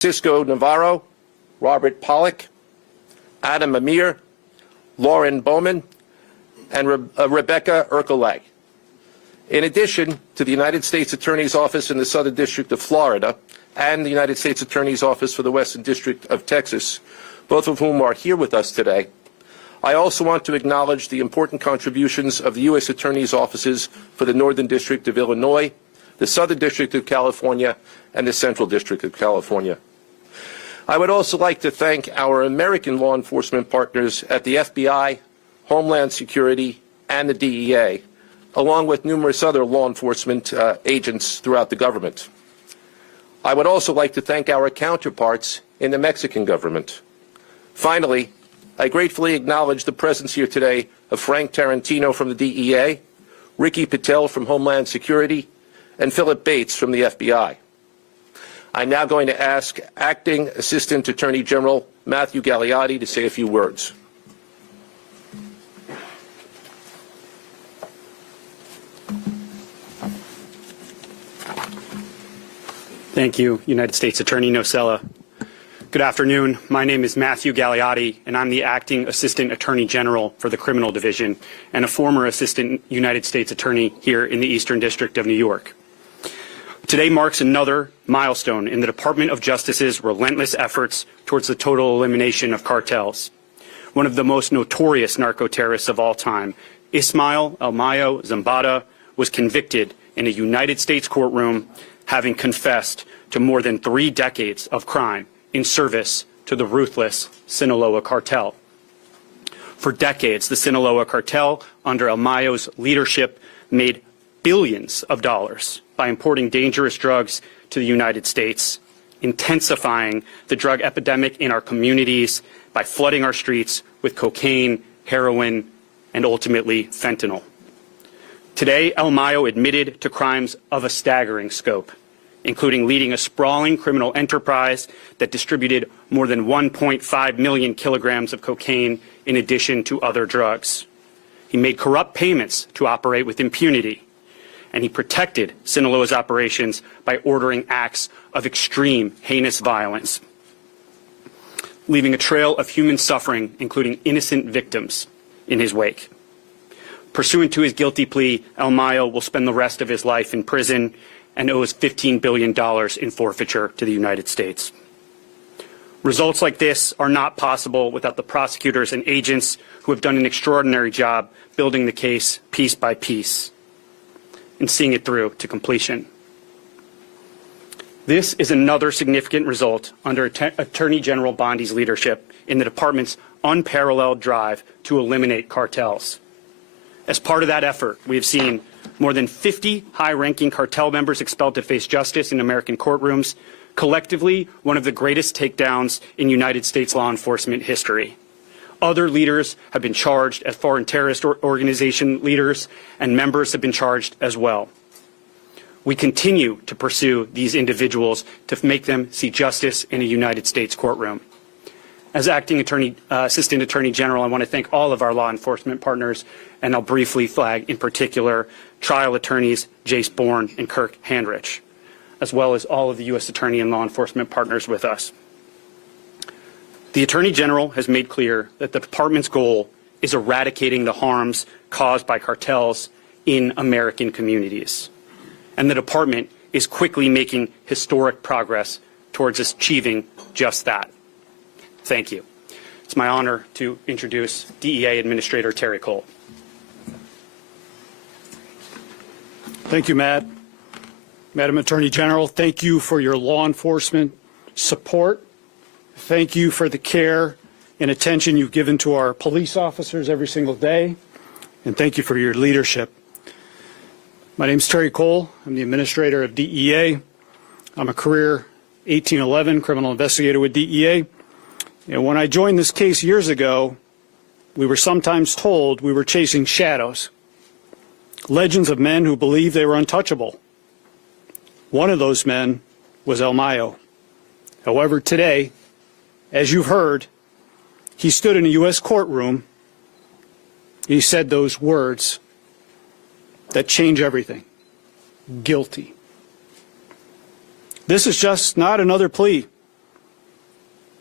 Francisco Navarro, Robert Pollock, Adam Amir, Lauren Bowman, and Rebecca Ercolag. In addition to the United States Attorney's Office in the Southern District of Florida and the United States Attorney's Office for the Western District of Texas, both of whom are here with us today, I also want to acknowledge the important contributions of the U.S. Attorney's Offices for the Northern District of Illinois, the Southern District of California, and the Central District of California. I would also like to thank our American law enforcement partners at the FBI, Homeland Security, and the DEA, along with numerous other law enforcement agents throughout the government. I would also like to thank our counterparts in the Mexican government. Finally, I gratefully acknowledge the presence here today of Frank Tarantino from the DEA, Ricky Patel from Homeland Security, and Philip Bates from the FBI. I'm now going to ask Acting Assistant Attorney General Matthew Galeotti to say a few words. Thank you, United States Attorney Nocella. Good afternoon. My name is Matthew Galeotti, and I'm the Acting Assistant Attorney General for the Criminal Division and a former Assistant United States Attorney here in the Eastern District of New York. Today marks another milestone in the Department of Justice's relentless efforts towards the total elimination of cartels. One of the most notorious narco-terrorists of all time, Ismael El Mayo Zambada, was convicted in a United States courtroom, having confessed to more than 3 decades of crime in service to the ruthless Sinaloa cartel. For decades, the Sinaloa cartel, under El Mayo's leadership, made billions of dollars by importing dangerous drugs to the United States, intensifying the drug epidemic in our communities by flooding our streets with cocaine, heroin, and ultimately fentanyl. Today, El Mayo admitted to crimes of a staggering scope, including leading a sprawling criminal enterprise that distributed more than 1.5 million kilograms of cocaine in addition to other drugs. He made corrupt payments to operate with impunity, and he protected Sinaloa's operations by ordering acts of extreme, heinous violence, leaving a trail of human suffering, including innocent victims, in his wake. Pursuant to his guilty plea, El Mayo will spend the rest of his life in prison and owes $15 billion in forfeiture to the United States. Results like this are not possible without the prosecutors and agents who have done an extraordinary job building the case piece by piece and seeing it through to completion. This is another significant result under Attorney General Bondi's leadership in the department's unparalleled drive to eliminate cartels. As part of that effort, we have seen more than 50 high-ranking cartel members expelled to face justice in American courtrooms, collectively one of the greatest takedowns in United States law enforcement history. Other leaders have been charged as foreign terrorist organization leaders, and members have been charged as well. We continue to pursue these individuals to make them see justice in a United States courtroom. As Acting Assistant Attorney General, I want to thank all of our law enforcement partners, and I'll briefly flag in particular trial attorneys Jace Bourne and Kirk Handrich, as well as all of the U.S. Attorney and law enforcement partners with us. The Attorney General has made clear that the department's goal is eradicating the harms caused by cartels in American communities. And the department is quickly making historic progress towards achieving just that. Thank you. It's my honor to introduce DEA Administrator Terry Cole. Thank you, Matt. Madam Attorney General, thank you for your law enforcement support. Thank you for the care and attention you've given to our police officers every single day. And thank you for your leadership. My name is Terry Cole. I'm the Administrator of DEA. I'm a career 1811 criminal investigator with DEA. And when I joined this case years ago, we were sometimes told we were chasing shadows, legends of men who believed they were untouchable. One of those men was El Mayo. However, today, as you've heard, he stood in a U.S. courtroom. He said those words that change everything: guilty. This is just not another plea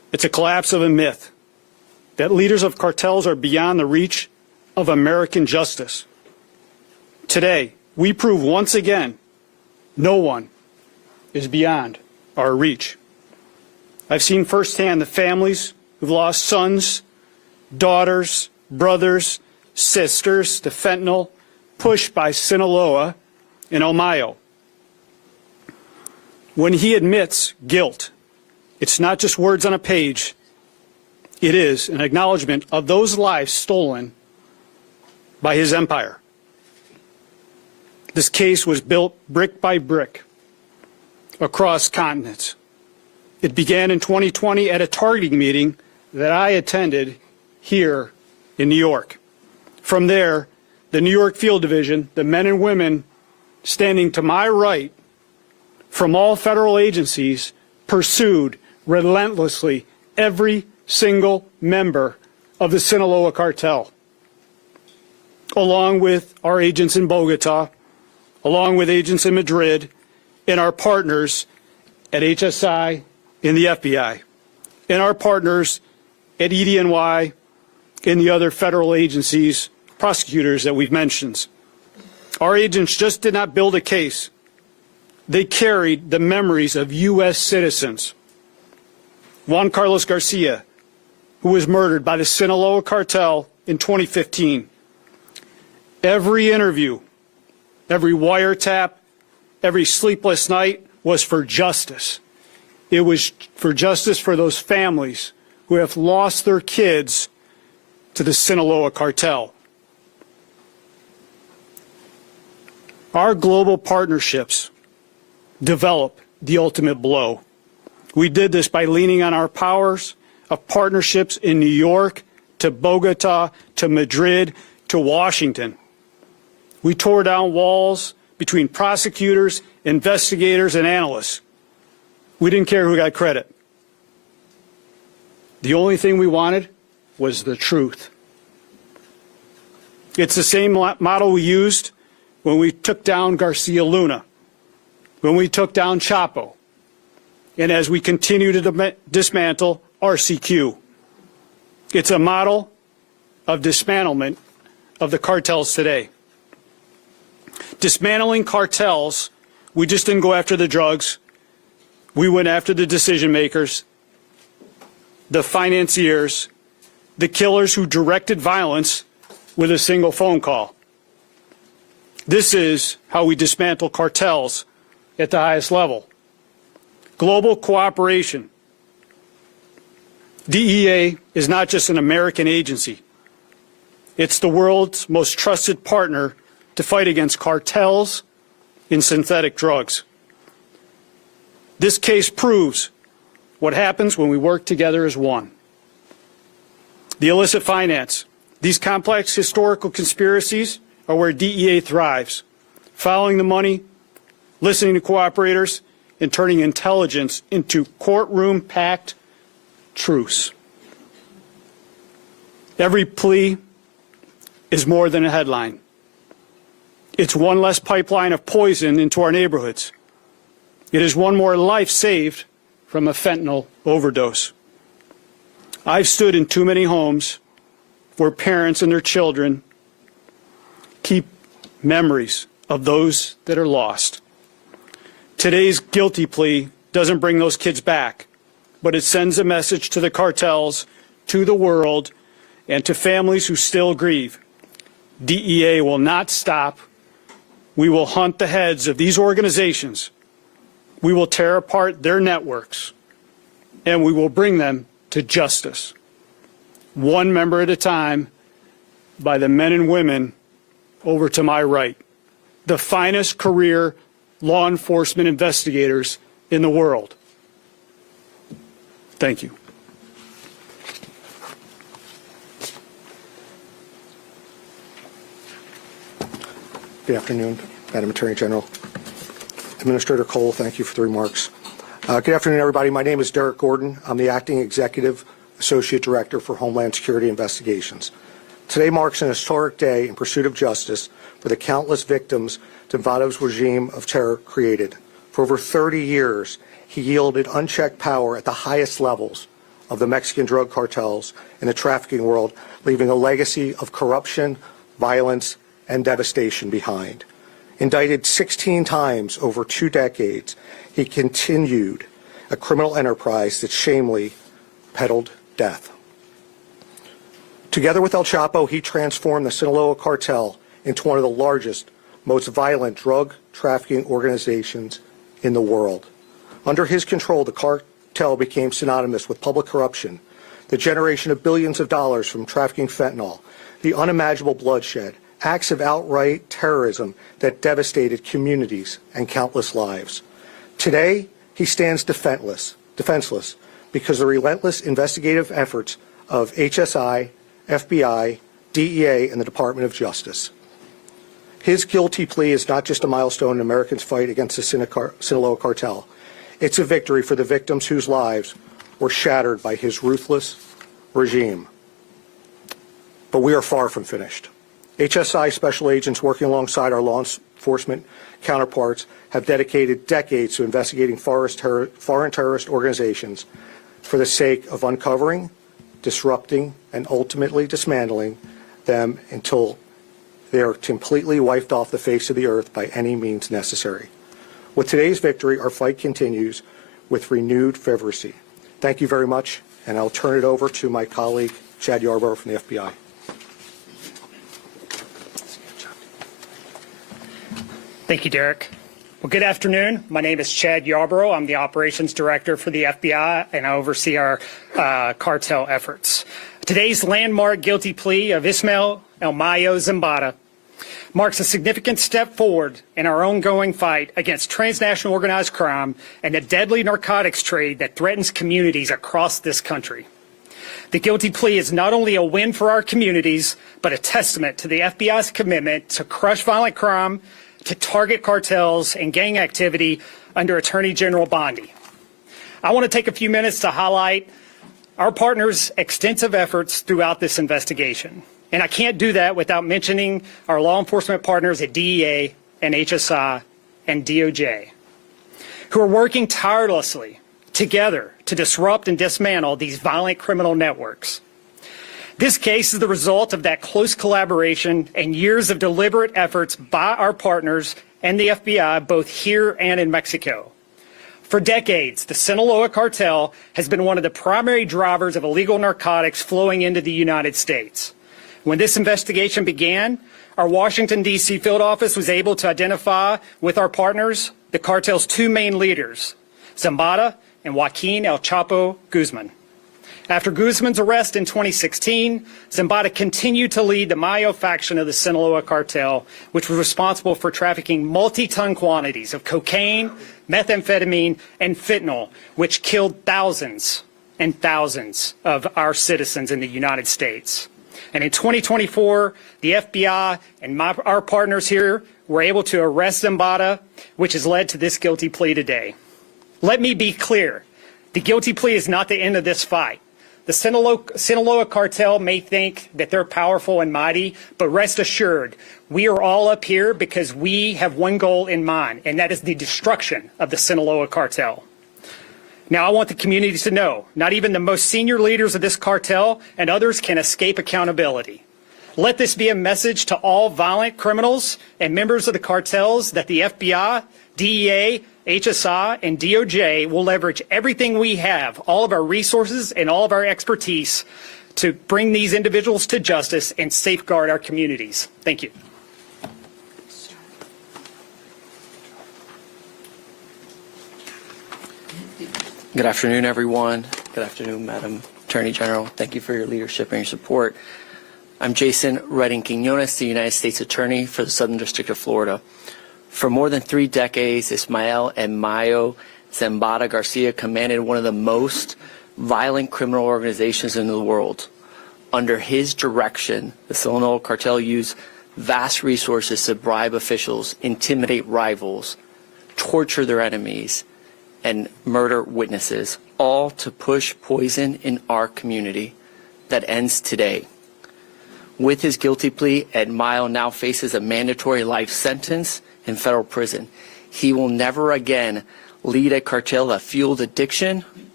It's a collapse of a myth that leaders of cartels are beyond the reach of American justice. Today, we prove once again no one is beyond our reach. I've seen firsthand the families who've lost sons, daughters, brothers, sisters to fentanyl pushed by Sinaloa and El Mayo. When he admits guilt, it's not just words on a page. It is an acknowledgement of those lives stolen by his empire. This case was built brick by brick across continents. It began in 2020 at a targeting meeting that I attended here in New York. From there, the New York Field Division, the men and women standing to my right from all federal agencies, pursued relentlessly every single member of the Sinaloa cartel, along with our agents in Bogota, along with agents in Madrid, and our partners at HSI in the FBI, and our partners at EDNY and the other federal agencies, prosecutors that we've mentioned. Our agents just did not build a case. They carried the memories of U.S. citizens. Juan Carlos Garcia, who was murdered by the Sinaloa cartel in 2015. Every interview, every wiretap, every sleepless night was for justice. It was for justice for those families who have lost their kids to the Sinaloa cartel. Our global partnerships develop the ultimate blow. We did this by leaning on our powers of partnerships in New York, to Bogota, to Madrid, to Washington. We tore down walls between prosecutors, investigators, and analysts. We didn't care who got credit. The only thing we wanted was the truth. It's the same model we used when we took down Garcia Luna, when we took down Chapo, and as we continue to dismantle RCQ. It's a model of dismantlement of the cartels today. Dismantling cartels, we just didn't go after the drugs. We went after the decision makers, the financiers, the killers who directed violence with a single phone call. This is how we dismantle cartels at the highest level. Global cooperation. DEA is not just an American agency. It's the world's most trusted partner to fight against cartels in synthetic drugs. This case proves what happens when we work together as one. The illicit finance. These complex historical conspiracies are where DEA thrives, following the money, listening to cooperators, and turning intelligence into courtroom-packed truths. Every plea is more than a headline. It's one less pipeline of poison into our neighborhoods. It is one more life saved from a fentanyl overdose. I've stood in too many homes where parents and their children keep memories of those that are lost. Today's guilty plea doesn't bring those kids back, but it sends a message to the cartels, to the world, and to families who still grieve. DEA will not stop. We will hunt the heads of these organizations. We will tear apart their networks, and we will bring them to justice, one member at a time, by the men and women over to my right, the finest career law enforcement investigators in the world. Thank you. Good afternoon, Madam Attorney General. Administrator Cole, thank you for the remarks. Good afternoon, everybody. My name is Derek Gordon. I'm the Acting Executive Associate Director for Homeland Security Investigations. Today marks an historic day in pursuit of justice for the countless victims Zamboda's regime of terror created. For over 30 years, he yielded unchecked power at the highest levels of the Mexican drug cartels and the trafficking world, leaving a legacy of corruption, violence, and devastation behind. Indicted 16 times over 2 decades, he continued a criminal enterprise that shamefully peddled death. Together with El Chapo, he transformed the Sinaloa cartel into one of the largest, most violent drug trafficking organizations in the world. Under his control, the cartel became synonymous with public corruption, the generation of billions of dollars from trafficking fentanyl, the unimaginable bloodshed, acts of outright terrorism that devastated communities and countless lives. Today, he stands defenseless because the relentless investigative efforts of HSI, FBI, DEA, and the Department of Justice. His guilty plea is not just a milestone in Americans' fight against the Sinaloa cartel. It's a victory for the victims whose lives were shattered by his ruthless regime. But we are far from finished. HSI special agents working alongside our law enforcement counterparts have dedicated decades to investigating foreign terrorist organizations for the sake of uncovering, disrupting, and ultimately dismantling them until they are completely wiped off the face of the earth by any means necessary. With today's victory, our fight continues with renewed fervency. Thank you very much, and I'll turn it over to my colleague, Chad Yarborough from the FBI. Thank you, Derek. Well, good afternoon. My name is Chad Yarborough. I'm the Operations Director for the FBI, and I oversee our cartel efforts. Today's landmark guilty plea of Ismael El Mayo Zambada marks a significant step forward in our ongoing fight against transnational organized crime and the deadly narcotics trade that threatens communities across this country. The guilty plea is not only a win for our communities, but a testament to the FBI's commitment to crush violent crime, to target cartels and gang activity under Attorney General Bondi. I want to take a few minutes to highlight our partners' extensive efforts throughout this investigation. And I can't do that without mentioning our law enforcement partners at DEA and HSI and DOJ, who are working tirelessly together to disrupt and dismantle these violent criminal networks. This case is the result of that close collaboration and years of deliberate efforts by our partners and the FBI, both here and in Mexico. For decades, the Sinaloa cartel has been one of the primary drivers of illegal narcotics flowing into the United States. When this investigation began, our Washington, D.C. field office was able to identify with our partners the cartel's 2 main leaders, Zambada and Joaquin El Chapo Guzman. After Guzman's arrest in 2016, Zambada continued to lead the Mayo faction of the Sinaloa cartel, which was responsible for trafficking multi-ton quantities of cocaine, methamphetamine, and fentanyl, which killed thousands and thousands of our citizens in the United States. And in 2024, the FBI and our partners here were able to arrest Zambada, which has led to this guilty plea today. Let me be clear. The guilty plea is not the end of this fight. The Sinaloa cartel may think that they're powerful and mighty, but rest assured, we are all up here because we have one goal in mind, and that is the destruction of the Sinaloa cartel. Now, I want the community to know, not even the most senior leaders of this cartel and others can escape accountability. Let this be a message to all violent criminals and members of the cartels that the FBI, DEA, HSI, and DOJ will leverage everything we have, all of our resources and all of our expertise to bring these individuals to justice and safeguard our communities. Thank you. Good afternoon, everyone. Good afternoon, Madam Attorney General. Thank you for your leadership and your support. I'm Jason Redding Quinones, the United States Attorney for the Southern District of Florida. For more than 3 decades, Ismael El Mayo Zambada Garcia commanded one of the most violent criminal organizations in the world. Under his direction, the Sinaloa cartel used vast resources to bribe officials, intimidate rivals, torture their enemies, and murder witnesses, all to push poison in our community that ends today. With his guilty plea, Ed Mayo now faces a mandatory life sentence in federal prison. He will never again lead a cartel that fueled addiction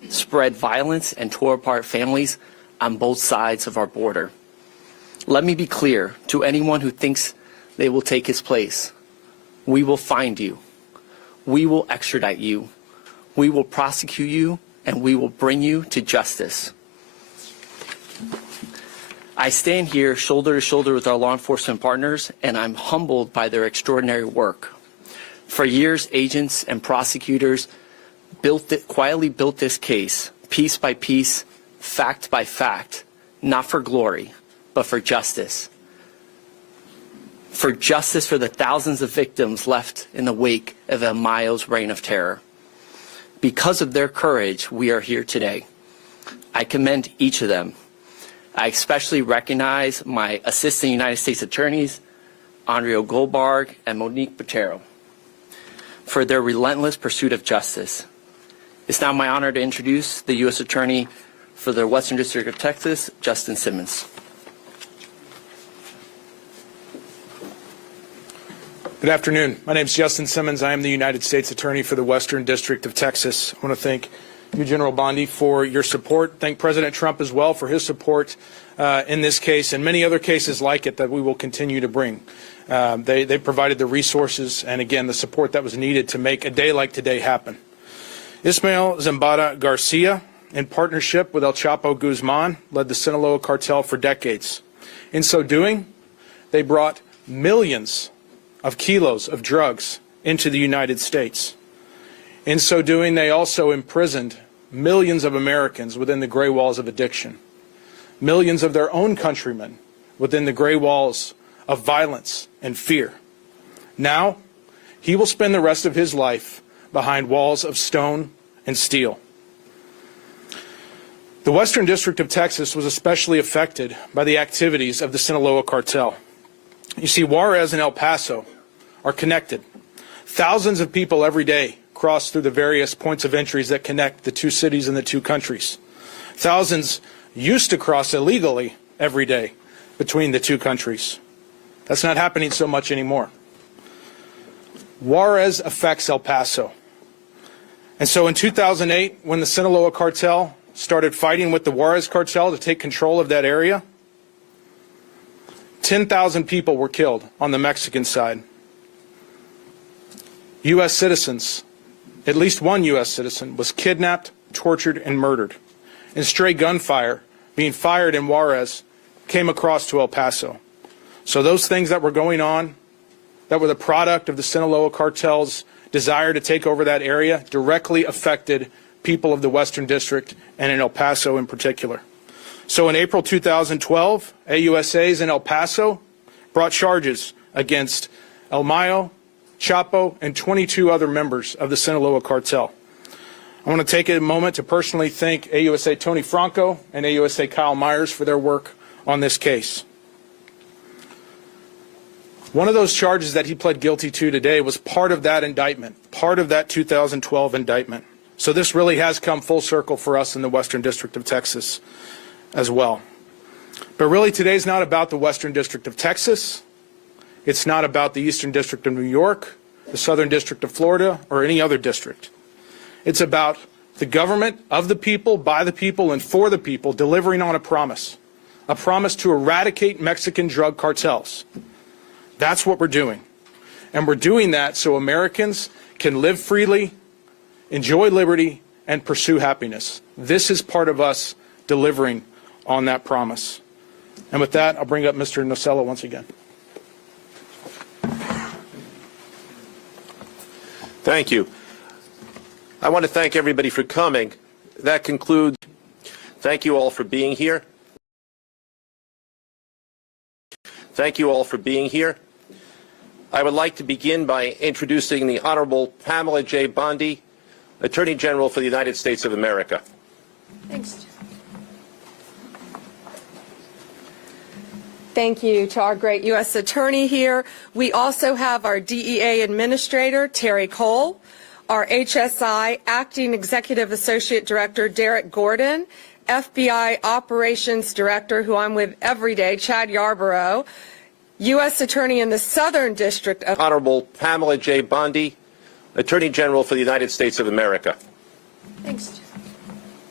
spread violence, and tore apart families on both sides of our border. Let me be clear to anyone who thinks they will take his place. We will find you. We will extradite you. We will prosecute you, and we will bring you to justice. I stand here shoulder to shoulder with our law enforcement partners, and I'm humbled by their extraordinary work. For years, agents and prosecutors quietly built this case, piece by piece, fact by fact, not for glory, but for justice. For justice for the thousands of victims left in the wake of El Mayo's reign of terror. Because of their courage, we are here today. I commend each of them. I especially recognize my Assistant United States Attorneys, Andrea Goldberg and Monique Botero, for their relentless pursuit of justice. It's now my honor to introduce the U.S. Attorney for the Western District of Texas, Justin Simmons. Good afternoon. My name is Justin Simmons. I am the United States Attorney for the Western District of Texas. I want to thank you, General Bondi, for your support. Thank President Trump as well for his support in this case and many other cases like it that we will continue to bring. They provided the resources and, again, the support that was needed to make a day like today happen. Ismael Zambada Garcia, in partnership with El Chapo Guzman, led the Sinaloa cartel for decades. In so doing, they brought millions of kilos of drugs into the United States. In so doing, they also imprisoned millions of Americans within the gray walls of addiction, millions of their own countrymen within the gray walls of violence and fear. Now, he will spend the rest of his life behind walls of stone and steel. The Western District of Texas was especially affected by the activities of the Sinaloa cartel. You see, Juarez and El Paso are connected. Thousands of people every day cross through the various points of entries that connect the two cities and the two countries. Thousands used to cross illegally every day between the two countries. That's not happening so much anymore. Juarez affects El Paso. And so in 2008, when the Sinaloa cartel started fighting with the Juarez cartel to take control of that area, 10,000 people were killed on the Mexican side. U.S. citizens, at least one U.S. citizen, was kidnapped, tortured, and murdered. And stray gunfire being fired in Juarez came across to El Paso. So those things that were going on, that were the product of the Sinaloa cartel's desire to take over that area, directly affected people of the Western District and in El Paso in particular. So in April 2012, AUSAs in El Paso brought charges against El Mayo, Chapo, and 22 other members of the Sinaloa cartel. I want to take a moment to personally thank AUSA Tony Franco and AUSA Kyle Myers for their work on this case. One of those charges that he pled guilty to today was part of that indictment, part of that 2012 indictment. So this really has come full circle for us in the Western District of Texas as well. But really today's not about the Western District of Texas. It's not about the Eastern District of New York, the Southern District of Florida, or any other district. It's about the government of the people, by the people, and for the people delivering on a promise to eradicate Mexican drug cartels. That's what we're doing. And we're doing that so Americans can live freely, enjoy liberty, and pursue happiness. This is part of us delivering on that promise. And with that, I'll bring up Mr. Nocella once again. Thank you. I want to thank everybody for coming. That concludes. Thank you all for being here. Thank you all for being here. I would like to begin by introducing the Honorable Pamela J. Bondi, Attorney General for the United States of America. Thanks. Thank you to our great U.S. Attorney here. We also have our DEA Administrator, Terry Cole, our HSI Acting Executive Associate Director, Derek Gordon, FBI Operations Director, who I'm with every day, Chad Yarborough, U.S. Attorney in the Southern District of Honorable Pamela J. Bondi, Attorney General for the United States of America. Thanks.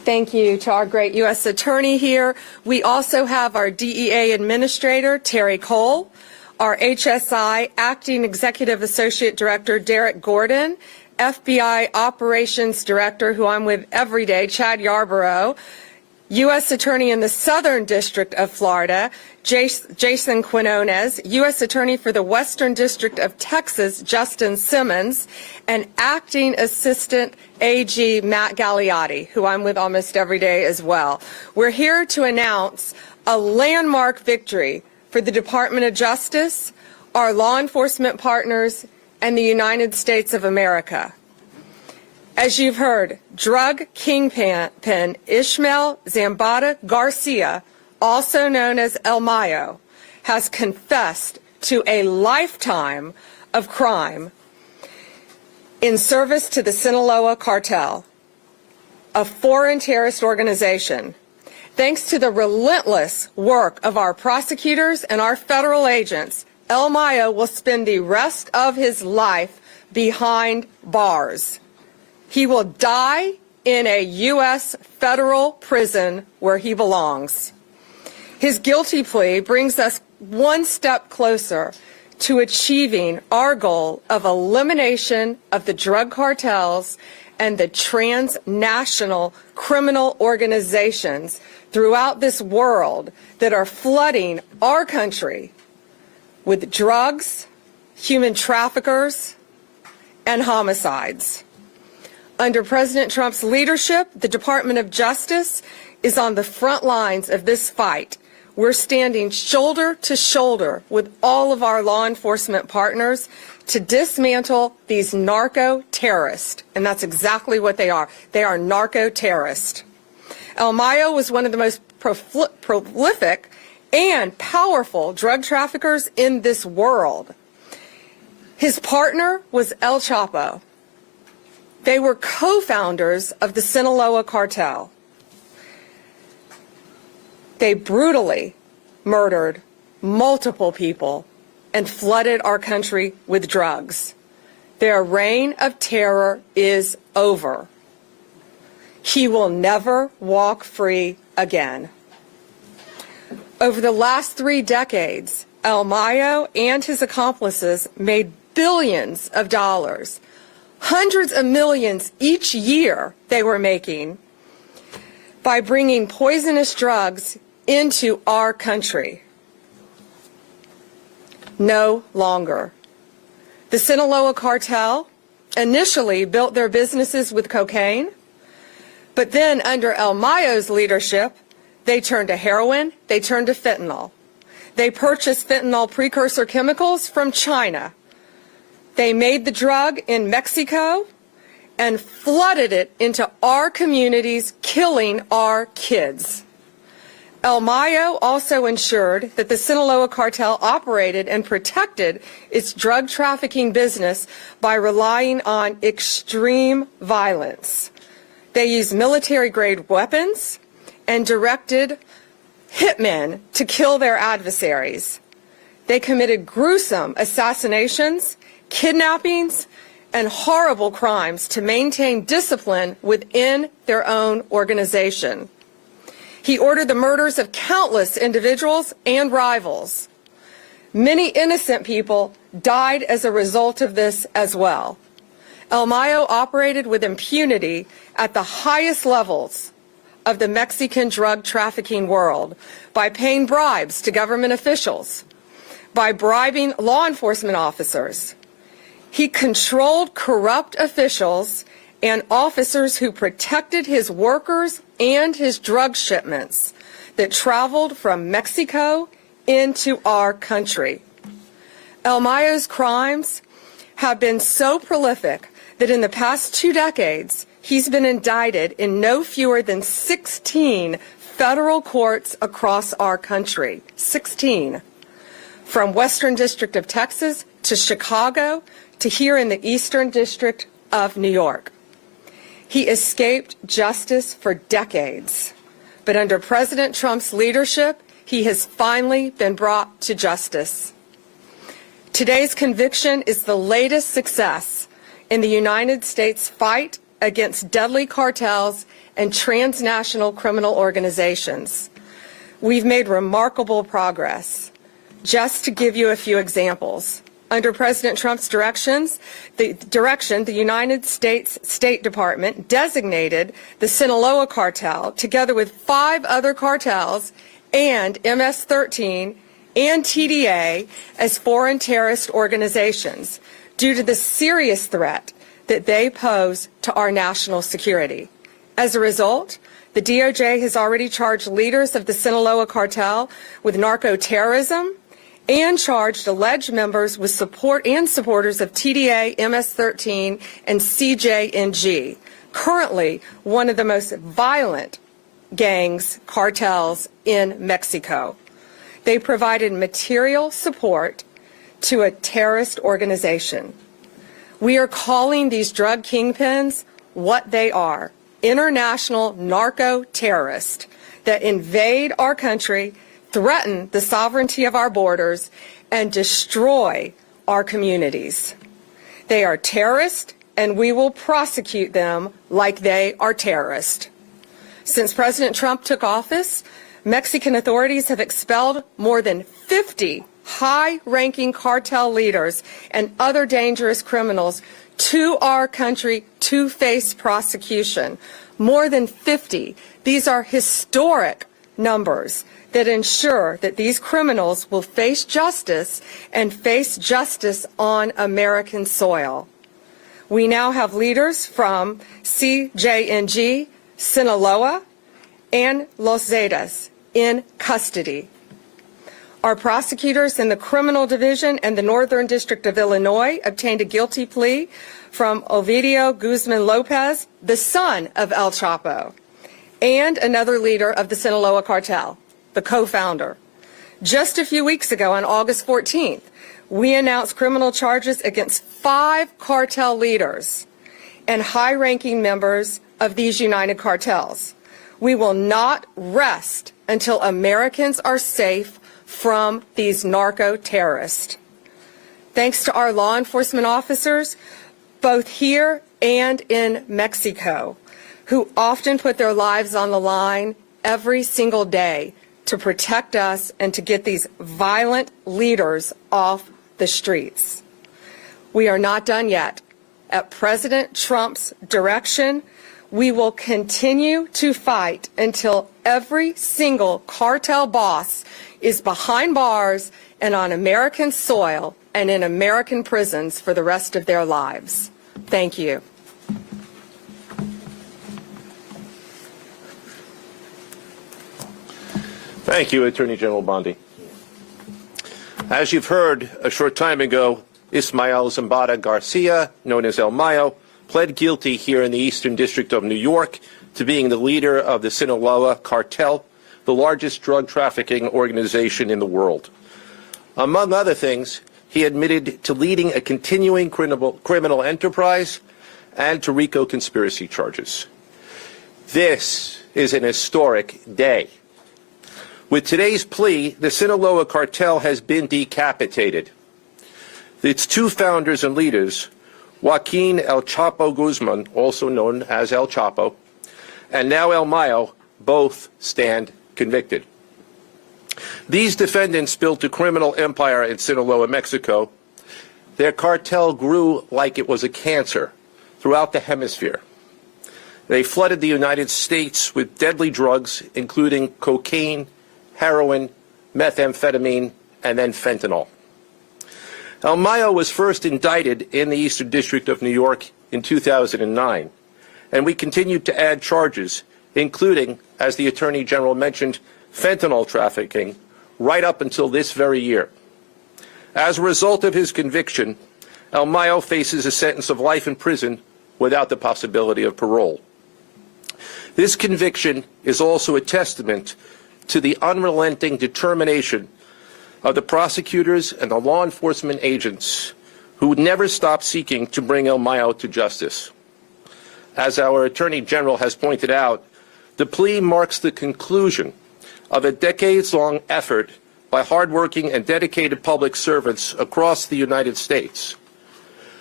Thank you to our great U.S. Attorney here. We also have our DEA Administrator, Terry Cole, our HSI Acting Executive Associate Director, Derek Gordon, FBI Operations Director, who I'm with every day, Chad Yarborough, U.S. Attorney in the Southern District of Florida, Jason Quinones, U.S. Attorney for the Western District of Texas, Justin Simmons, and Acting Assistant AG Matt Galliotti, who I'm with almost every day as well. We're here to announce a landmark victory for the Department of Justice, our law enforcement partners, and the United States of America. As you've heard, drug kingpin Ismael Zambada Garcia, also known as El Mayo, has confessed to a lifetime of crime in service to the Sinaloa Cartel, a foreign terrorist organization. Thanks to the relentless work of our prosecutors and our federal agents, El Mayo will spend the rest of his life behind bars. He will die in a U.S. federal prison where he belongs. His guilty plea brings us one step closer to achieving our goal of elimination of the drug cartels and the transnational criminal organizations throughout this world that are flooding our country with drugs, human traffickers, and homicides. Under President Trump's leadership, the Department of Justice is on the front lines of this fight. We're standing shoulder to shoulder with all of our law enforcement partners to dismantle these narco-terrorists, and that's exactly what they are. They are narco-terrorists. El Mayo was one of the most prolific and powerful drug traffickers in this world. His partner was El Chapo. They were co-founders of the Sinaloa Cartel. They brutally murdered multiple people and flooded our country with drugs. Their reign of terror is over. He will never walk free again. Over the last 3 decades, El Mayo and his accomplices made billions of dollars, hundreds of millions each year they were making by bringing poisonous drugs into our country. No longer. The Sinaloa Cartel initially built their businesses with cocaine, but then under El Mayo's leadership, they turned to heroin, they turned to fentanyl. They purchased fentanyl precursor chemicals from China. They made the drug in Mexico and flooded it into our communities, killing our kids. El Mayo also ensured that the Sinaloa Cartel operated and protected its drug trafficking business by relying on extreme violence. They used military-grade weapons and directed hitmen to kill their adversaries. They committed gruesome assassinations, kidnappings, and horrible crimes to maintain discipline within their own organization. He ordered the murders of countless individuals and rivals. Many innocent people died as a result of this as well. El Mayo operated with impunity at the highest levels of the Mexican drug trafficking world by paying bribes to government officials, by bribing law enforcement officers. He controlled corrupt officials and officers who protected his workers and his drug shipments that traveled from Mexico into our country. El Mayo's crimes have been so prolific that in the past 2 decades, he's been indicted in no fewer than 16 federal courts across our country. 16. From Western District of Texas to Chicago to here in the Eastern District of New York. He escaped justice for decades, but under President Trump's leadership, he has finally been brought to justice. Today's conviction is the latest success in the United States fight against deadly cartels and transnational criminal organizations. We've made remarkable progress. Just to give you a few examples, under President Trump's direction, the United States State Department designated the Sinaloa cartel, together with 5 other cartels and MS-13 and TDA, as foreign terrorist organizations due to the serious threat that they pose to our national security. As a result, the DOJ has already charged leaders of the Sinaloa cartel with narco-terrorism and charged alleged members with support and supporters of TDA, MS-13, and CJNG, currently one of the most violent cartels in Mexico. They provided material support to a terrorist organization. We are calling these drug kingpins what they are: international narco-terrorists that invade our country, threaten the sovereignty of our borders, and destroy our communities. They are terrorists, and we will prosecute them like they are terrorists. Since President Trump took office, Mexican authorities have expelled more than 50 high-ranking cartel leaders and other dangerous criminals to our country to face prosecution. More than 50. These are historic numbers that ensure that these criminals will face justice and face justice on American soil. We now have leaders from CJNG, Sinaloa, and Los Zetas in custody. Our prosecutors in the Criminal Division and the Northern District of Illinois obtained a guilty plea from Ovidio Guzman Lopez, the son of El Chapo, and another leader of the Sinaloa cartel, the co-founder. Just a few weeks ago, on August 14th, we announced criminal charges against 5 cartel leaders and high-ranking members of these united cartels. We will not rest until Americans are safe from these narco-terrorists. Thanks to our law enforcement officers, both here and in Mexico, who often put their lives on the line every single day to protect us and to get these violent leaders off the streets. We are not done yet. At President Trump's direction, we will continue to fight until every single cartel boss is behind bars and on American soil and in American prisons for the rest of their lives. Thank you. Thank you, Attorney General Bondi. As you've heard, a short time ago, Ismael Zambada Garcia, known as El Mayo, pled guilty here in the Eastern District of New York to being the leader of the Sinaloa Cartel, the largest drug trafficking organization in the world. Among other things, he admitted to leading a continuing criminal enterprise and to RICO conspiracy charges. This is an historic day. With today's plea, the Sinaloa Cartel has been decapitated. Its 2 founders and leaders, Joaquin El Chapo Guzman, also known as El Chapo, and now El Mayo, both stand convicted. These defendants built a criminal empire in Sinaloa, Mexico. Their cartel grew like it was a cancer throughout the hemisphere. They flooded the United States with deadly drugs, including cocaine, heroin, methamphetamine, and then fentanyl. El Mayo was first indicted in the Eastern District of New York in 2009, and we continued to add charges, including, as the Attorney General mentioned, fentanyl trafficking, right up until this very year. As a result of his conviction, El Mayo faces a sentence of life in prison without the possibility of parole. This conviction is also a testament to the unrelenting determination of the prosecutors and the law enforcement agents who would never stop seeking to bring El Mayo to justice. As our Attorney General has pointed out, the plea marks the conclusion of a decades-long effort by hardworking and dedicated public servants across the United States.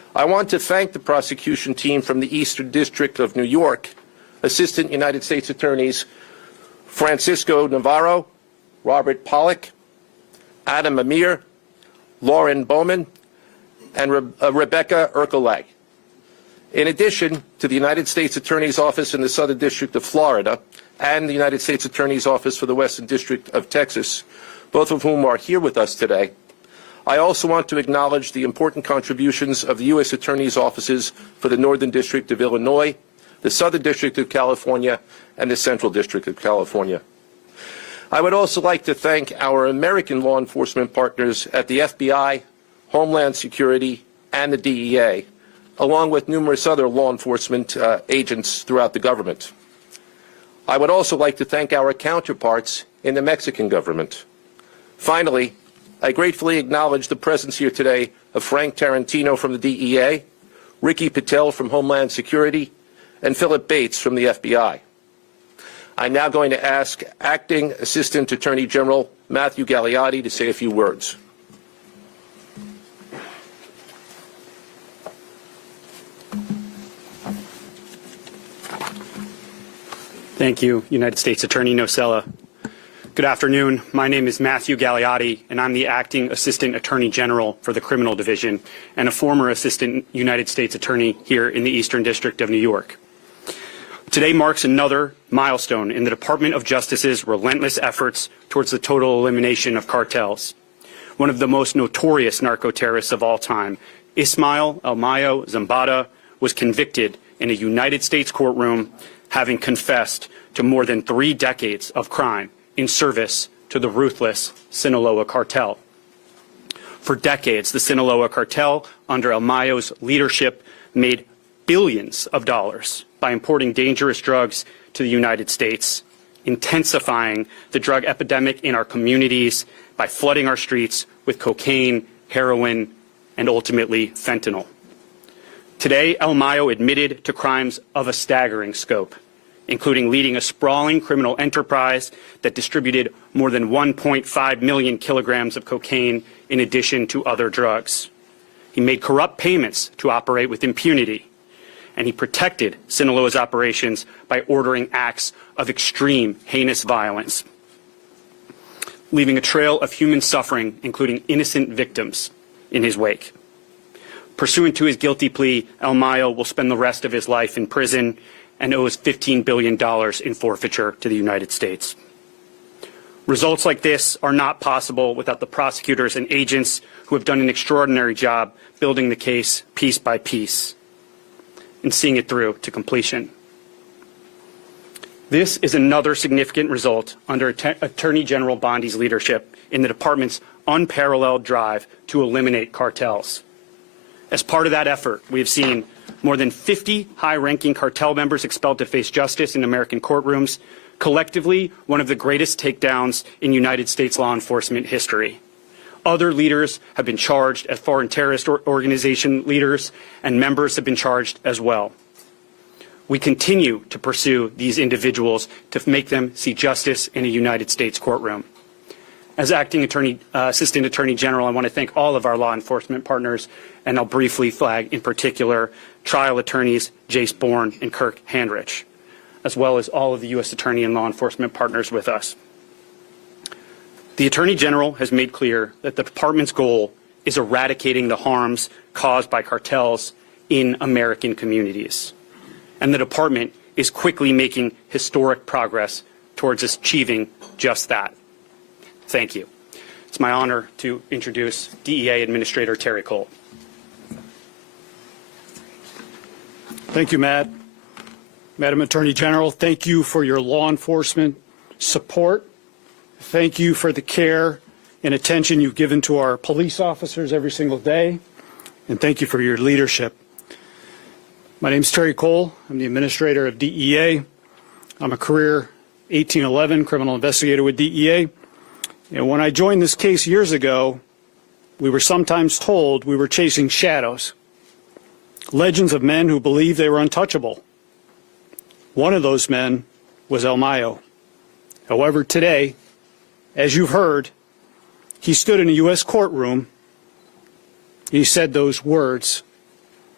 I want to thank the prosecution team from the Eastern District of New York, Assistant United States Attorneys Francisco Navarro, Robert Pollock, Adam Amir, Lauren Bowman, and Rebecca Erkelag. In addition to the United States Attorney's Office in the Southern District of Florida and the United States Attorney's Office for the Western District of Texas, both of whom are here with us today, I also want to acknowledge the important contributions of the U.S. Attorney's Offices for the Northern District of Illinois, the Southern District of California, and the Central District of California. I would also like to thank our American law enforcement partners at the FBI, Homeland Security, and the DEA, along with numerous other law enforcement agents throughout the government. I would also like to thank our counterparts in the Mexican government. Finally, I gratefully acknowledge the presence here today of Frank Tarantino from the DEA, Ricky Patel from Homeland Security, and Philip Bates from the FBI. I'm now going to ask Acting Assistant Attorney General Matthew Galeotti to say a few words. Thank you, United States Attorney Nocella. Good afternoon. My name is Matthew Galeotti, and I'm the Acting Assistant Attorney General for the Criminal Division and a former Assistant United States Attorney here in the Eastern District of New York. Today marks another milestone in the Department of Justice's relentless efforts towards the total elimination of cartels. One of the most notorious narco-terrorists of all time, Ismael El Mayo Zambada, was convicted in a United States courtroom, having confessed to more than 3 decades of crime in service to the ruthless Sinaloa cartel. For decades, the Sinaloa cartel, under El Mayo's leadership, made billions of dollars by importing dangerous drugs to the United States, intensifying the drug epidemic in our communities by flooding our streets with cocaine, heroin, and ultimately fentanyl. Today, El Mayo admitted to crimes of a staggering scope, including leading a sprawling criminal enterprise that distributed more than 1.5 million kilograms of cocaine in addition to other drugs. He made corrupt payments to operate with impunity, and he protected Sinaloa's operations by ordering acts of extreme, heinous violence, leaving a trail of human suffering, including innocent victims, in his wake. Pursuant to his guilty plea, El Mayo will spend the rest of his life in prison and owes $15 billion in forfeiture to the United States. Results like this are not possible without the prosecutors and agents who have done an extraordinary job building the case piece by piece and seeing it through to completion. This is another significant result under Attorney General Bondi's leadership in the department's unparalleled drive to eliminate cartels. As part of that effort, we have seen more than 50 high-ranking cartel members expelled to face justice in American courtrooms, collectively one of the greatest takedowns in United States law enforcement history. Other leaders have been charged as foreign terrorist organization leaders, and members have been charged as well. We continue to pursue these individuals to make them see justice in a United States courtroom. As Acting Assistant Attorney General, I want to thank all of our law enforcement partners, and I'll briefly flag in particular trial attorneys Jace Bourne and Kirk Handrich, as well as all of the U.S. Attorney and law enforcement partners with us. The Attorney General has made clear that the department's goal is eradicating the harms caused by cartels in American communities, and the department is quickly making historic progress towards achieving just that. Thank you. It's my honor to introduce DEA Administrator Terry Cole. Thank you, Matt. Madam Attorney General, thank you for your law enforcement support. Thank you for the care and attention you've given to our police officers every single day. And thank you for your leadership. My name is Terry Cole. I'm the administrator of DEA. I'm a career 1811 criminal investigator with DEA. And when I joined this case years ago, we were sometimes told we were chasing shadows, legends of men who believed they were untouchable. One of those men was El Mayo. However, today, as you've heard, he stood in a U.S. courtroom. He said those words,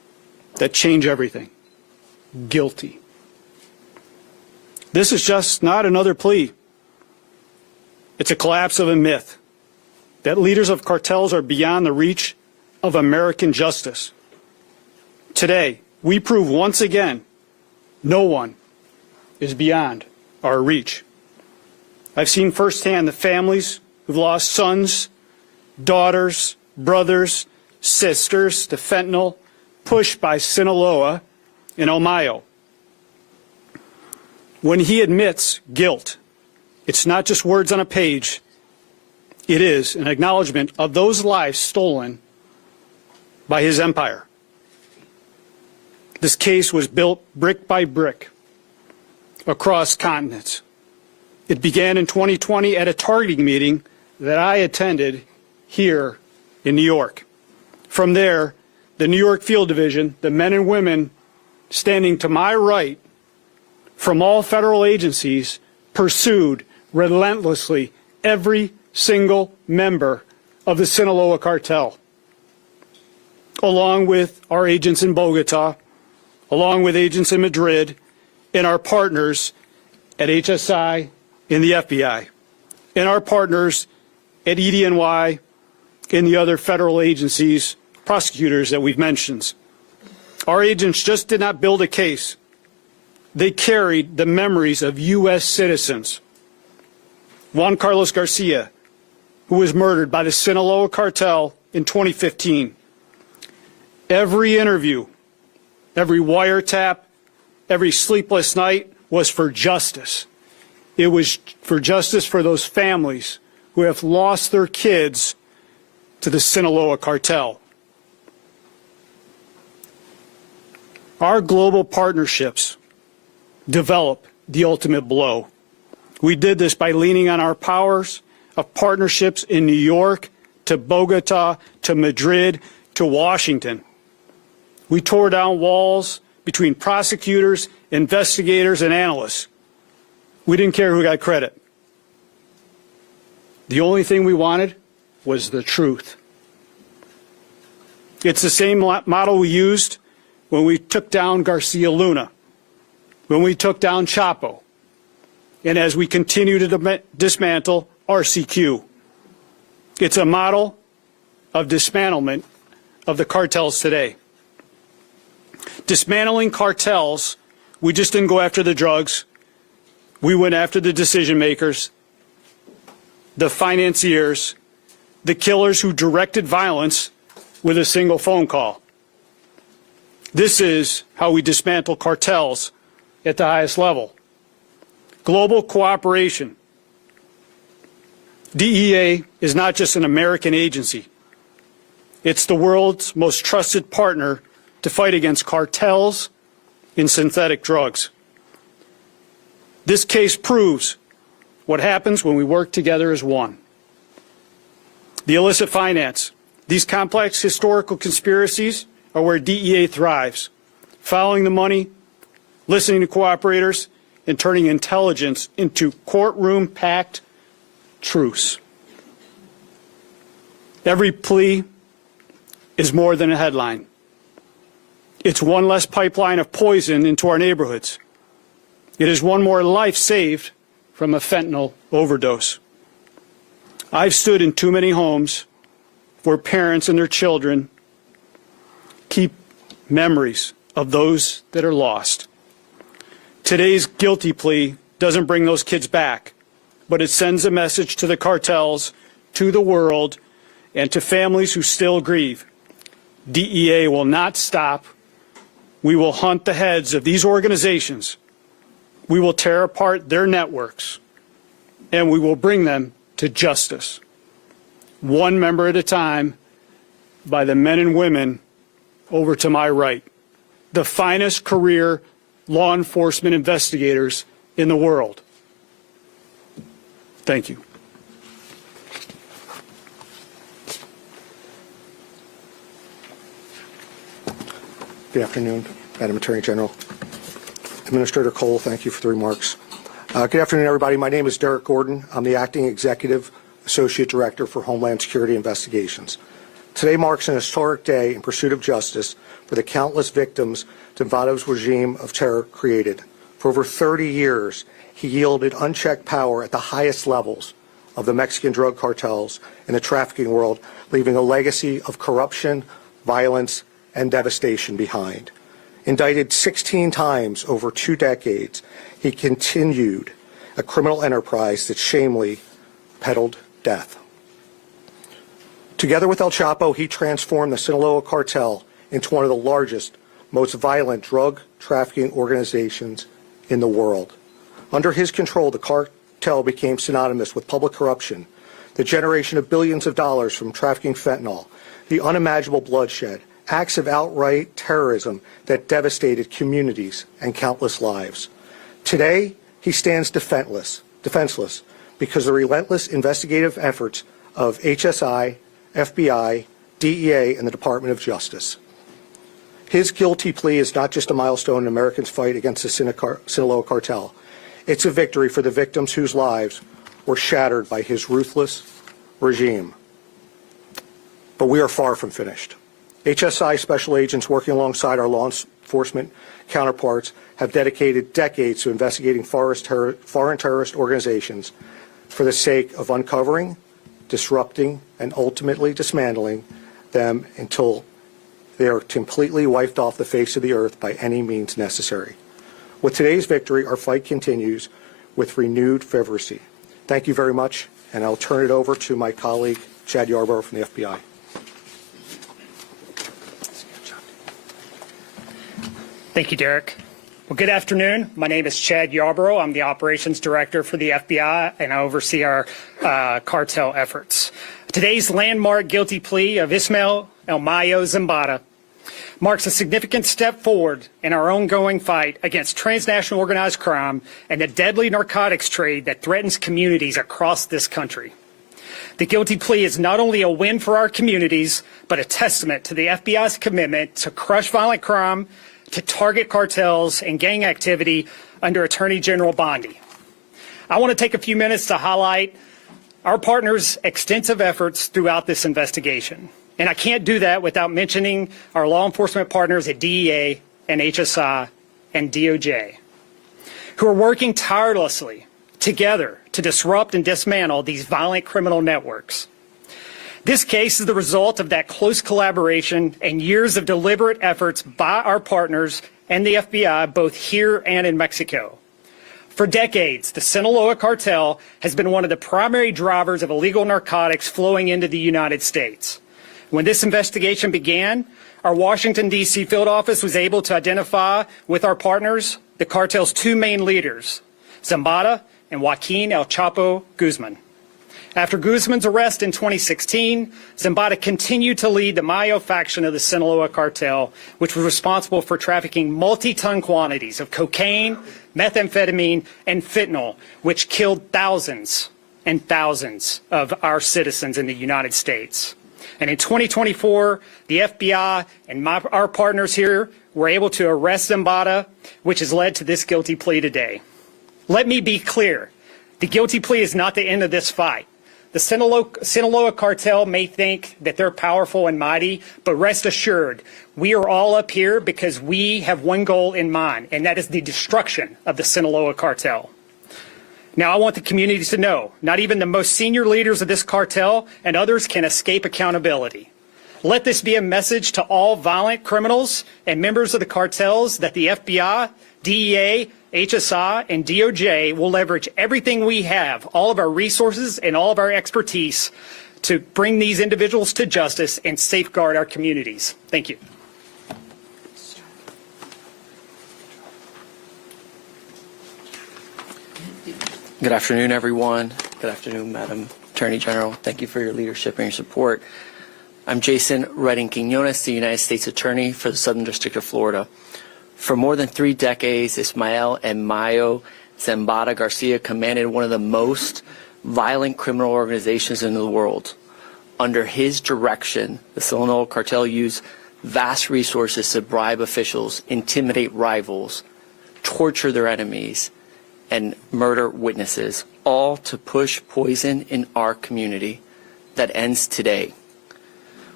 that change everything. Guilty. This is just not another plea. It's a collapse of a myth that leaders of cartels are beyond the reach of American justice. Today, we prove once again no one is beyond our reach. I've seen firsthand the families who've lost sons, daughters, brothers, sisters to fentanyl, pushed by Sinaloa and El Mayo. When he admits guilt, it's not just words on a page. It is an acknowledgement of those lives stolen by his empire. This case was built brick by brick across continents. It began in 2020 at a targeting meeting that I attended here in New York. From there, the New York Field Division, the men and women standing to my right from all federal agencies, pursued relentlessly every single member of the Sinaloa cartel, along with our agents in Bogota, along with agents in Madrid, and our partners at HSI and the FBI, and our partners at EDNY and the other federal agencies, prosecutors that we've mentioned. Our agents just did not build a case. They carried the memories of U.S. citizens. Juan Carlos Garcia, who was murdered by the Sinaloa cartel in 2015. Every interview, every wiretap, every sleepless night was for justice. It was for justice for those families who have lost their kids to the Sinaloa cartel. Our global partnerships develop the ultimate blow. We did this by leaning on our powers of partnerships in New York, to Bogota, to Madrid, to Washington. We tore down walls between prosecutors, investigators, and analysts. We didn't care who got credit. The only thing we wanted was the truth. It's the same model we used when we took down Garcia Luna, when we took down Chapo, and as we continue to dismantle RCQ. It's a model of dismantlement of the cartels today. Dismantling cartels, we just didn't go after the drugs. We went after the decision makers, the financiers, the killers who directed violence with a single phone call. This is how we dismantle cartels at the highest level. Global cooperation. DEA is not just an American agency. It's the world's most trusted partner to fight against cartels and synthetic drugs. This case proves what happens when we work together as one. The illicit finance. These complex historical conspiracies are where DEA thrives, following the money, listening to cooperators, and turning intelligence into courtroom-packed truce. Every plea is more than a headline. It's one less pipeline of poison into our neighborhoods. It is one more life saved from a fentanyl overdose. I've stood in too many homes where parents and their children keep memories of those that are lost. Today's guilty plea doesn't bring those kids back, but it sends a message to the cartels, to the world, and to families who still grieve. DEA will not stop. We will hunt the heads of these organizations. We will tear apart their networks, and we will bring them to justice, one member at a time, by the men and women over to my right, the finest career law enforcement investigators in the world. Thank you. Good afternoon, Madam Attorney General. Administrator Cole, thank you for the remarks. Good afternoon, everybody. My name is Derek Gordon. I'm the Acting Executive Associate Director for Homeland Security Investigations. Today marks an historic day in pursuit of justice for for the countless victims Zambada's regime of terror created. For over 30 years, he yielded unchecked power at the highest levels of the Mexican drug cartels and the trafficking world, leaving a legacy of corruption, violence, and devastation behind. Indicted 16 times over 2 decades, he continued a criminal enterprise that shamefully peddled death. Together with El Chapo, he transformed the Sinaloa cartel into one of the largest, most violent drug trafficking organizations in the world. Under his control, the cartel became synonymous with public corruption, the generation of billions of dollars from trafficking fentanyl, the unimaginable bloodshed, acts of outright terrorism that devastated communities and countless lives. Today, he stands defenseless because the relentless investigative efforts of HSI, FBI, DEA, and the Department of Justice. His guilty plea is not just a milestone in Americans' fight against the Sinaloa cartel. It's a victory for the victims whose lives were shattered by his ruthless regime. But we are far from finished. HSI special agents working alongside our law enforcement counterparts have dedicated decades to investigating foreign terrorist organizations for the sake of uncovering, disrupting, and ultimately dismantling them until they are completely wiped off the face of the earth by any means necessary. With today's victory, our fight continues with renewed fervency. Thank you very much, and I'll turn it over to my colleague, Chad Yarborough from the FBI. Thank you, Derek. Well, good afternoon. My name is Chad Yarborough. I'm the Operations Director for the FBI, and I oversee our cartel efforts. Today's landmark guilty plea of Ismael El Mayo Zambada marks a significant step forward in our ongoing fight against transnational organized crime and the deadly narcotics trade that threatens communities across this country. The guilty plea is not only a win for our communities, but a testament to the FBI's commitment to crush violent crime, to target cartels and gang activity under Attorney General Bondi. I want to take a few minutes to highlight our partners' extensive efforts throughout this investigation. And I can't do that without mentioning our law enforcement partners at DEA and HSI and DOJ, who are working tirelessly together to disrupt and dismantle these violent criminal networks. This case is the result of that close collaboration and years of deliberate efforts by our partners and the FBI, both here and in Mexico. For decades, the Sinaloa cartel has been one of the primary drivers of illegal narcotics flowing into the United States. When this investigation began, our Washington, D.C. field office was able to identify with our partners the cartel's 2 main leaders, Zambada and Joaquin El Chapo Guzman. After Guzman's arrest in 2016, Zambada continued to lead the Mayo faction of the Sinaloa cartel, which was responsible for trafficking multi-ton quantities of cocaine, methamphetamine, and fentanyl, which killed thousands and thousands of our citizens in the United States. And in 2024, the FBI and our partners here were able to arrest Zambada, which has led to this guilty plea today. Let me be clear. The guilty plea is not the end of this fight. The Sinaloa cartel may think that they're powerful and mighty, but rest assured, we are all up here because we have one goal in mind, and that is the destruction of the Sinaloa cartel. Now, I want the communities to know, not even the most senior leaders of this cartel and others can escape accountability. Let this be a message to all violent criminals and members of the cartels that the FBI, DEA, HSI, and DOJ will leverage everything we have, all of our resources and all of our expertise to bring these individuals to justice and safeguard our communities. Thank you. Good afternoon, everyone. Good afternoon, Madam Attorney General. Thank you for your leadership and your support. I'm Jason Redding Quinones, the United States Attorney for the Southern District of Florida. For more than 3 decades, Ismael El Mayo Zambada Garcia commanded one of the most violent criminal organizations in the world. Under his direction, the Sinaloa cartel used vast resources to bribe officials, intimidate rivals, torture their enemies, and murder witnesses, all to push poison in our community that ends today.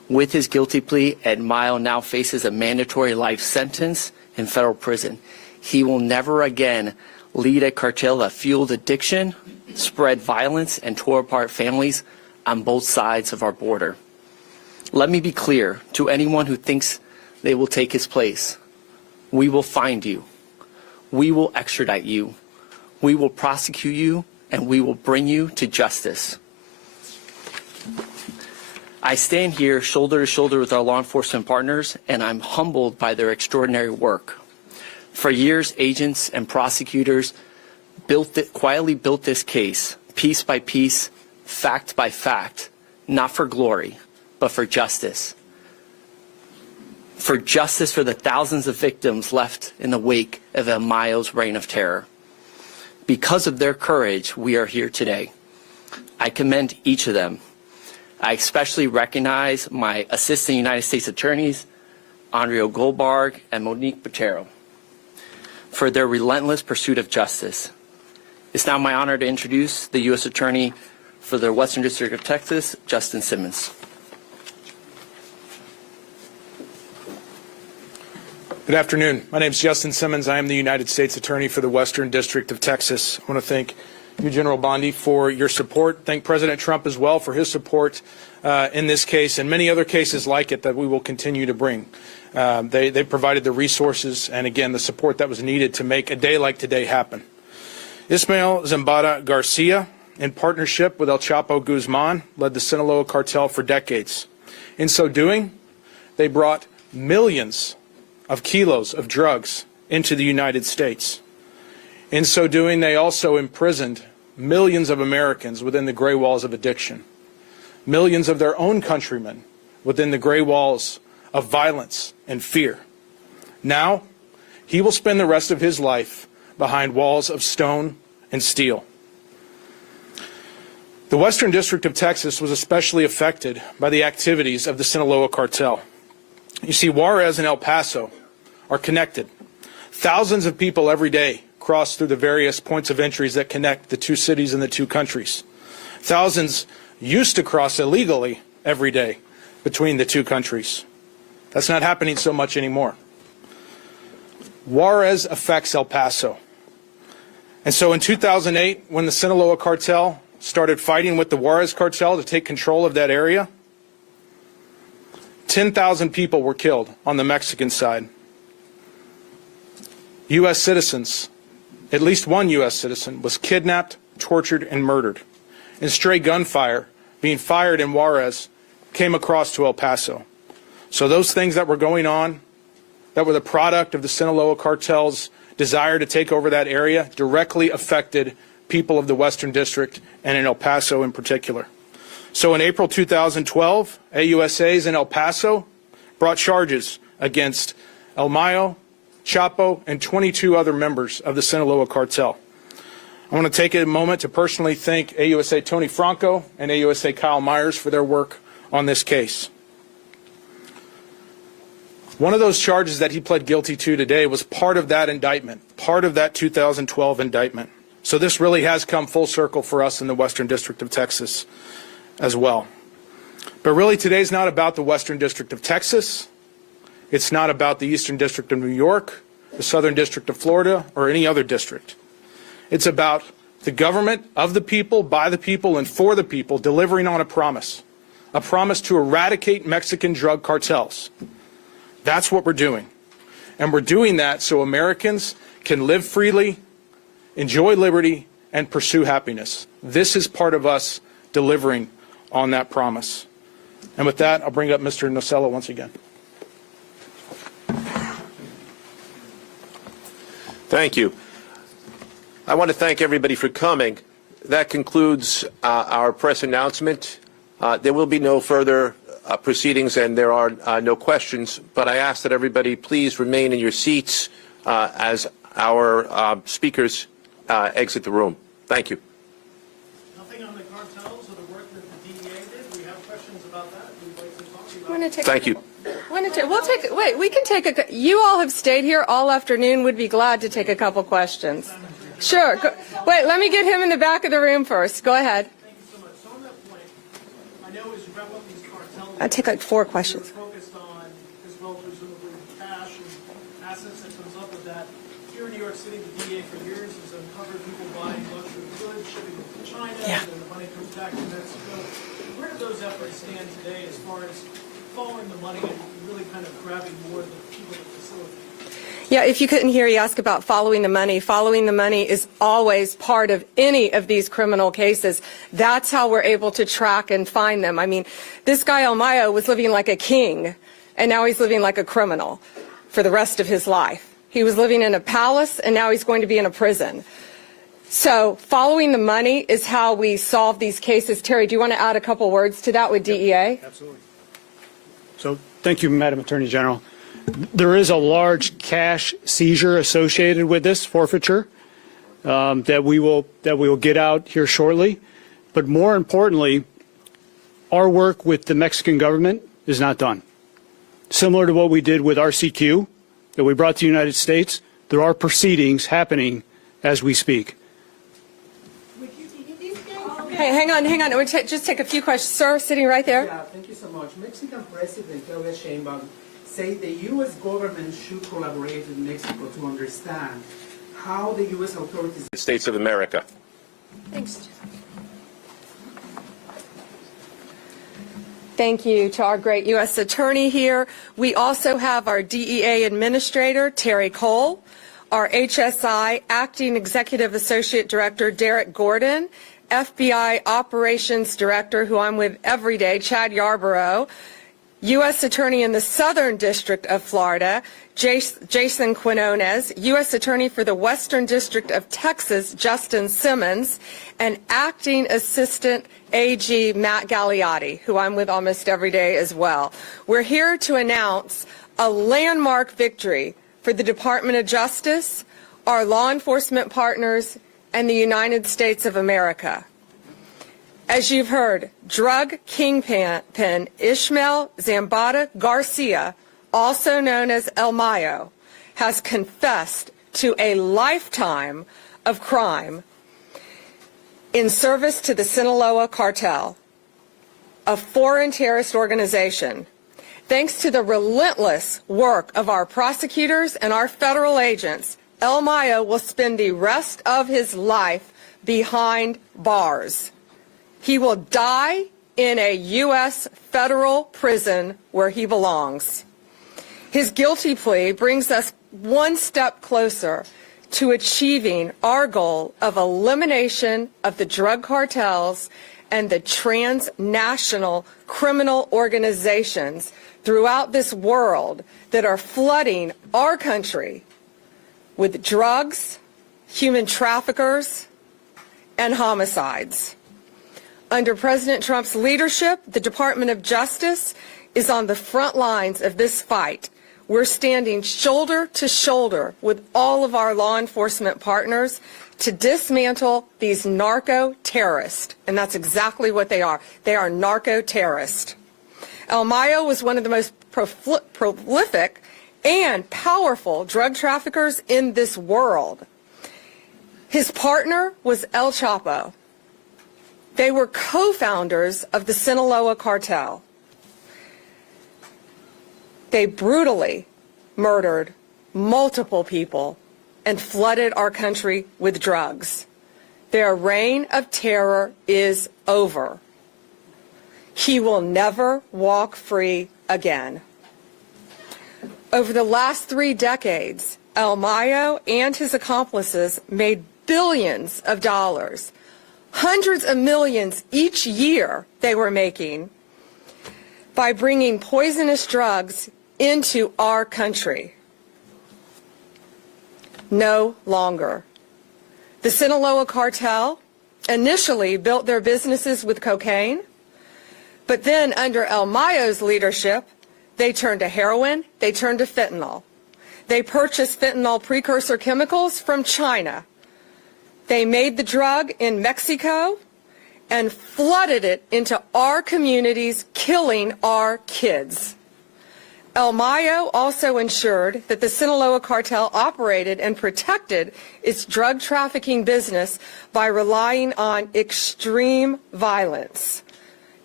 With his guilty plea, Ed Mayo now faces a mandatory life sentence in federal prison. He will never again lead a cartel that fueled addiction, spread violence, and tore apart families on both sides of our border. Let me be clear to anyone who thinks they will take his place. We will find you. We will extradite you. We will prosecute you, and we will bring you to justice. I stand here shoulder to shoulder with our law enforcement partners, and I'm humbled by their extraordinary work. For years, agents and prosecutors quietly built this case, piece by piece, fact by fact, not for glory, but for justice. For justice for the thousands of victims left in the wake of El Mayo's reign of terror. Because of their courage, we are here today. I commend each of them. I especially recognize my Assistant United States Attorneys, Andrea Goldberg and Monique Botero, for their relentless pursuit of justice. It's now my honor to introduce the U.S. Attorney for the Western District of Texas, Justin Simmons. Good afternoon. My name is Justin Simmons. I am the United States Attorney for the Western District of Texas. I want to thank you, General Bondi, for your support. Thank President Trump as well for his support in this case and many other cases like it that we will continue to bring. They provided the resources and, again, the support that was needed to make a day like today happen. Ismael Zambada Garcia, in partnership with El Chapo Guzman, led the Sinaloa cartel for decades. In so doing, they brought millions of kilos of drugs into the United States. In so doing, they also imprisoned millions of Americans within the gray walls of addiction, millions of their own countrymen within the gray walls of violence and fear. Now, he will spend the rest of his life behind walls of stone and steel. The Western District of Texas was especially affected by the activities of the Sinaloa cartel. You see, Juarez and El Paso are connected. Thousands of people every day cross through the various points of entries that connect the two cities and the two countries. Thousands used to cross illegally every day between the two countries. That's not happening so much anymore. Juarez affects El Paso. And so in 2008, when the Sinaloa cartel started fighting with the Juarez cartel to take control of that area, 10,000 people were killed on the Mexican side. U.S. citizens, at least one U.S. citizen, was kidnapped, tortured, and murdered. And stray gunfire being fired in Juarez came across to El Paso. So those things that were going on, that were the product of the Sinaloa cartel's desire to take over that area, directly affected people of the Western District and in El Paso in particular. So in April 2012, AUSAs in El Paso brought charges against El Mayo, Chapo, and 22 other members of the Sinaloa cartel. I want to take a moment to personally thank AUSA Tony Franco and AUSA Kyle Myers for their work on this case. One of those charges that he pled guilty to today was part of that indictment, part of that 2012 indictment. So this really has come full circle for us in the Western District of Texas as well. But really today's not about the Western District of Texas. It's not about the Eastern District of New York, the Southern District of Florida, or any other district. It's about the government of the people, by the people, and for the people delivering on a promise to eradicate Mexican drug cartels. That's what we're doing. And we're doing that so Americans can live freely, enjoy liberty, and pursue happiness. This is part of us delivering on that promise. And with that, I'll bring up Mr. Nocella once again. Thank you. I want to thank everybody for coming. That concludes our press announcement. There will be no further proceedings and there are no questions, but I ask that everybody please remain in your seats as our speakers exit the room. Thank you. Nothing on the cartels or the work that the DEA did? We have questions about that. We'd like to talk about it. Thank you. We can take you all have stayed here all afternoon. Would be glad to take a couple questions. Sure. Wait, let me get him in the back of the room first. Go ahead. Thank you so much. So on that point, I know as you wrap up these cartel I'd take like 4 questions. Focused on, as well, presumably cash and assets that comes up with that. Here in New York City, the DA for years has uncovered people buying luxury goods, shipping them to China, and then the money comes back to Mexico. Where do those efforts stand today as far as following the money and really kind of grabbing more of the people that facilitate? Yeah, if you couldn't hear, you ask about following the money. Following the money is always part of any of these criminal cases. That's how we're able to track and find them. I mean, this guy El Mayo was living like a king, and now he's living like a criminal for the rest of his life. He was living in a palace, and now he's going to be in a prison. So following the money is how we solve these cases. Terry, do you want to add a couple words to that with DEA? Absolutely. So thank you, Madam Attorney General. There is a large cash seizure associated with this forfeiture that we will get out here shortly. But more importantly, our work with the Mexican government is not done. Similar to what we did with RCQ that we brought to the United States, there are proceedings happening as we speak. Hey, hang on. We'll just take a few questions. Sir, sitting right there. Yeah, thank you so much. Mexican President Claudia Sheinbaum said the U.S. government should collaborate with Mexico to understand how the U.S. authorities... States of America. Thanks. Thank you to our great U.S. Attorney here. We also have our DEA Administrator, Terry Cole, our HSI Acting Executive Associate Director, Derek Gordon, FBI Operations Director, who I'm with every day, Chad Yarborough, U.S. Attorney in the Southern District of Florida, Jason Quinones, U.S. Attorney for the Western District of Texas, Justin Simmons, and Acting Assistant AG Matt Galliotti, who I'm with almost every day as well. We're here to announce a landmark victory for the Department of Justice, our law enforcement partners, and the United States of America. As you've heard, drug kingpin Ismael Zambada Garcia, also known as El Mayo, has confessed to a lifetime of crime in service to the Sinaloa Cartel, a foreign terrorist organization. Thanks to the relentless work of our prosecutors and our federal agents, El Mayo will spend the rest of his life behind bars. He will die in a U.S. federal prison where he belongs. His guilty plea brings us one step closer to achieving our goal of elimination of the drug cartels and the transnational criminal organizations throughout this world that are flooding our country with drugs, human traffickers, and homicides. Under President Trump's leadership, the Department of Justice is on the front lines of this fight. We're standing shoulder to shoulder with all of our law enforcement partners to dismantle these narco-terrorists, and that's exactly what they are. They are narco-terrorists. El Mayo was one of the most prolific and powerful drug traffickers in this world. His partner was El Chapo. They were co-founders of the Sinaloa Cartel. They brutally murdered multiple people and flooded our country with drugs. Their reign of terror is over. He will never walk free again. Over the last 3 decades, El Mayo and his accomplices made billions of dollars, hundreds of millions each year they were making by bringing poisonous drugs into our country. No longer. The Sinaloa Cartel initially built their businesses with cocaine, but then under El Mayo's leadership, they turned to heroin, they turned to fentanyl. They purchased fentanyl precursor chemicals from China. They made the drug in Mexico and flooded it into our communities, killing our kids. El Mayo also ensured that the Sinaloa Cartel operated and protected its drug trafficking business by relying on extreme violence.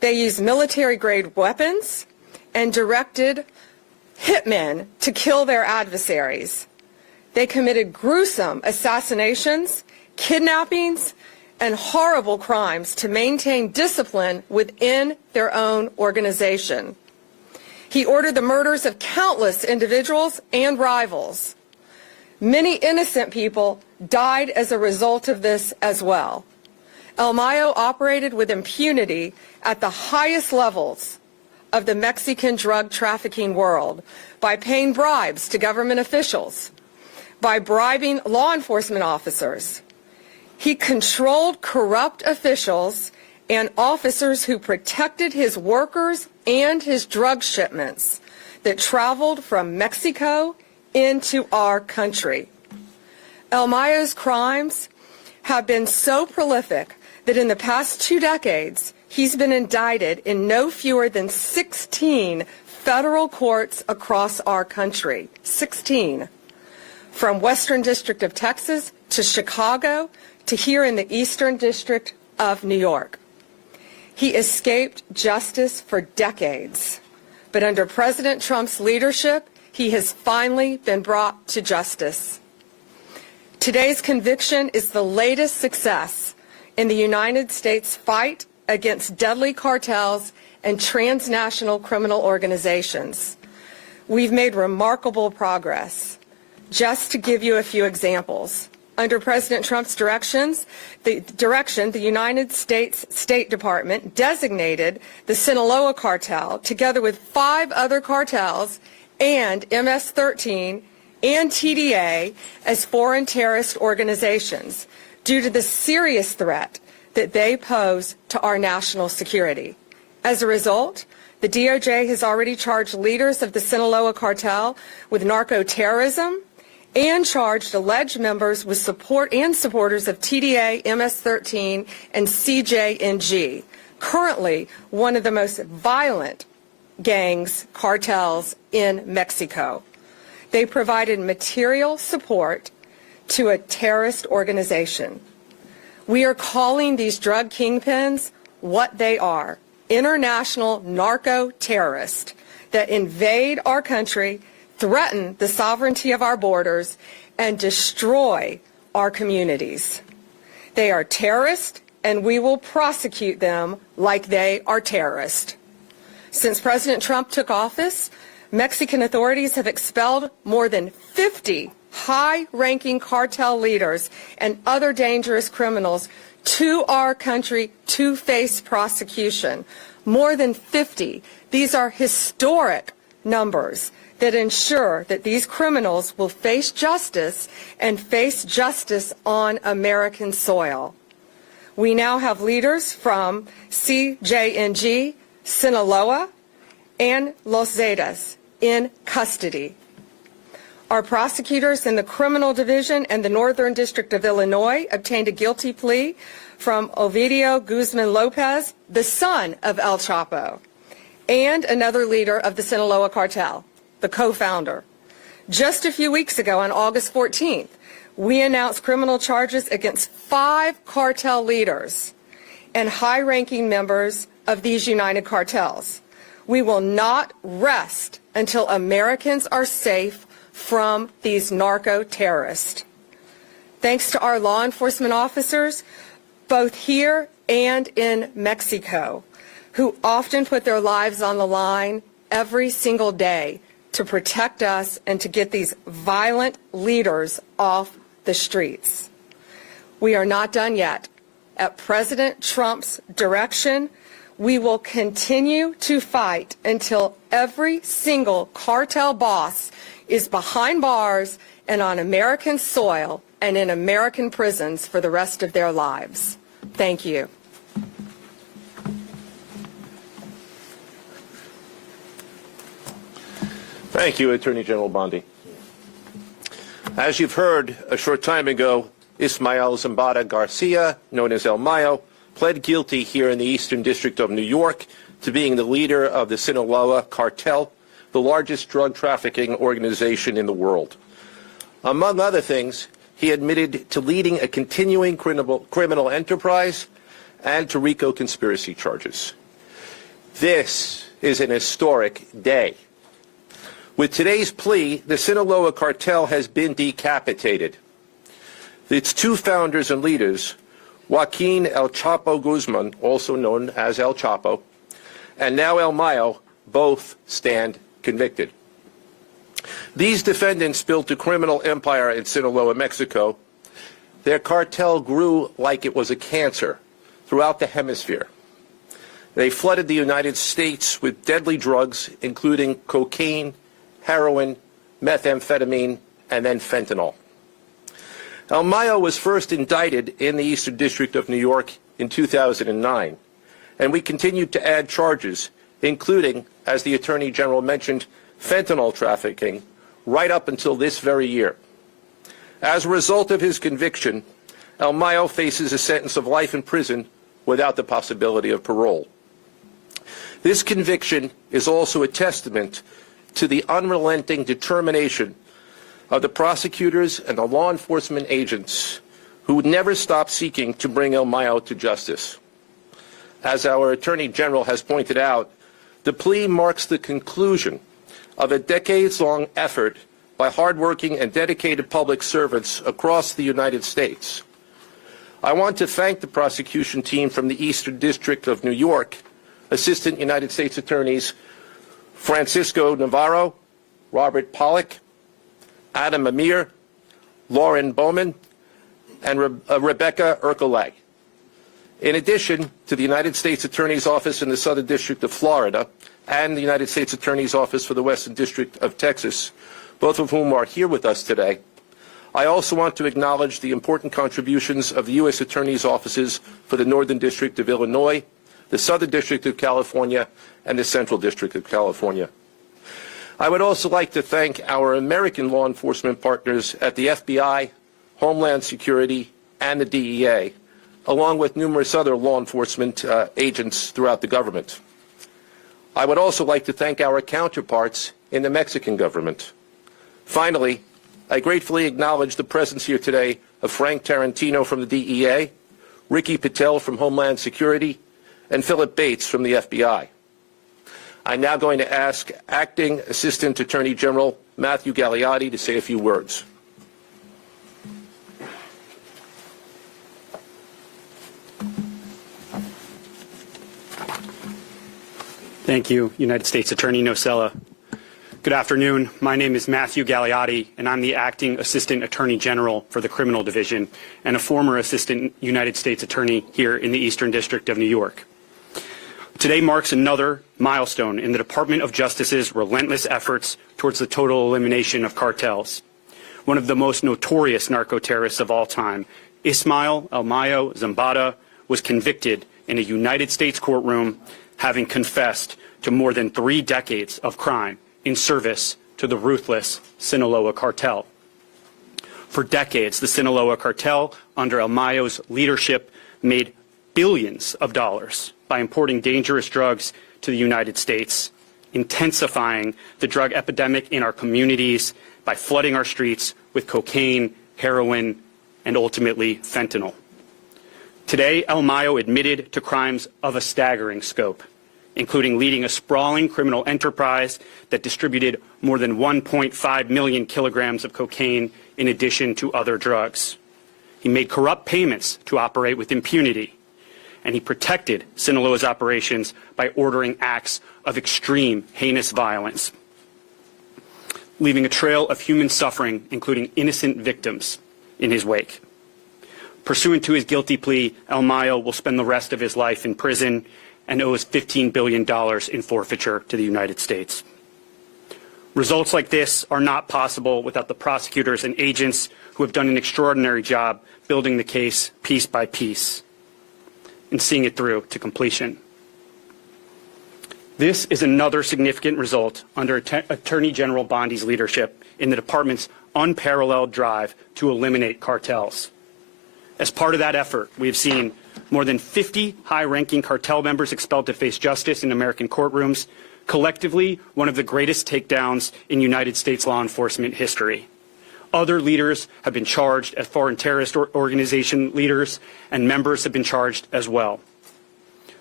They used military-grade weapons and directed hitmen to kill their adversaries. They committed gruesome assassinations, kidnappings, and horrible crimes to maintain discipline within their own organization. He ordered the murders of countless individuals and rivals. Many innocent people died as a result of this as well. El Mayo operated with impunity at the highest levels of the Mexican drug trafficking world by paying bribes to government officials, by bribing law enforcement officers. He controlled corrupt officials and officers who protected his workers and his drug shipments that traveled from Mexico into our country. El Mayo's crimes have been so prolific that in the past 2 decades, he's been indicted in no fewer than 16 federal courts across our country. 16. From Western District of Texas to Chicago to here in the Eastern District of New York. He escaped justice for decades, but under President Trump's leadership, he has finally been brought to justice. Today's conviction is the latest success in the United States fight against deadly cartels and transnational criminal organizations. We've made remarkable progress. Just to give you a few examples, under President Trump's direction, the United States State Department designated the Sinaloa cartel, together with 5 other cartels and MS-13 and TDA, as foreign terrorist organizations due to the serious threat that they pose to our national security. As a result, the DOJ has already charged leaders of the Sinaloa cartel with narco-terrorism and charged alleged members with support and supporters of TDA, MS-13, and CJNG, currently one of the most violent gangs, cartels in Mexico. They provided material support to a terrorist organization. We are calling these drug kingpins what they are: international narco-terrorists that invade our country, threaten the sovereignty of our borders, and destroy our communities. They are terrorists, and we will prosecute them like they are terrorists. Since President Trump took office, Mexican authorities have expelled more than 50 high-ranking cartel leaders and other dangerous criminals to our country to face prosecution. More than 50. These are historic numbers that ensure that these criminals will face justice and face justice on American soil. We now have leaders from CJNG, Sinaloa, and Los Zetas in custody. Our prosecutors in the Criminal Division and the Northern District of Illinois obtained a guilty plea from Ovidio Guzman Lopez, the son of El Chapo, and another leader of the Sinaloa cartel, the co-founder. Just a few weeks ago, on August 14th, we announced criminal charges against 5 cartel leaders and high-ranking members of these united cartels. We will not rest until Americans are safe from these narco-terrorists. Thanks to our law enforcement officers, both here and in Mexico, who often put their lives on the line every single day to protect us and to get these violent leaders off the streets. We are not done yet. At President Trump's direction, we will continue to fight until every single cartel boss is behind bars and on American soil and in American prisons for the rest of their lives. Thank you. Thank you, Attorney General Bondi. As you've heard, a short time ago, Ismael Zambada Garcia, known as El Mayo, pled guilty here in the Eastern District of New York to being the leader of the Sinaloa cartel, the largest drug trafficking organization in the world. Among other things, he admitted to leading a continuing criminal enterprise and to RICO conspiracy charges. This is an historic day. With today's plea, the Sinaloa cartel has been decapitated. Its two founders and leaders, Joaquin El Chapo Guzman, also known as El Chapo, and now El Mayo, both stand convicted. These defendants built a criminal empire in Sinaloa, Mexico. Their cartel grew like it was a cancer throughout the hemisphere. They flooded the United States with deadly drugs, including cocaine, heroin, methamphetamine, and then fentanyl. El Mayo was first indicted in the Eastern District of New York in 2009, and we continued to add charges, including, as the Attorney General mentioned, fentanyl trafficking, right up until this very year. As a result of his conviction, El Mayo faces a sentence of life in prison without the possibility of parole. This conviction is also a testament to the unrelenting determination of the prosecutors and the law enforcement agents who would never stop seeking to bring El Mayo to justice. As our Attorney General has pointed out, the plea marks the conclusion of a decades-long effort by hardworking and dedicated public servants across the United States. I want to thank the prosecution team from the Eastern District of New York, Assistant United States Attorneys Francisco Navarro, Robert Pollack, Adam Amir, Lauren Bowman, and Rebecca Ercolag. In addition to the United States Attorney's Office in the Southern District of Florida and the United States Attorney's Office for the Western District of Texas, both of whom are here with us today, I also want to acknowledge the important contributions of the U.S. Attorney's Offices for the Northern District of Illinois, the Southern District of California, and the Central District of California. I would also like to thank our American law enforcement partners at the FBI, Homeland Security, and the DEA, along with numerous other law enforcement agents throughout the government. I would also like to thank our counterparts in the Mexican government. Finally, I gratefully acknowledge the presence here today of Frank Tarantino from the DEA, Ricky Patel from Homeland Security, and Philip Bates from the FBI. I'm now going to ask Acting Assistant Attorney General Matthew Galeotti to say a few words. Thank you, United States Attorney Nocella. Good afternoon. My name is Matthew Galeotti, and I'm the Acting Assistant Attorney General for the Criminal Division and a former Assistant United States Attorney here in the Eastern District of New York. Today marks another milestone in the Department of Justice's relentless efforts towards the total elimination of cartels. One of the most notorious narco-terrorists of all time, Ismael El Mayo Zambada, was convicted in a United States courtroom, having confessed to more than 3 decades of crime in service to the ruthless Sinaloa cartel. For decades, the Sinaloa cartel, under El Mayo's leadership, made billions of dollars by importing dangerous drugs to the United States, intensifying the drug epidemic in our communities by flooding our streets with cocaine, heroin, and ultimately fentanyl. Today, El Mayo admitted to crimes of a staggering scope, including leading a sprawling criminal enterprise that distributed more than 1.5 million kilograms of cocaine in addition to other drugs. He made corrupt payments to operate with impunity, and he protected Sinaloa's operations by ordering acts of extreme, heinous violence, leaving a trail of human suffering, including innocent victims, in his wake. Pursuant to his guilty plea, El Mayo will spend the rest of his life in prison and owes $15 billion in forfeiture to the United States. Results like this are not possible without the prosecutors and agents who have done an extraordinary job building the case piece by piece and seeing it through to completion. This is another significant result under Attorney General Bondi's leadership in the department's unparalleled drive to eliminate cartels. As part of that effort, we have seen more than 50 high-ranking cartel members expelled to face justice in American courtrooms, collectively one of the greatest takedowns in United States law enforcement history. Other leaders have been charged as foreign terrorist organization leaders, and members have been charged as well.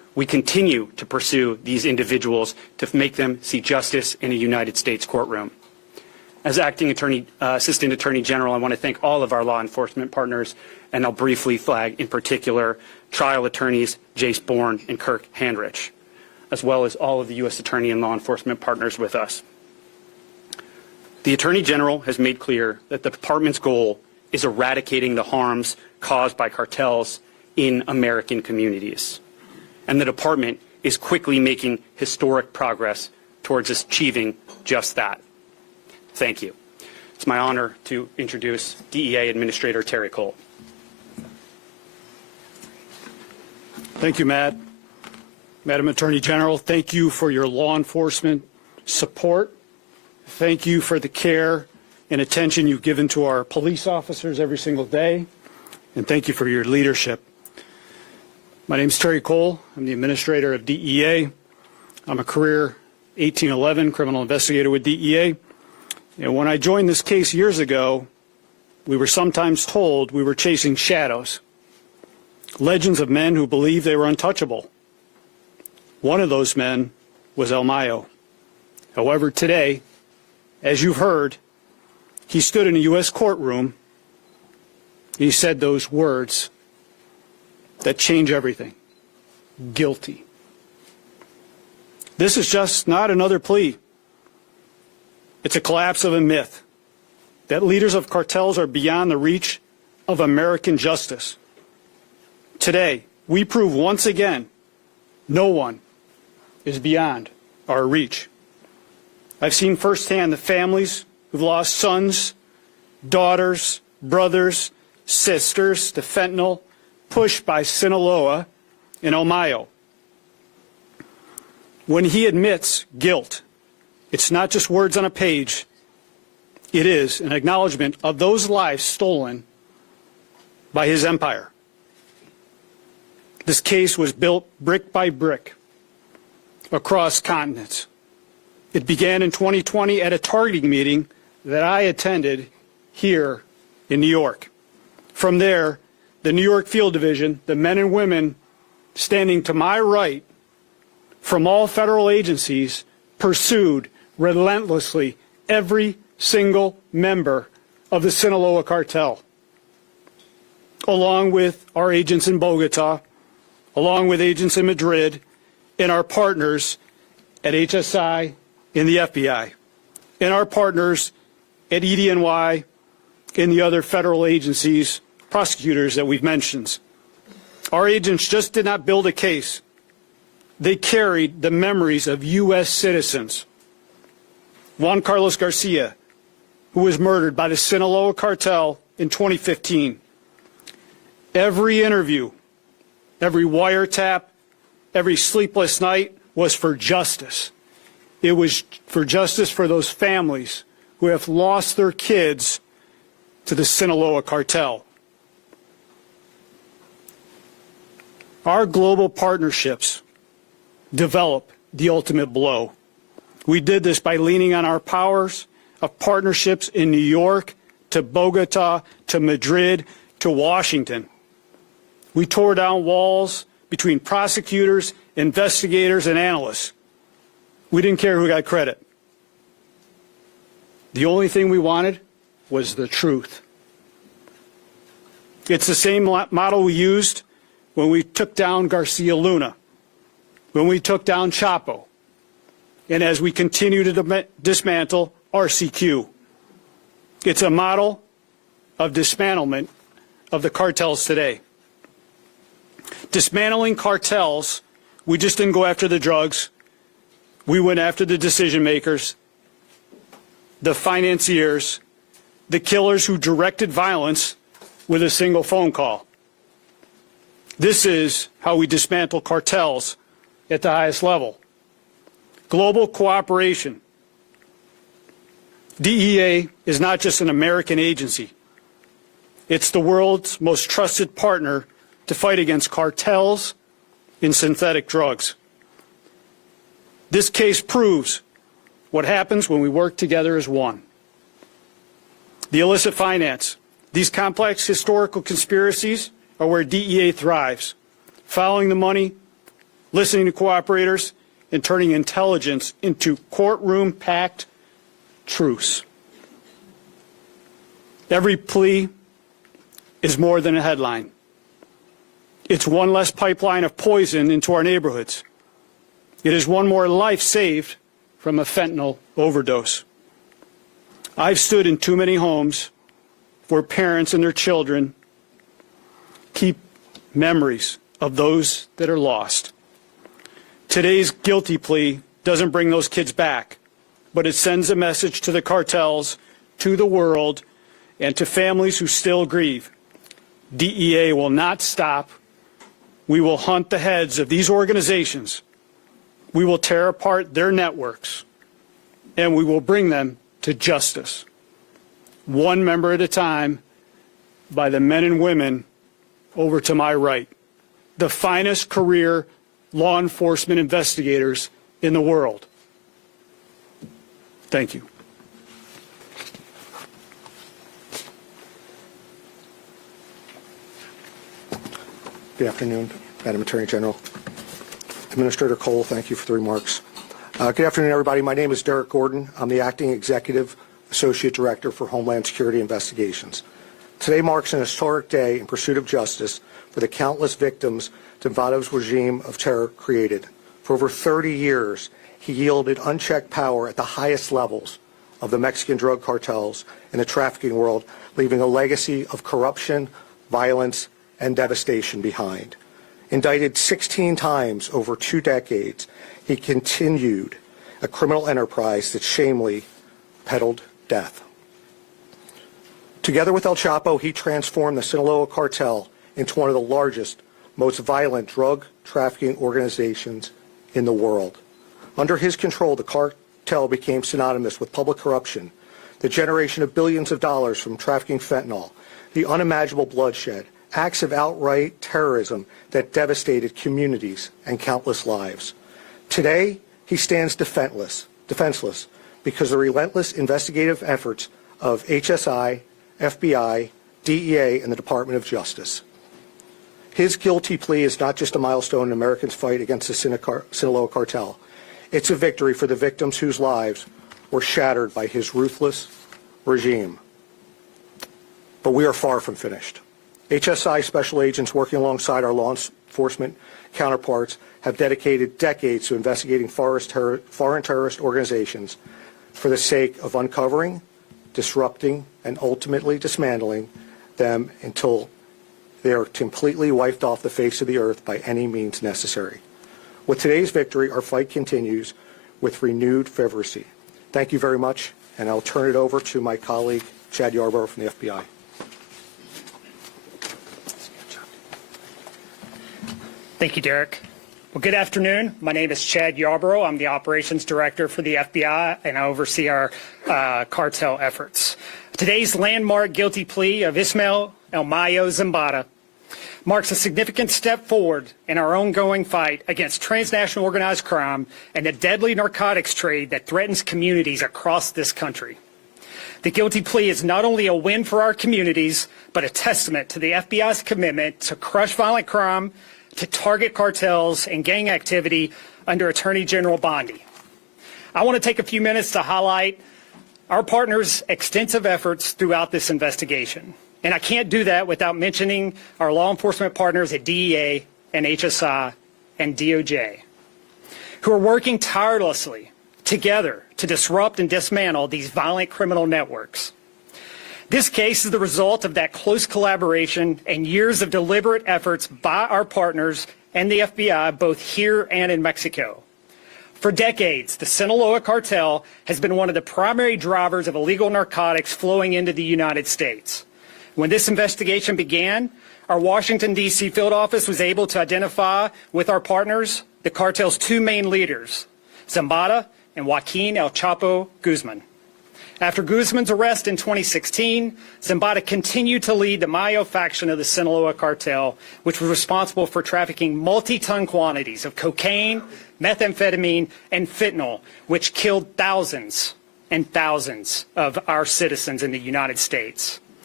We continue to pursue these individuals to make them see justice in a United States courtroom. As Acting Assistant Attorney General, I want to thank all of our law enforcement partners, and I'll briefly flag in particular trial attorneys Jace Bourne and Kirk Handrich, as well as all of the U.S. Attorney and law enforcement partners with us. The Attorney General has made clear that the Department's goal is eradicating the harms caused by cartels in American communities. And the Department is quickly making historic progress towards achieving just that. Thank you. It's my honor to introduce DEA Administrator Terry Cole. Thank you, Matt. Madam Attorney General, thank you for your law enforcement support. Thank you for the care and attention you've given to our police officers every single day. And thank you for your leadership. My name is Terry Cole. I'm the Administrator of DEA. I'm a career 1811 criminal investigator with DEA. And when I joined this case years ago, we were sometimes told we were chasing shadows, legends of men who believed they were untouchable. One of those men was El Mayo. However, today, as you've heard, he stood in a U.S. courtroom. He said those words that change everything. Guilty. This is just not another plea. It's a collapse of a myth that leaders of cartels are beyond the reach of American justice. Today, we prove once again no one is beyond our reach. I've seen firsthand the families who've lost sons, daughters, brothers, sisters to fentanyl, pushed by Sinaloa and El Mayo. When he admits guilt, it's not just words on a page. It is an acknowledgement of those lives stolen by his empire. This case was built brick by brick across continents. It began in 2020 at a targeting meeting that I attended here in New York. From there, the New York Field Division, the men and women standing to my right from all federal agencies, pursued relentlessly every single member of the Sinaloa cartel, along with our agents in Bogota, along with agents in Madrid, and our partners at HSI in the FBI, and our partners at EDNY and the other federal agencies, prosecutors that we've mentioned. Our agents just did not build a case. They carried the memories of U.S. citizens. Juan Carlos Garcia, who was murdered by the Sinaloa cartel in 2015. Every interview, every wiretap, every sleepless night was for justice. It was for justice for those families who have lost their kids to the Sinaloa cartel. Our global partnerships develop the ultimate blow. We did this by leaning on our powers of partnerships in New York, to Bogota, to Madrid, to Washington. We tore down walls between prosecutors, investigators, and analysts. We didn't care who got credit. The only thing we wanted was the truth. It's the same model we used when we took down Garcia Luna, when we took down Chapo, and as we continue to dismantle RCQ. It's a model of dismantlement of the cartels today. Dismantling cartels, we just didn't go after the drugs. We went after the decision makers, the financiers, the killers who directed violence with a single phone call. This is how we dismantle cartels at the highest level. Global cooperation. DEA is not just an American agency. It's the world's most trusted partner to fight against cartels in synthetic drugs. This case proves what happens when we work together as one. The illicit finance. These complex historical conspiracies are where DEA thrives. Following the money, listening to cooperators, and turning intelligence into courtroom-packed truce. Every plea is more than a headline. It's one less pipeline of poison into our neighborhoods. It is one more life saved from a fentanyl overdose. I've stood in too many homes where parents and their children keep memories of those that are lost. Today's guilty plea doesn't bring those kids back, but it sends a message to the cartels, to the world, and to families who still grieve. DEA will not stop. We will hunt the heads of these organizations. We will tear apart their networks, and we will bring them to justice, one member at a time, by the men and women over to my right, the finest career law enforcement investigators in the world. Thank you. Good afternoon, Madam Attorney General. Administrator Cole, thank you for the remarks. Good afternoon, everybody. My name is Derek Gordon. I'm the Acting Executive Associate Director for Homeland Security Investigations. Today marks an historic day in pursuit of justice for the countless victims Zambada's regime of terror created. For over 30 years, he yielded unchecked power at the highest levels of the Mexican drug cartels and the trafficking world, leaving a legacy of corruption, violence, and devastation behind. Indicted 16 times over 2 decades, he continued a criminal enterprise that shamefully peddled death. Together with El Chapo, he transformed the Sinaloa cartel into one of the largest, most violent drug trafficking organizations in the world. Under his control, the cartel became synonymous with public corruption, the generation of billions of dollars from trafficking fentanyl, the unimaginable bloodshed, acts of outright terrorism that devastated communities and countless lives. Today, he stands defenseless because of the relentless investigative efforts of HSI, FBI, DEA, and the Department of Justice. His guilty plea is not just a milestone in Americans' fight against the Sinaloa cartel. It's a victory for the victims whose lives were shattered by his ruthless regime. But we are far from finished. HSI special agents working alongside our law enforcement counterparts have dedicated decades to investigating foreign terrorist organizations for the sake of uncovering, disrupting, and ultimately dismantling them until they are completely wiped off the face of the earth by any means necessary. With today's victory, our fight continues with renewed fervency. Thank you very much, and I'll turn it over to my colleague, Chad Yarborough from the FBI. Thank you, Derek. Well, good afternoon. My name is Chad Yarborough. I'm the Operations Director for the FBI, and I oversee our cartel efforts. Today's landmark guilty plea of Ismael El Mayo Zambada marks a significant step forward in our ongoing fight against transnational organized crime and the deadly narcotics trade that threatens communities across this country. The guilty plea is not only a win for our communities, but a testament to the FBI's commitment to crush violent crime, to target cartels and gang activity under Attorney General Bondi. I want to take a few minutes to highlight our partners' extensive efforts throughout this investigation. And I can't do that without mentioning our law enforcement partners at DEA and HSI and DOJ, who are working tirelessly together to disrupt and dismantle these violent criminal networks. This case is the result of that close collaboration and years of deliberate efforts by our partners and the FBI, both here and in Mexico. For decades, the Sinaloa cartel has been one of the primary drivers of illegal narcotics flowing into the United States. When this investigation began, our Washington, D.C. field office was able to identify with our partners the cartel's 2 main leaders, Zambada and Joaquin El Chapo Guzman. After Guzman's arrest in 2016, Zambada continued to lead the Mayo faction of the Sinaloa cartel, which was responsible for trafficking multi-ton quantities of cocaine, methamphetamine, and fentanyl, which killed thousands and thousands of our citizens in the United States.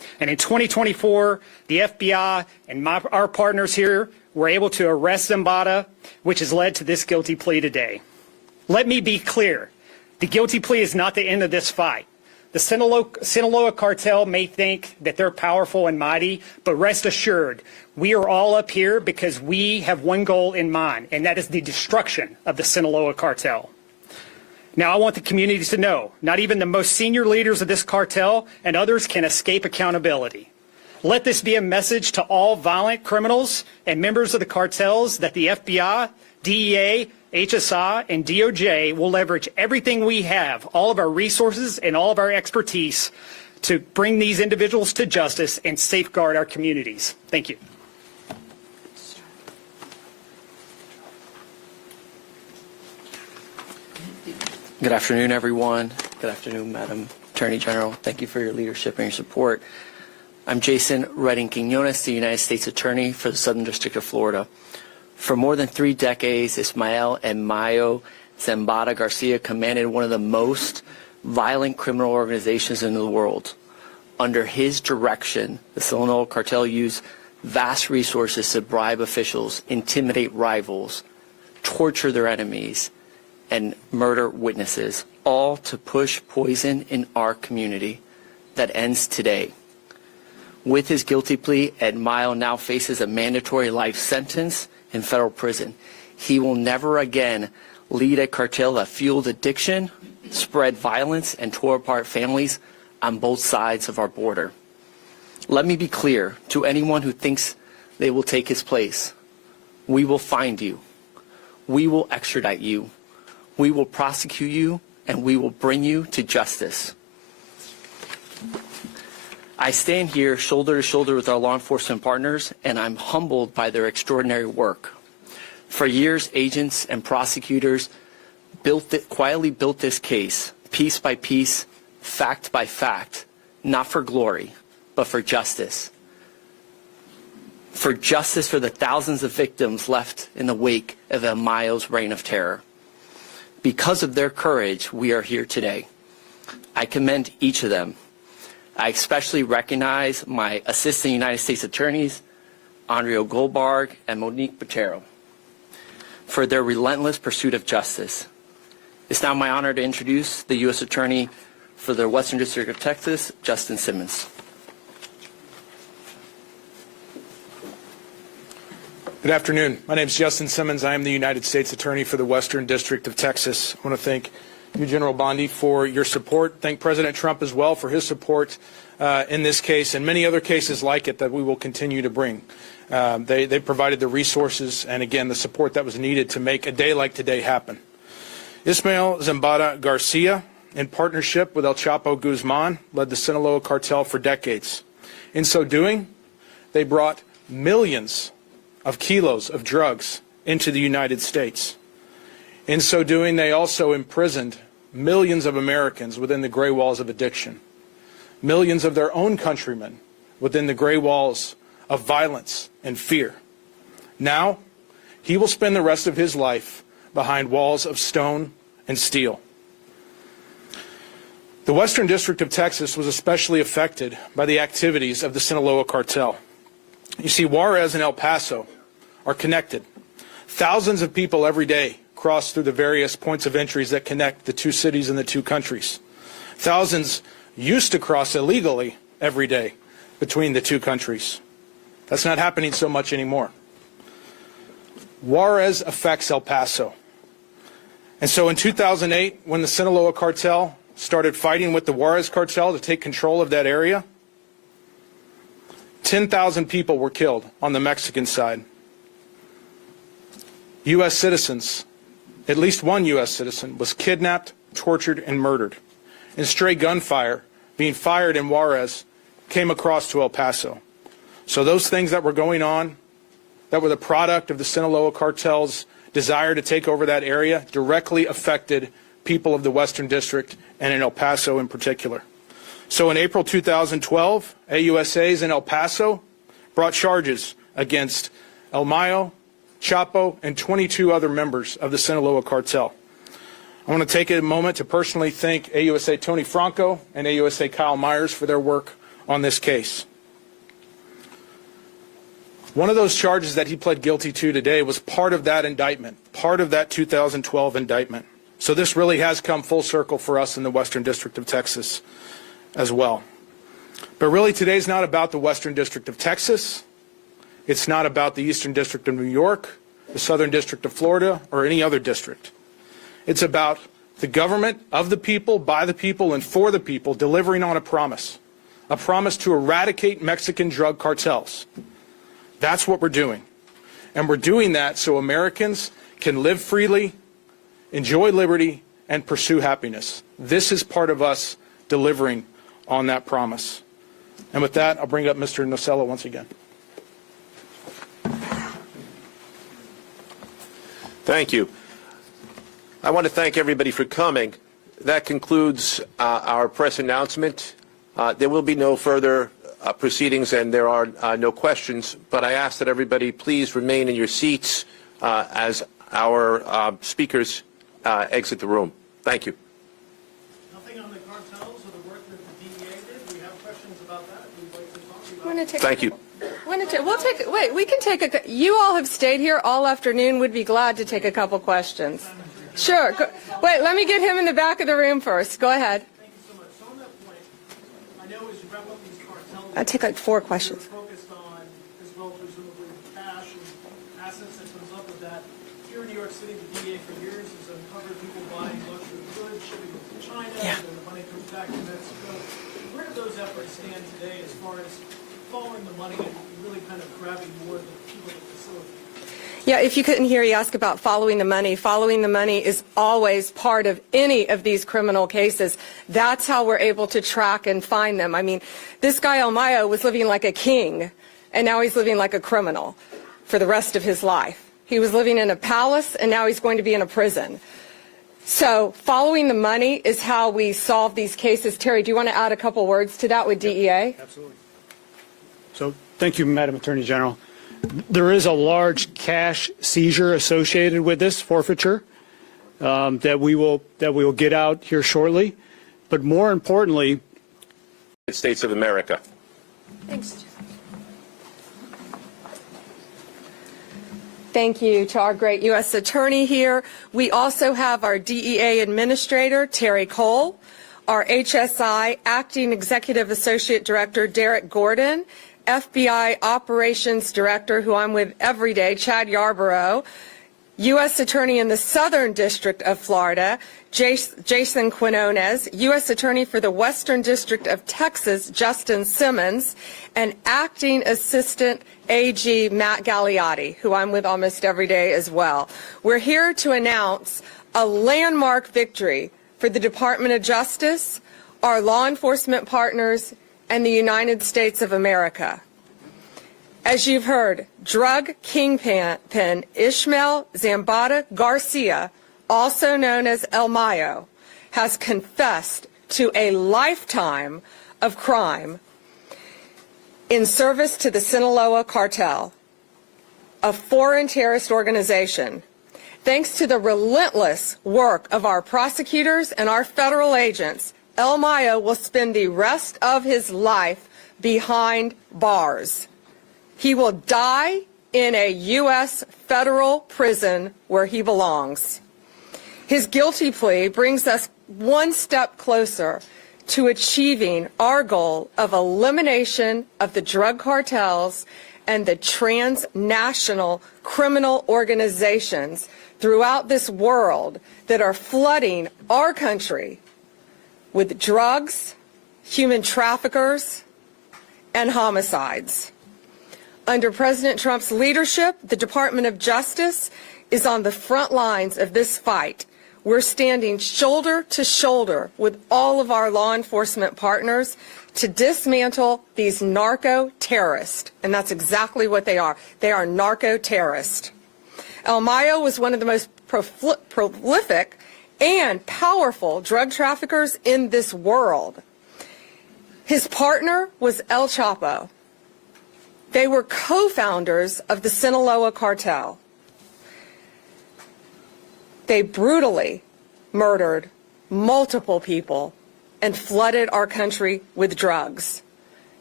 And in 2024, the FBI and our partners here were able to arrest Zambada, which has led to this guilty plea today. Let me be clear. The guilty plea is not the end of this fight. The Sinaloa cartel may think that they're powerful and mighty, but rest assured, we are all up here because we have one goal in mind, and that is the destruction of the Sinaloa cartel. Now, I want the community to know, not even the most senior leaders of this cartel and others can escape accountability. Let this be a message to all violent criminals and members of the cartels that the FBI, DEA, HSI, and DOJ will leverage everything we have, all of our resources and all of our expertise to bring these individuals to justice and safeguard our communities. Thank you. Good afternoon, everyone. Good afternoon, Madam Attorney General. Thank you for your leadership and your support. I'm Jason Redding Quinones, the United States Attorney for the Southern District of Florida. For more than 3 decades, Ismael El Mayo Zambada Garcia commanded one of the most violent criminal organizations in the world. Under his direction, the Sinaloa cartel used vast resources to bribe officials, intimidate rivals, torture their enemies, and murder witnesses, all to push poison in our community that ends today. With his guilty plea, Ed Mayo now faces a mandatory life sentence in federal prison. He will never again lead a cartel that fueled addiction, spread violence, and tore apart families on both sides of our border. Let me be clear to anyone who thinks they will take his place. We will find you. We will extradite you. We will prosecute you, and we will bring you to justice. I stand here shoulder to shoulder with our law enforcement partners, and I'm humbled by their extraordinary work. For years, agents and prosecutors quietly built this case, piece by piece, fact by fact, not for glory, but for justice. For justice for the thousands of victims left in the wake of El Mayo's reign of terror. Because of their courage, we are here today. I commend each of them. I especially recognize my Assistant United States Attorneys, Andrea Goldberg and Monique Botero, for their relentless pursuit of justice. It's now my honor to introduce the U.S. Attorney for the Western District of Texas, Justin Simmons. Good afternoon. My name is Justin Simmons. I am the United States Attorney for the Western District of Texas. I want to thank you, General Bondi, for your support. Thank President Trump as well for his support in this case and many other cases like it that we will continue to bring. They provided the resources and, again, the support that was needed to make a day like today happen. Ismael Zambada Garcia, in partnership with El Chapo Guzman, led the Sinaloa cartel for decades. In so doing, they brought millions of kilos of drugs into the United States. In so doing, they also imprisoned millions of Americans within the gray walls of addiction, millions of their own countrymen within the gray walls of violence and fear. Now, he will spend the rest of his life behind walls of stone and steel. The Western District of Texas was especially affected by the activities of the Sinaloa cartel. You see, Juarez and El Paso are connected. Thousands of people every day cross through the various points of entries that connect the two cities and the two countries. Thousands used to cross illegally every day between the two countries. That's not happening so much anymore. Juarez affects El Paso. And so in 2008, when the Sinaloa cartel started fighting with the Juarez cartel to take control of that area, 10,000 people were killed on the Mexican side. U.S. citizens, at least one U.S. citizen, was kidnapped, tortured, and murdered. And stray gunfire being fired in Juarez came across to El Paso. So those things that were going on, that were the product of the Sinaloa cartel's desire to take over that area, directly affected people of the Western District and in El Paso in particular. So in April 2012, AUSAs in El Paso brought charges against El Mayo, Chapo, and 22 other members of the Sinaloa cartel. I want to take a moment to personally thank AUSA Tony Franco and AUSA Kyle Myers for their work on this case. One of those charges that he pled guilty to today was part of that indictment, part of that 2012 indictment. So this really has come full circle for us in the Western District of Texas as well. But really today's not about the Western District of Texas. It's not about the Eastern District of New York, the Southern District of Florida, or any other district. It's about the government of the people, by the people, and for the people delivering on a promise to eradicate Mexican drug cartels. That's what we're doing. And we're doing that so Americans can live freely, enjoy liberty, and pursue happiness. This is part of us delivering on that promise. And with that, I'll bring up Mr. Nocella once again. Thank you. I want to thank everybody for coming. That concludes our press announcement. There will be no further proceedings and there are no questions, but I ask that everybody please remain in your seats as our speakers exit the room. Thank you. Nothing on the cartels or the work that the DEA did? We have questions about that. We'd like to talk about. Want to take Thank you. we can take you all have stayed here all afternoon. Would be glad to take a couple questions. Sure. Wait, let me get him in the back of the room first. Go ahead. Thank you so much. So on that point, I know as you wrap up these cartels, I'll take like 4 questions. you're focused on, as well, presumably cash and assets that comes up with that. Here in New York City, the DEA for years has uncovered people buying luxury goods, shipping them to China, and then the money comes back to Mexico. Where do those efforts stand today as far as following the money and really kind of grabbing more of the people that facilitate? Yeah, if you couldn't hear, you ask about following the money. Following the money is always part of any of these criminal cases. That's how we're able to track and find them. I mean, this guy El Mayo was living like a king, and now he's living like a criminal for the rest of his life. He was living in a palace, and now he's going to be in a prison. So following the money is how we solve these cases. Terry, do you want to add a couple words to that with DEA? Absolutely. So thank you, Madam Attorney General. There is a large cash seizure associated with this forfeiture that we will get out here shortly. But more importantly, United States of America. Thanks. Thank you to our great U.S. Attorney here. We also have our DEA Administrator, Terry Cole, our HSI Acting Executive Associate Director, Derek Gordon, FBI Operations Director, who I'm with every day, Chad Yarborough, U.S. Attorney in the Southern District of Florida, Jason Quinones, U.S. Attorney for the Western District of Texas, Justin Simmons, and Acting Assistant AG Matt Gagliotti, who I'm with almost every day as well. We're here to announce a landmark victory for the Department of Justice, our law enforcement partners, and the United States of America. As you've heard, drug kingpin Ismael Zambada Garcia, also known as El Mayo, has confessed to a lifetime of crime in service to the Sinaloa Cartel, a foreign terrorist organization. Thanks to the relentless work of our prosecutors and our federal agents, El Mayo will spend the rest of his life behind bars. He will die in a U.S. federal prison where he belongs. His guilty plea brings us one step closer to achieving our goal of elimination of the drug cartels and the transnational criminal organizations throughout this world that are flooding our country with drugs, human traffickers, and homicides. Under President Trump's leadership, the Department of Justice is on the front lines of this fight. We're standing shoulder to shoulder with all of our law enforcement partners to dismantle these narco-terrorists, and that's exactly what they are. They are narco-terrorists. El Mayo was one of the most prolific and powerful drug traffickers in this world. His partner was El Chapo. They were co-founders of the Sinaloa Cartel. They brutally murdered multiple people and flooded our country with drugs.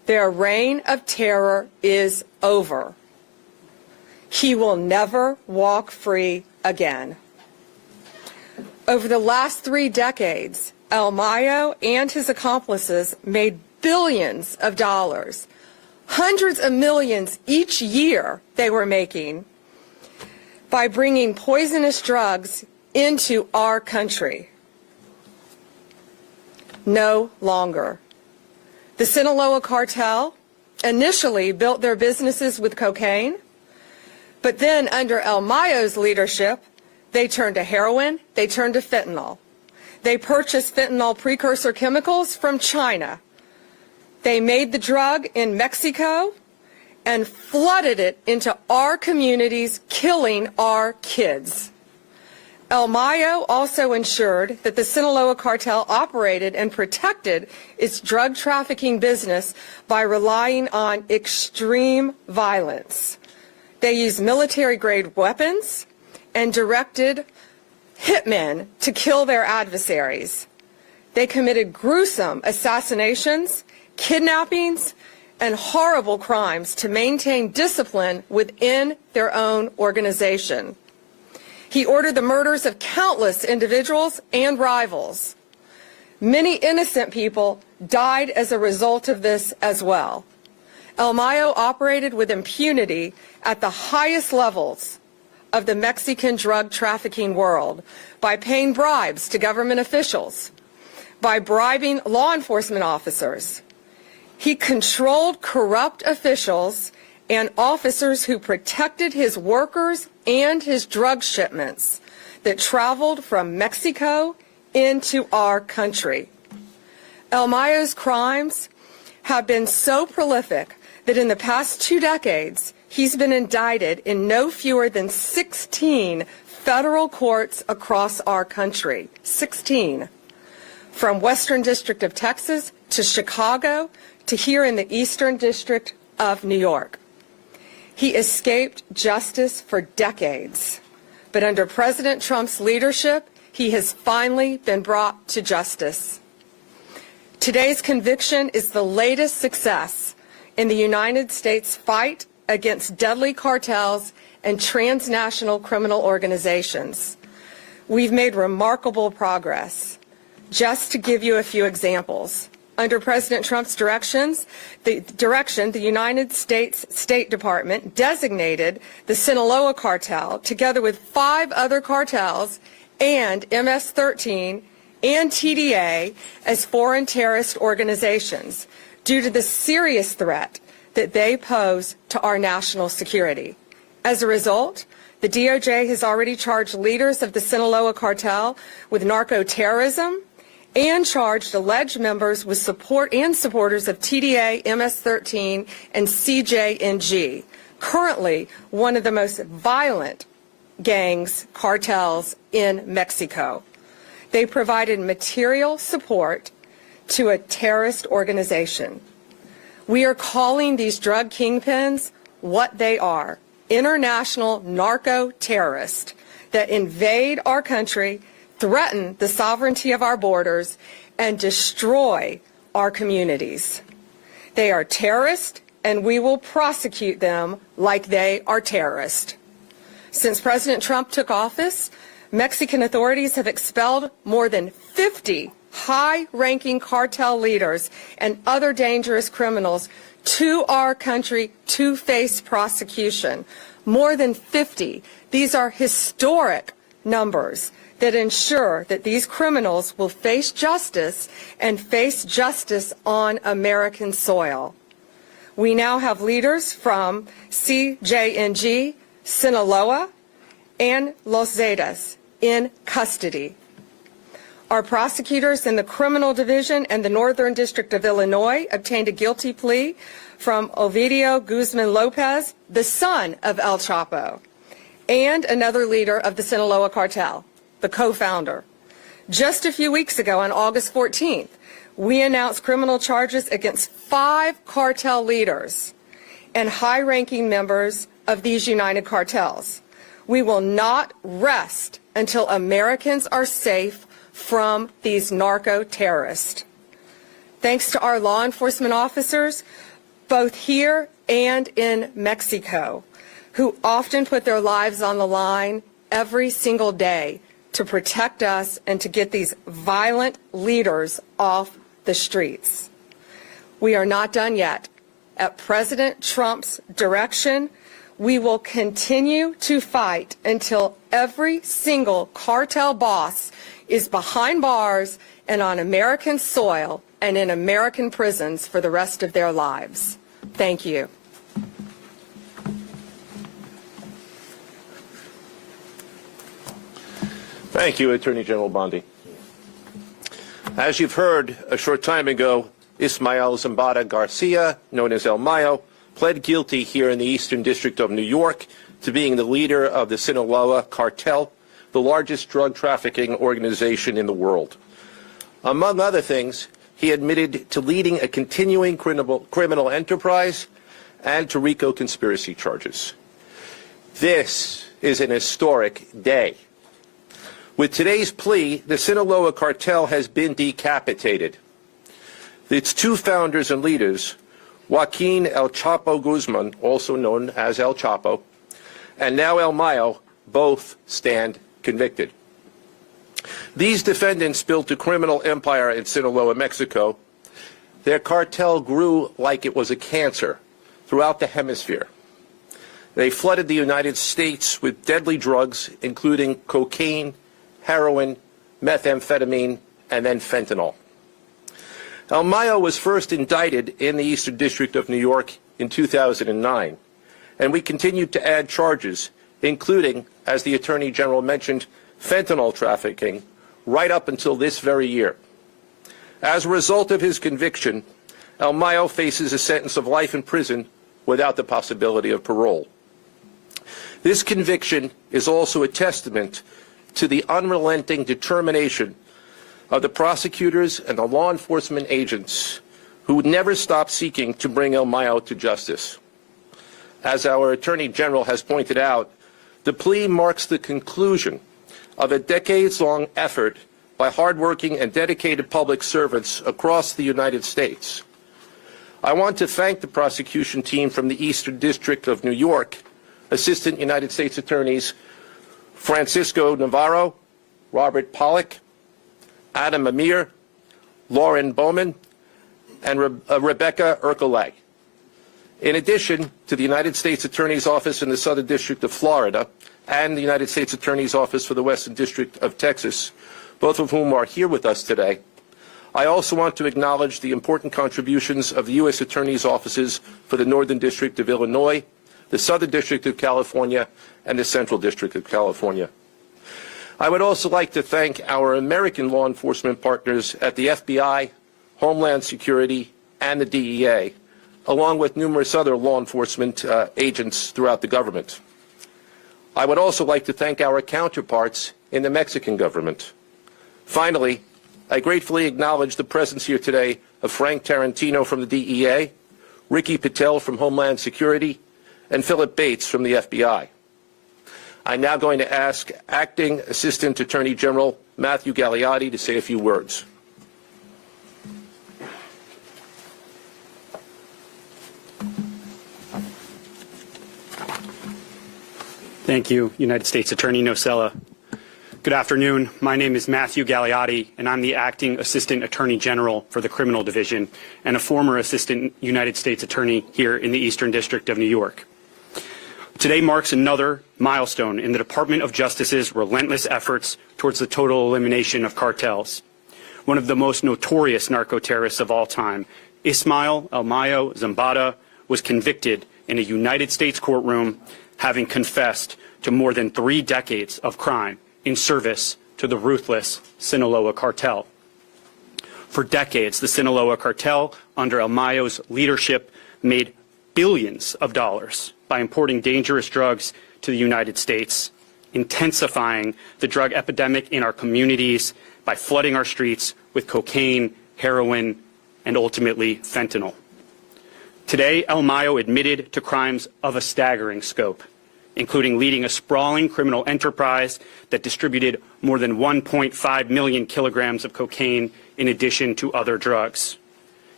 Their reign of terror is over. He will never walk free again. Over the last 3 decades, El Mayo and his accomplices made billions of dollars, hundreds of millions each year they were making by bringing poisonous drugs into our country. No longer. The Sinaloa cartel initially built their businesses with cocaine, but then under El Mayo's leadership, they turned to heroin, they turned to fentanyl. They purchased fentanyl precursor chemicals from China. They made the drug in Mexico and flooded it into our communities, killing our kids. El Mayo also ensured that the Sinaloa cartel operated and protected its drug trafficking business by relying on extreme violence. They used military-grade weapons and directed hitmen to kill their adversaries. They committed gruesome assassinations, kidnappings, and horrible crimes to maintain discipline within their own organization. He ordered the murders of countless individuals and rivals. Many innocent people died as a result of this as well. El Mayo operated with impunity at the highest levels of the Mexican drug trafficking world by paying bribes to government officials, by bribing law enforcement officers. He controlled corrupt officials and officers who protected his workers and his drug shipments that traveled from Mexico into our country. El Mayo's crimes have been so prolific that in the past 2 decades, he's been indicted in no fewer than 16 federal courts across our country. 16. From Western District of Texas to Chicago to here in the Eastern District of New York. He escaped justice for decades, but under President Trump's leadership, he has finally been brought to justice. Today's conviction is the latest success in the United States fight against deadly cartels and transnational criminal organizations. We've made remarkable progress. Just to give you a few examples, under President Trump's direction, the United States State Department designated the Sinaloa cartel, together with 5 other cartels and MS-13 and TDA, as foreign terrorist organizations due to the serious threat that they pose to our national security. As a result, the DOJ has already charged leaders of the Sinaloa cartel with narco-terrorism and charged alleged members with support and supporters of TDA, MS-13, and CJNG, currently one of the most violent cartels in Mexico. They provided material support to a terrorist organization. We are calling these drug kingpins what they are: international narco-terrorists that invade our country, threaten the sovereignty of our borders, and destroy our communities. They are terrorists, and we will prosecute them like they are terrorists. Since President Trump took office, Mexican authorities have expelled more than 50 high-ranking cartel leaders and other dangerous criminals to our country to face prosecution. More than 50. These are historic numbers that ensure that these criminals will face justice and face justice on American soil. We now have leaders from CJNG, Sinaloa, and Los Zetas in custody. Our prosecutors in the Criminal Division and the Northern District of Illinois obtained a guilty plea from Ovidio Guzman Lopez, the son of El Chapo, and another leader of the Sinaloa cartel, the co-founder. Just a few weeks ago, on August 14th, we announced criminal charges against 5 cartel leaders and high-ranking members of these united cartels. We will not rest until Americans are safe from these narco-terrorists. Thanks to our law enforcement officers, both here and in Mexico, who often put their lives on the line every single day to protect us and to get these violent leaders off the streets. We are not done yet. At President Trump's direction, we will continue to fight until every single cartel boss is behind bars and on American soil and in American prisons for the rest of their lives. Thank you. Thank you, Attorney General Bondi. As you've heard, a short time ago, Ismael Zambada Garcia, known as El Mayo, pled guilty here in the Eastern District of New York to being the leader of the Sinaloa Cartel, the largest drug trafficking organization in the world. Among other things, he admitted to leading a continuing criminal enterprise and to RICO conspiracy charges. This is an historic day. With today's plea, the Sinaloa Cartel has been decapitated. Its two founders and leaders, Joaquin El Chapo Guzman, also known as El Chapo, and now El Mayo, both stand convicted. These defendants built a criminal empire in Sinaloa, Mexico. Their cartel grew like it was a cancer throughout the hemisphere. They flooded the United States with deadly drugs, including cocaine, heroin, methamphetamine, and then fentanyl. El Mayo was first indicted in the Eastern District of New York in 2009, and we continued to add charges, including, as the Attorney General mentioned, fentanyl trafficking, right up until this very year. As a result of his conviction, El Mayo faces a sentence of life in prison without the possibility of parole. This conviction is also a testament to the unrelenting determination of the prosecutors and the law enforcement agents who would never stop seeking to bring El Mayo to justice. As our Attorney General has pointed out, the plea marks the conclusion of a decades-long effort by hardworking and dedicated public servants across the United States. I want to thank the prosecution team from the Eastern District of New York, Assistant United States Attorneys Francisco Navarro, Robert Pollack, Adam Amir, Lauren Bowman, and Rebecca Ercolag. In addition to the United States Attorney's Office in the Southern District of Florida and the United States Attorney's Office for the Western District of Texas, both of whom are here with us today, I also want to acknowledge the important contributions of the U.S. Attorney's Offices for the Northern District of Illinois, the Southern District of California, and the Central District of California. I would also like to thank our American law enforcement partners at the FBI, Homeland Security, and the DEA, along with numerous other law enforcement agents throughout the government. I would also like to thank our counterparts in the Mexican government. Finally, I gratefully acknowledge the presence here today of Frank Tarantino from the DEA, Ricky Patel from Homeland Security, and Philip Bates from the FBI. I'm now going to ask Acting Assistant Attorney General Matthew Galeotti to say a few words. Thank you, United States Attorney Nocella. Good afternoon. My name is Matthew Galeotti, and I'm the Acting Assistant Attorney General for the Criminal Division and a former Assistant United States Attorney here in the Eastern District of New York. Today marks another milestone in the Department of Justice's relentless efforts towards the total elimination of cartels. One of the most notorious narco-terrorists of all time, Ismael El Mayo Zambada, was convicted in a United States courtroom, having confessed to more than 3 decades of crime in service to the ruthless Sinaloa cartel. For decades, the Sinaloa cartel, under El Mayo's leadership, made billions of dollars by importing dangerous drugs to the United States, intensifying the drug epidemic in our communities by flooding our streets with cocaine, heroin, and ultimately fentanyl. Today, El Mayo admitted to crimes of a staggering scope, including leading a sprawling criminal enterprise that distributed more than 1.5 million kilograms of cocaine in addition to other drugs.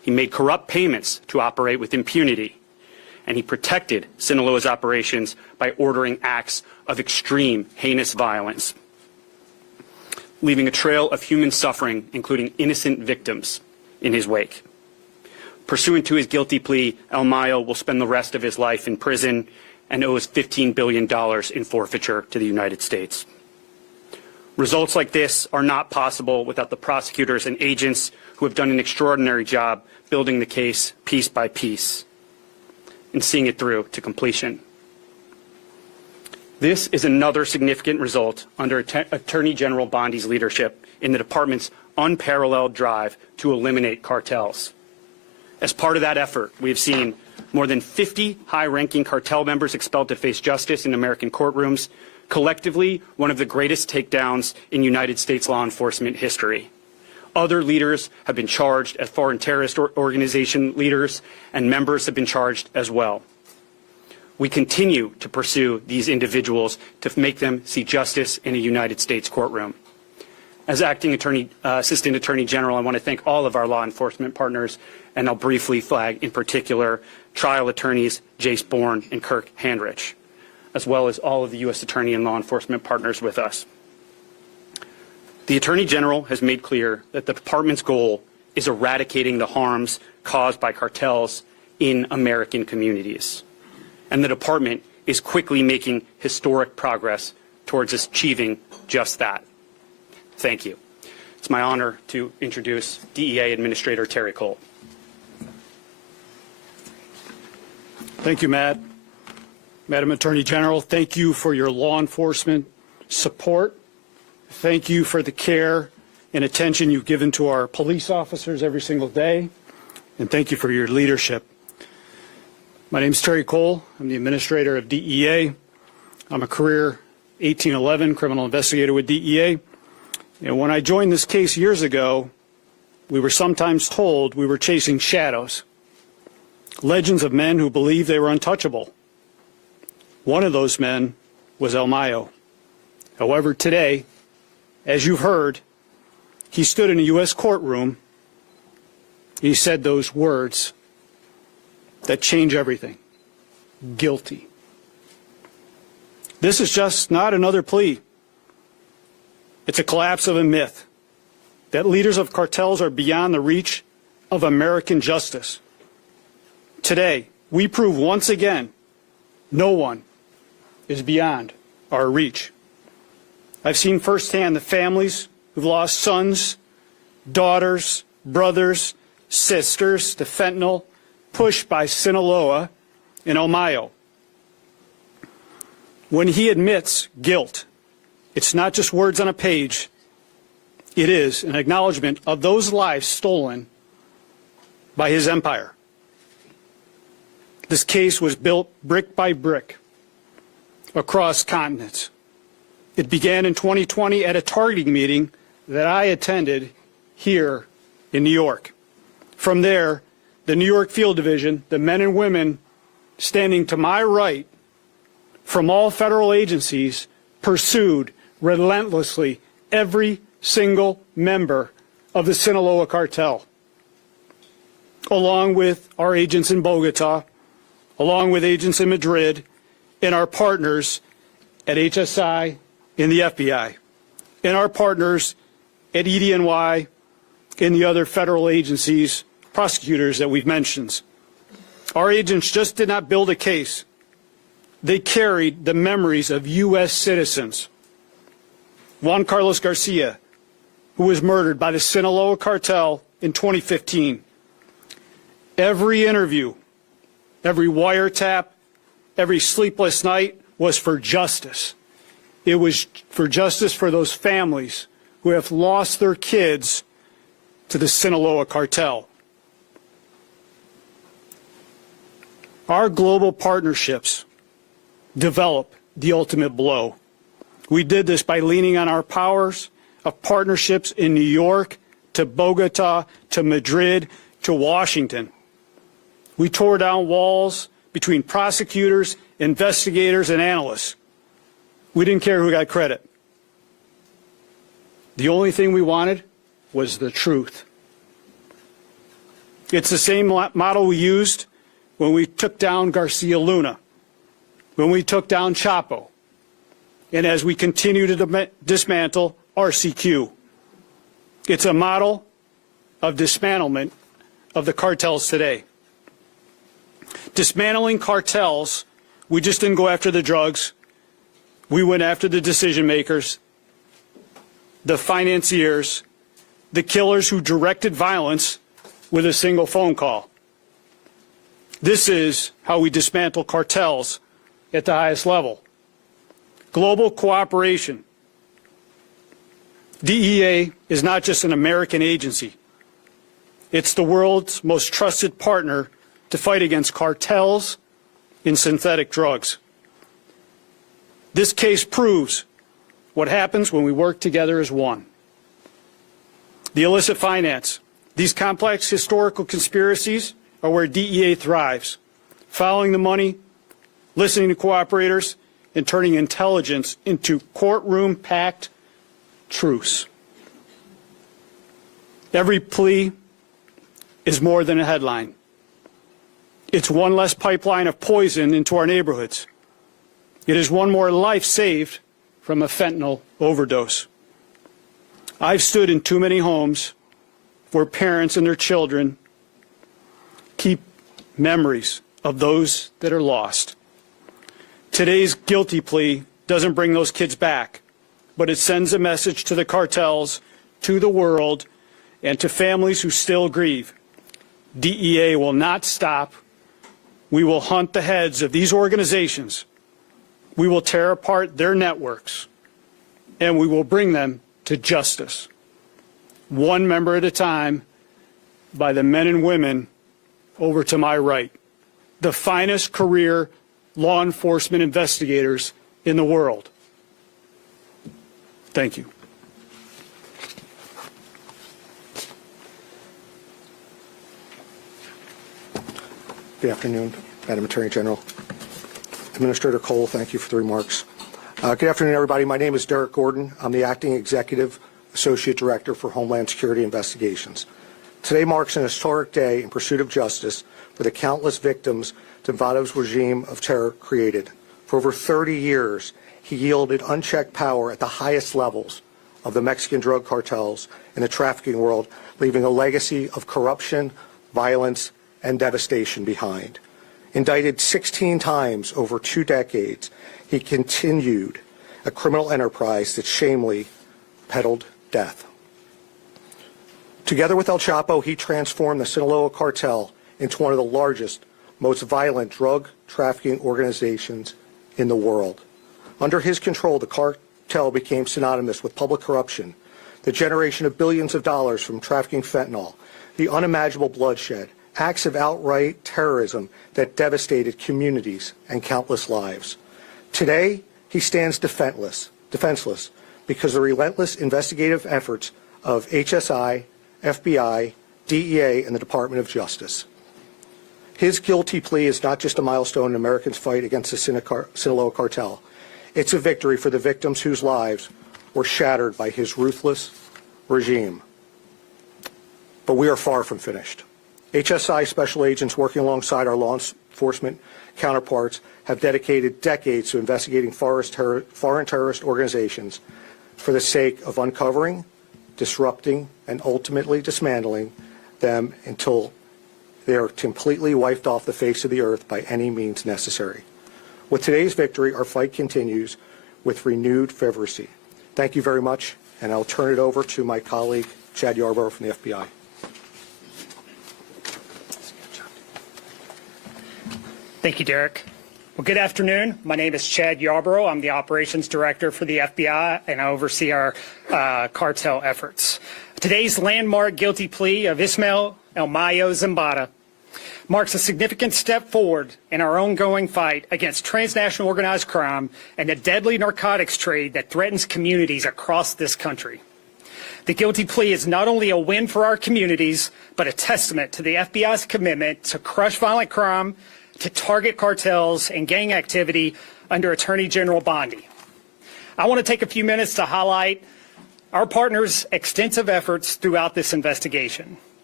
He made corrupt payments to operate with impunity, and he protected Sinaloa's operations by ordering acts of extreme, heinous violence, leaving a trail of human suffering, including innocent victims, in his wake. Pursuant to his guilty plea, El Mayo will spend the rest of his life in prison and owes $15 billion in forfeiture to the United States. Results like this are not possible without the prosecutors and agents who have done an extraordinary job building the case piece by piece and seeing it through to completion. This is another significant result under Attorney General Bondi's leadership in the department's unparalleled drive to eliminate cartels. As part of that effort, we have seen more than 50 high-ranking cartel members expelled to face justice in American courtrooms, collectively one of the greatest takedowns in United States law enforcement history. Other leaders have been charged as foreign terrorist organization leaders, and members have been charged as well. We continue to pursue these individuals to make them see justice in a United States courtroom. As Acting Assistant Attorney General, I want to thank all of our law enforcement partners, and I'll briefly flag in particular trial attorneys Jace Bourne and Kirk Handrich, as well as all of the U.S. Attorney and law enforcement partners with us. The Attorney General has made clear that the department's goal is eradicating the harms caused by cartels in American communities. And the department is quickly making historic progress towards achieving just that. Thank you. It's my honor to introduce DEA Administrator Terry Cole. Thank you, Matt. Madam Attorney General, thank you for your law enforcement support. Thank you for the care and attention you've given to our police officers every single day. And thank you for your leadership. My name is Terry Cole. I'm the Administrator of DEA. I'm a career 1811 criminal investigator with DEA. And when I joined this case years ago, we were sometimes told we were chasing shadows, legends of men who believed they were untouchable. One of those men was El Mayo. However, today, as you've heard, he stood in a U.S. courtroom. He said those words that change everything. Guilty. This is just not another plea. It's a collapse of a myth that leaders of cartels are beyond the reach of American justice. Today, we prove once again no one is beyond our reach. I've seen firsthand the families who've lost sons, daughters, brothers, sisters to fentanyl, pushed by Sinaloa and El Mayo. When he admits guilt, it's not just words on a page. It is an acknowledgement of those lives stolen by his empire. This case was built brick by brick across continents. It began in 2020 at a targeting meeting that I attended here in New York. From there, the New York Field Division, the men and women standing to my right from all federal agencies, pursued relentlessly every single member of the Sinaloa cartel, along with our agents in Bogota, along with agents in Madrid, and our partners at HSI in the FBI, and our partners at EDNY and the other federal agencies, prosecutors that we've mentioned. Our agents just did not build a case. They carried the memories of U.S. citizens. Juan Carlos Garcia, who was murdered by the Sinaloa cartel in 2015. Every interview, every wiretap, every sleepless night was for justice. It was for justice for those families who have lost their kids to the Sinaloa cartel. Our global partnerships develop the ultimate blow. We did this by leaning on our powers of partnerships in New York, to Bogota, to Madrid, to Washington. We tore down walls between prosecutors, investigators, and analysts. We didn't care who got credit. The only thing we wanted was the truth. It's the same model we used when we took down Garcia Luna, when we took down Chapo, and as we continue to dismantle RCQ. It's a model of dismantlement of the cartels today. Dismantling cartels, we just didn't go after the drugs. We went after the decision makers, the financiers, the killers who directed violence with a single phone call. This is how we dismantle cartels at the highest level. Global cooperation. DEA is not just an American agency. It's the world's most trusted partner to fight against cartels in synthetic drugs. This case proves what happens when we work together as one. The illicit finance. These complex historical conspiracies are where DEA thrives, following the money, listening to cooperators, and turning intelligence into courtroom-packed truths. Every plea is more than a headline. It's one less pipeline of poison into our neighborhoods. It is one more life saved from a fentanyl overdose. I've stood in too many homes where parents and their children keep memories of those that are lost. Today's guilty plea doesn't bring those kids back, but it sends a message to the cartels, to the world, and to families who still grieve. DEA will not stop. We will hunt the heads of these organizations. We will tear apart their networks, and we will bring them to justice, one member at a time, by the men and women over to my right, the finest career law enforcement investigators in the world. Thank you. Good afternoon, Madam Attorney General. Administrator Cole, thank you for the remarks. Good afternoon, everybody. My name is Derek Gordon. I'm the Acting Executive Associate Director for Homeland Security Investigations. Today marks an historic day in pursuit of justice for the countless victims Zamboda's regime of terror created. For over 30 years, he yielded unchecked power at the highest levels of the Mexican drug cartels and the trafficking world, leaving a legacy of corruption, violence, and devastation behind. Indicted 16 times over 2 decades, he continued a criminal enterprise that shamefully peddled death. Together with El Chapo, he transformed the Sinaloa cartel into one of the largest, most violent drug trafficking organizations in the world. Under his control, the cartel became synonymous with public corruption, the generation of billions of dollars from trafficking fentanyl, the unimaginable bloodshed, acts of outright terrorism that devastated communities and countless lives. Today, he stands defenseless because of the relentless investigative efforts of HSI, FBI, DEA, and the Department of Justice. His guilty plea is not just a milestone in Americans' fight against the Sinaloa cartel. It's a victory for the victims whose lives were shattered by his ruthless regime. But we are far from finished. HSI special agents working alongside our law enforcement counterparts have dedicated decades to investigating foreign terrorist organizations for the sake of uncovering, disrupting, and ultimately dismantling them until they are completely wiped off the face of the earth by any means necessary. With today's victory, our fight continues with renewed fervency. Thank you very much, and I'll turn it over to my colleague, Chad Yarborough from the FBI. Thank you, Derek. Well, good afternoon. My name is Chad Yarborough. I'm the Operations Director for the FBI, and I oversee our cartel efforts. Today's landmark guilty plea of Ismael El Mayo Zambada marks a significant step forward in our ongoing fight against transnational organized crime and the deadly narcotics trade that threatens communities across this country. The guilty plea is not only a win for our communities, but a testament to the FBI's commitment to crush violent crime, to target cartels and gang activity under Attorney General Bondi. I want to take a few minutes to highlight our partners' extensive efforts throughout this investigation.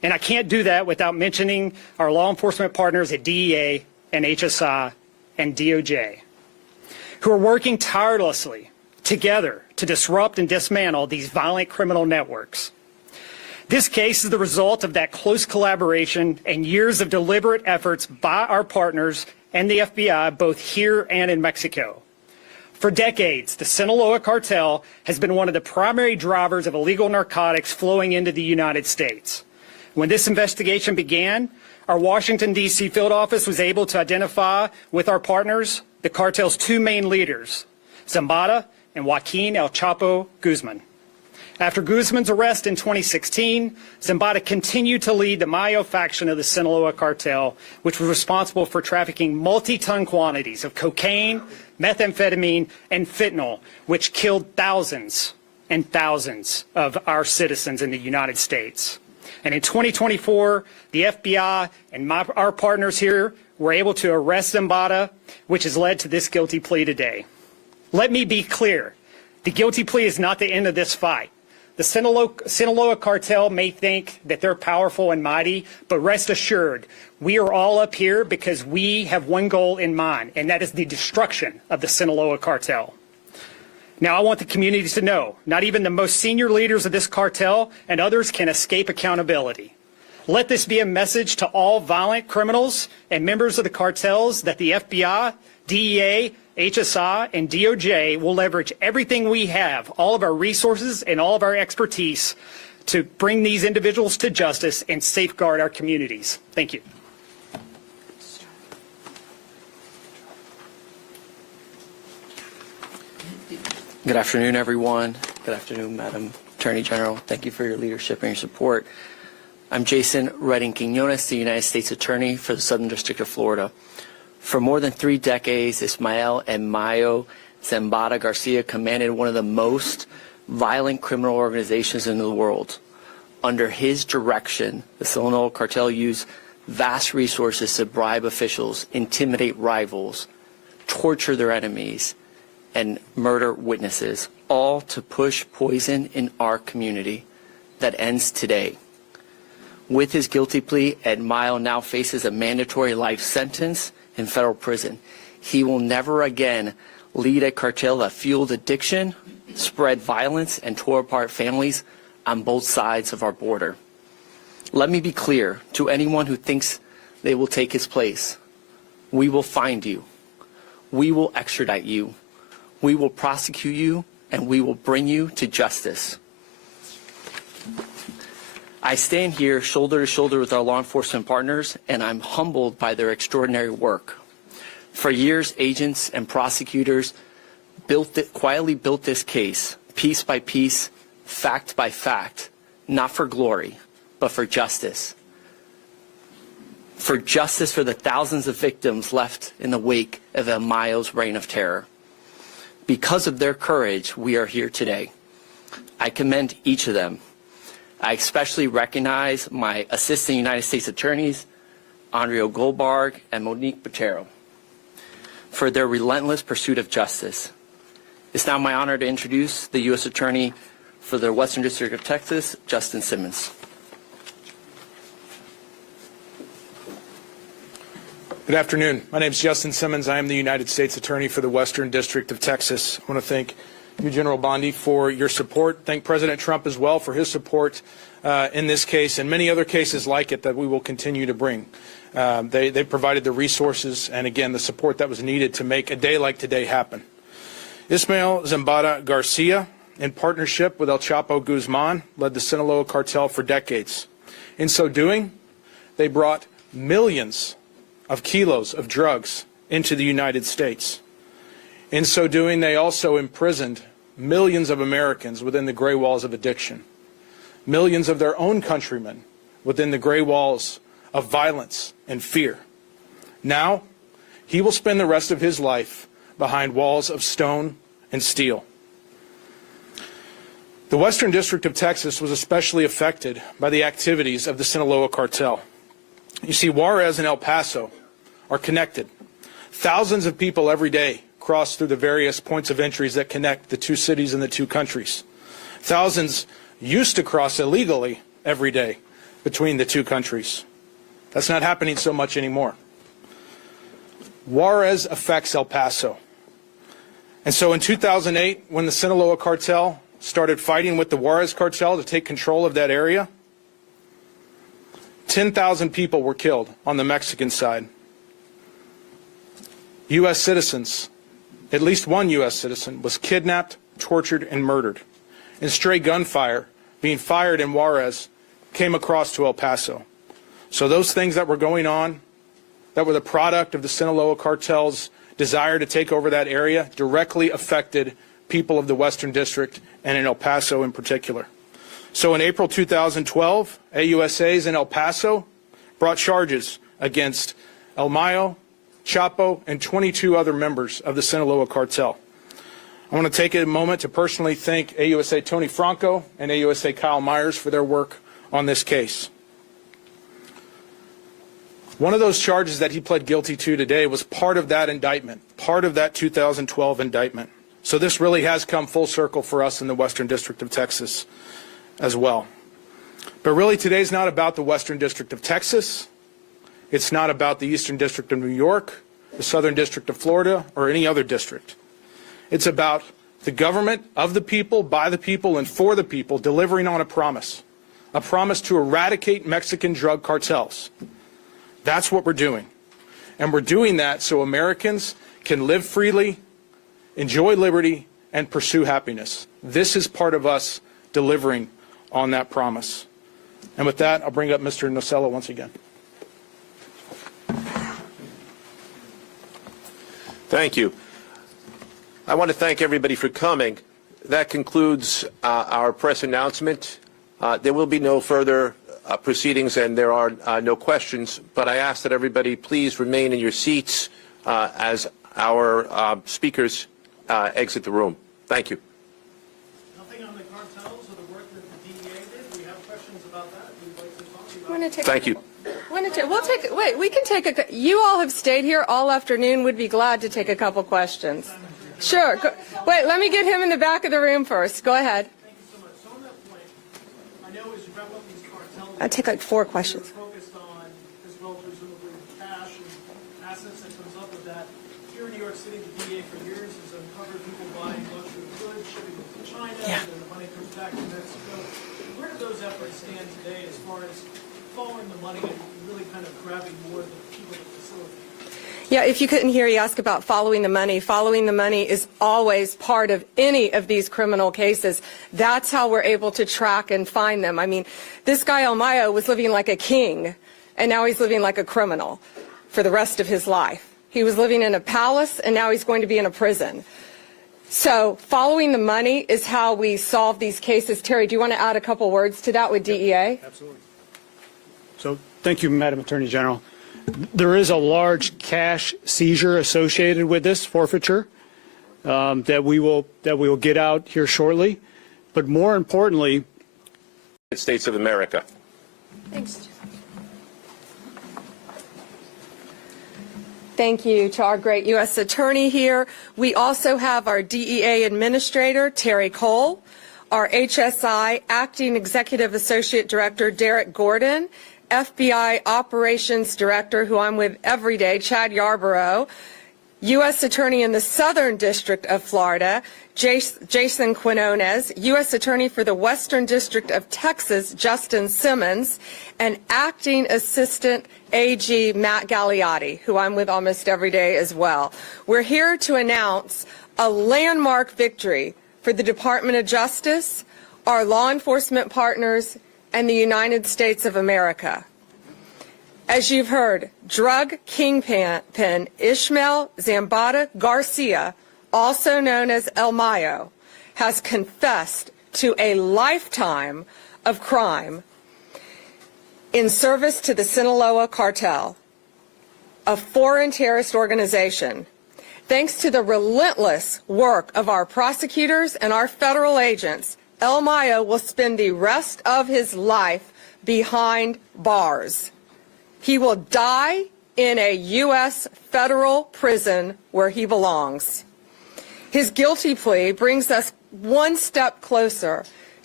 And I can't do that without mentioning our law enforcement partners at DEA and HSI and DOJ, who are working tirelessly together to disrupt and dismantle these violent criminal networks. This case is the result of that close collaboration and years of deliberate efforts by our partners and the FBI, both here and in Mexico. For decades, the Sinaloa cartel has been one of the primary drivers of illegal narcotics flowing into the United States. When this investigation began, our Washington, D.C. field office was able to identify with our partners the cartel's two main leaders, Zambada and Joaquin El Chapo Guzman. After Guzman's arrest in 2016, Zambada continued to lead the Mayo faction of the Sinaloa cartel, which was responsible for trafficking multi-ton quantities of cocaine, methamphetamine, and fentanyl, which killed thousands and thousands of our citizens in the United States. And in 2024, the FBI and our partners here were able to arrest Zambada, which has led to this guilty plea today. Let me be clear. The guilty plea is not the end of this fight. The Sinaloa cartel may think that they're powerful and mighty, but rest assured, we are all up here because we have one goal in mind, and that is the destruction of the Sinaloa cartel. Now, I want the community to know, not even the most senior leaders of this cartel and others can escape accountability. Let this be a message to all violent criminals and members of the cartels that the FBI, DEA, HSI, and DOJ will leverage everything we have, all of our resources and all of our expertise to bring these individuals to justice and safeguard our communities. Thank you. Good afternoon, everyone. Good afternoon, Madam Attorney General. Thank you for your leadership and your support. I'm Jason Redding Quinones, the United States Attorney for the Southern District of Florida. For more than 3 decades, Ismael El Mayo Zambada Garcia commanded one of the most violent criminal organizations in the world. Under his direction, the Sinaloa cartel used vast resources to bribe officials, intimidate rivals, torture their enemies, and murder witnesses, all to push poison in our community that ends today. With his guilty plea, Ed Mayo now faces a mandatory life sentence in federal prison. He will never again lead a cartel that fueled addiction, spread violence, and tore apart families on both sides of our border. Let me be clear to anyone who thinks they will take his place. We will find you. We will extradite you. We will prosecute you, and we will bring you to justice. I stand here shoulder to shoulder with our law enforcement partners, and I'm humbled by their extraordinary work. For years, agents and prosecutors quietly built this case, piece by piece, fact by fact, not for glory, but for justice. For justice for the thousands of victims left in the wake of El Mayo's reign of terror. Because of their courage, we are here today. I commend each of them. I especially recognize my Assistant United States Attorneys, Andrea Goldberg and Monique Botero, for their relentless pursuit of justice. It's now my honor to introduce the U.S. Attorney for the Western District of Texas, Justin Simmons. Good afternoon. My name is Justin Simmons. I am the United States Attorney for the Western District of Texas. I want to thank you, General Bondi, for your support. Thank President Trump as well for his support in this case and many other cases like it that we will continue to bring. They provided the resources and, again, the support that was needed to make a day like today happen. Ismael Zambada Garcia, in partnership with El Chapo Guzman, led the Sinaloa cartel for decades. In so doing, they brought millions of kilos of drugs into the United States. In so doing, they also imprisoned millions of Americans within the gray walls of addiction, millions of their own countrymen within the gray walls of violence and fear. Now, he will spend the rest of his life behind walls of stone and steel. The Western District of Texas was especially affected by the activities of the Sinaloa cartel. You see, Juarez and El Paso are connected. Thousands of people every day cross through the various points of entries that connect the two cities and the two countries. Thousands used to cross illegally every day. between the two countries. That's not happening so much anymore. Juarez affects El Paso. And so in 2008, when the Sinaloa cartel started fighting with the Juarez cartel to take control of that area, 10,000 people were killed on the Mexican side. U.S. citizens, at least one U.S. citizen, was kidnapped, tortured, and murdered. And stray gunfire being fired in Juarez came across to El Paso. So those things that were going on, that were the product of the Sinaloa cartel's desire to take over that area, directly affected people of the Western District and in El Paso in particular. So in April 2012, AUSAs in El Paso brought charges against El Mayo, Chapo, and 22 other members of the Sinaloa cartel. I want to take a moment to personally thank AUSA Tony Franco and AUSA Kyle Myers for their work on this case. One of those charges that he pled guilty to today was part of that indictment, part of that 2012 indictment. So this really has come full circle for us in the Western District of Texas as well. But really today's not about the Western District of Texas. It's not about the Eastern District of New York, the Southern District of Florida, or any other district. It's about the government of the people, by the people, and for the people delivering on a promise to eradicate Mexican drug cartels. That's what we're doing. And we're doing that so Americans can live freely, enjoy liberty, and pursue happiness. This is part of us delivering on that promise. And with that, I'll bring up Mr. Nocella once again. Thank you. I want to thank everybody for coming. That concludes our press announcement. There will be no further proceedings and there are no questions, but I ask that everybody please remain in your seats as our speakers exit the room. Thank you. Nothing on the cartels or the work that the DEA did? We have questions about that. We'd like to talk to you about it. Thank you. We can take you all have stayed here all afternoon. Would be glad to take a couple questions. Sure. Wait, let me get him in the back of the room first. Go ahead. Thank you so much. So on that point, I know as you wrap up these cartels, I'll take like 4 questions. you're focused on, as well presumably, cash and assets that comes up with that. Here in New York City, the DEA for years has uncovered people buying luxury goods, shipping them to China, and then the money comes back to Mexico. Where do those efforts stand today as far as following the money and really kind of grabbing more of the people that facilitate? Yeah, if you couldn't hear, you ask about following the money. Following the money is always part of any of these criminal cases. That's how we're able to track and find them. I mean, this guy El Mayo was living like a king, and now he's living like a criminal for the rest of his life. He was living in a palace, and now he's going to be in a prison. So following the money is how we solve these cases. Terry, do you want to add a couple words to that with DEA? Absolutely. So thank you, Madam Attorney General. There is a large cash seizure associated with this forfeiture that we will get out here shortly. But more importantly, United States of America. Thanks. Thank you to our great U.S. Attorney here. We also have our DEA Administrator, Terry Cole, our HSI Acting Executive Associate Director, Derek Gordon, FBI Operations Director, who I'm with every day, Chad Yarborough, U.S. Attorney in the Southern District of Florida, Jason Quinones, U.S. Attorney for the Western District of Texas, Justin Simmons, and Acting Assistant AG Matt Galliotti, who I'm with almost every day as well. We're here to announce a landmark victory for the Department of Justice, our law enforcement partners, and the United States of America. As you've heard, drug kingpin Ismael Zambada Garcia, also known as El Mayo, has confessed to a lifetime of crime in service to the Sinaloa cartel, a foreign terrorist organization. Thanks to the relentless work of our prosecutors and our federal agents, El Mayo will spend the rest of his life behind bars. He will die in a U.S. federal prison where he belongs. His guilty plea brings us one step closer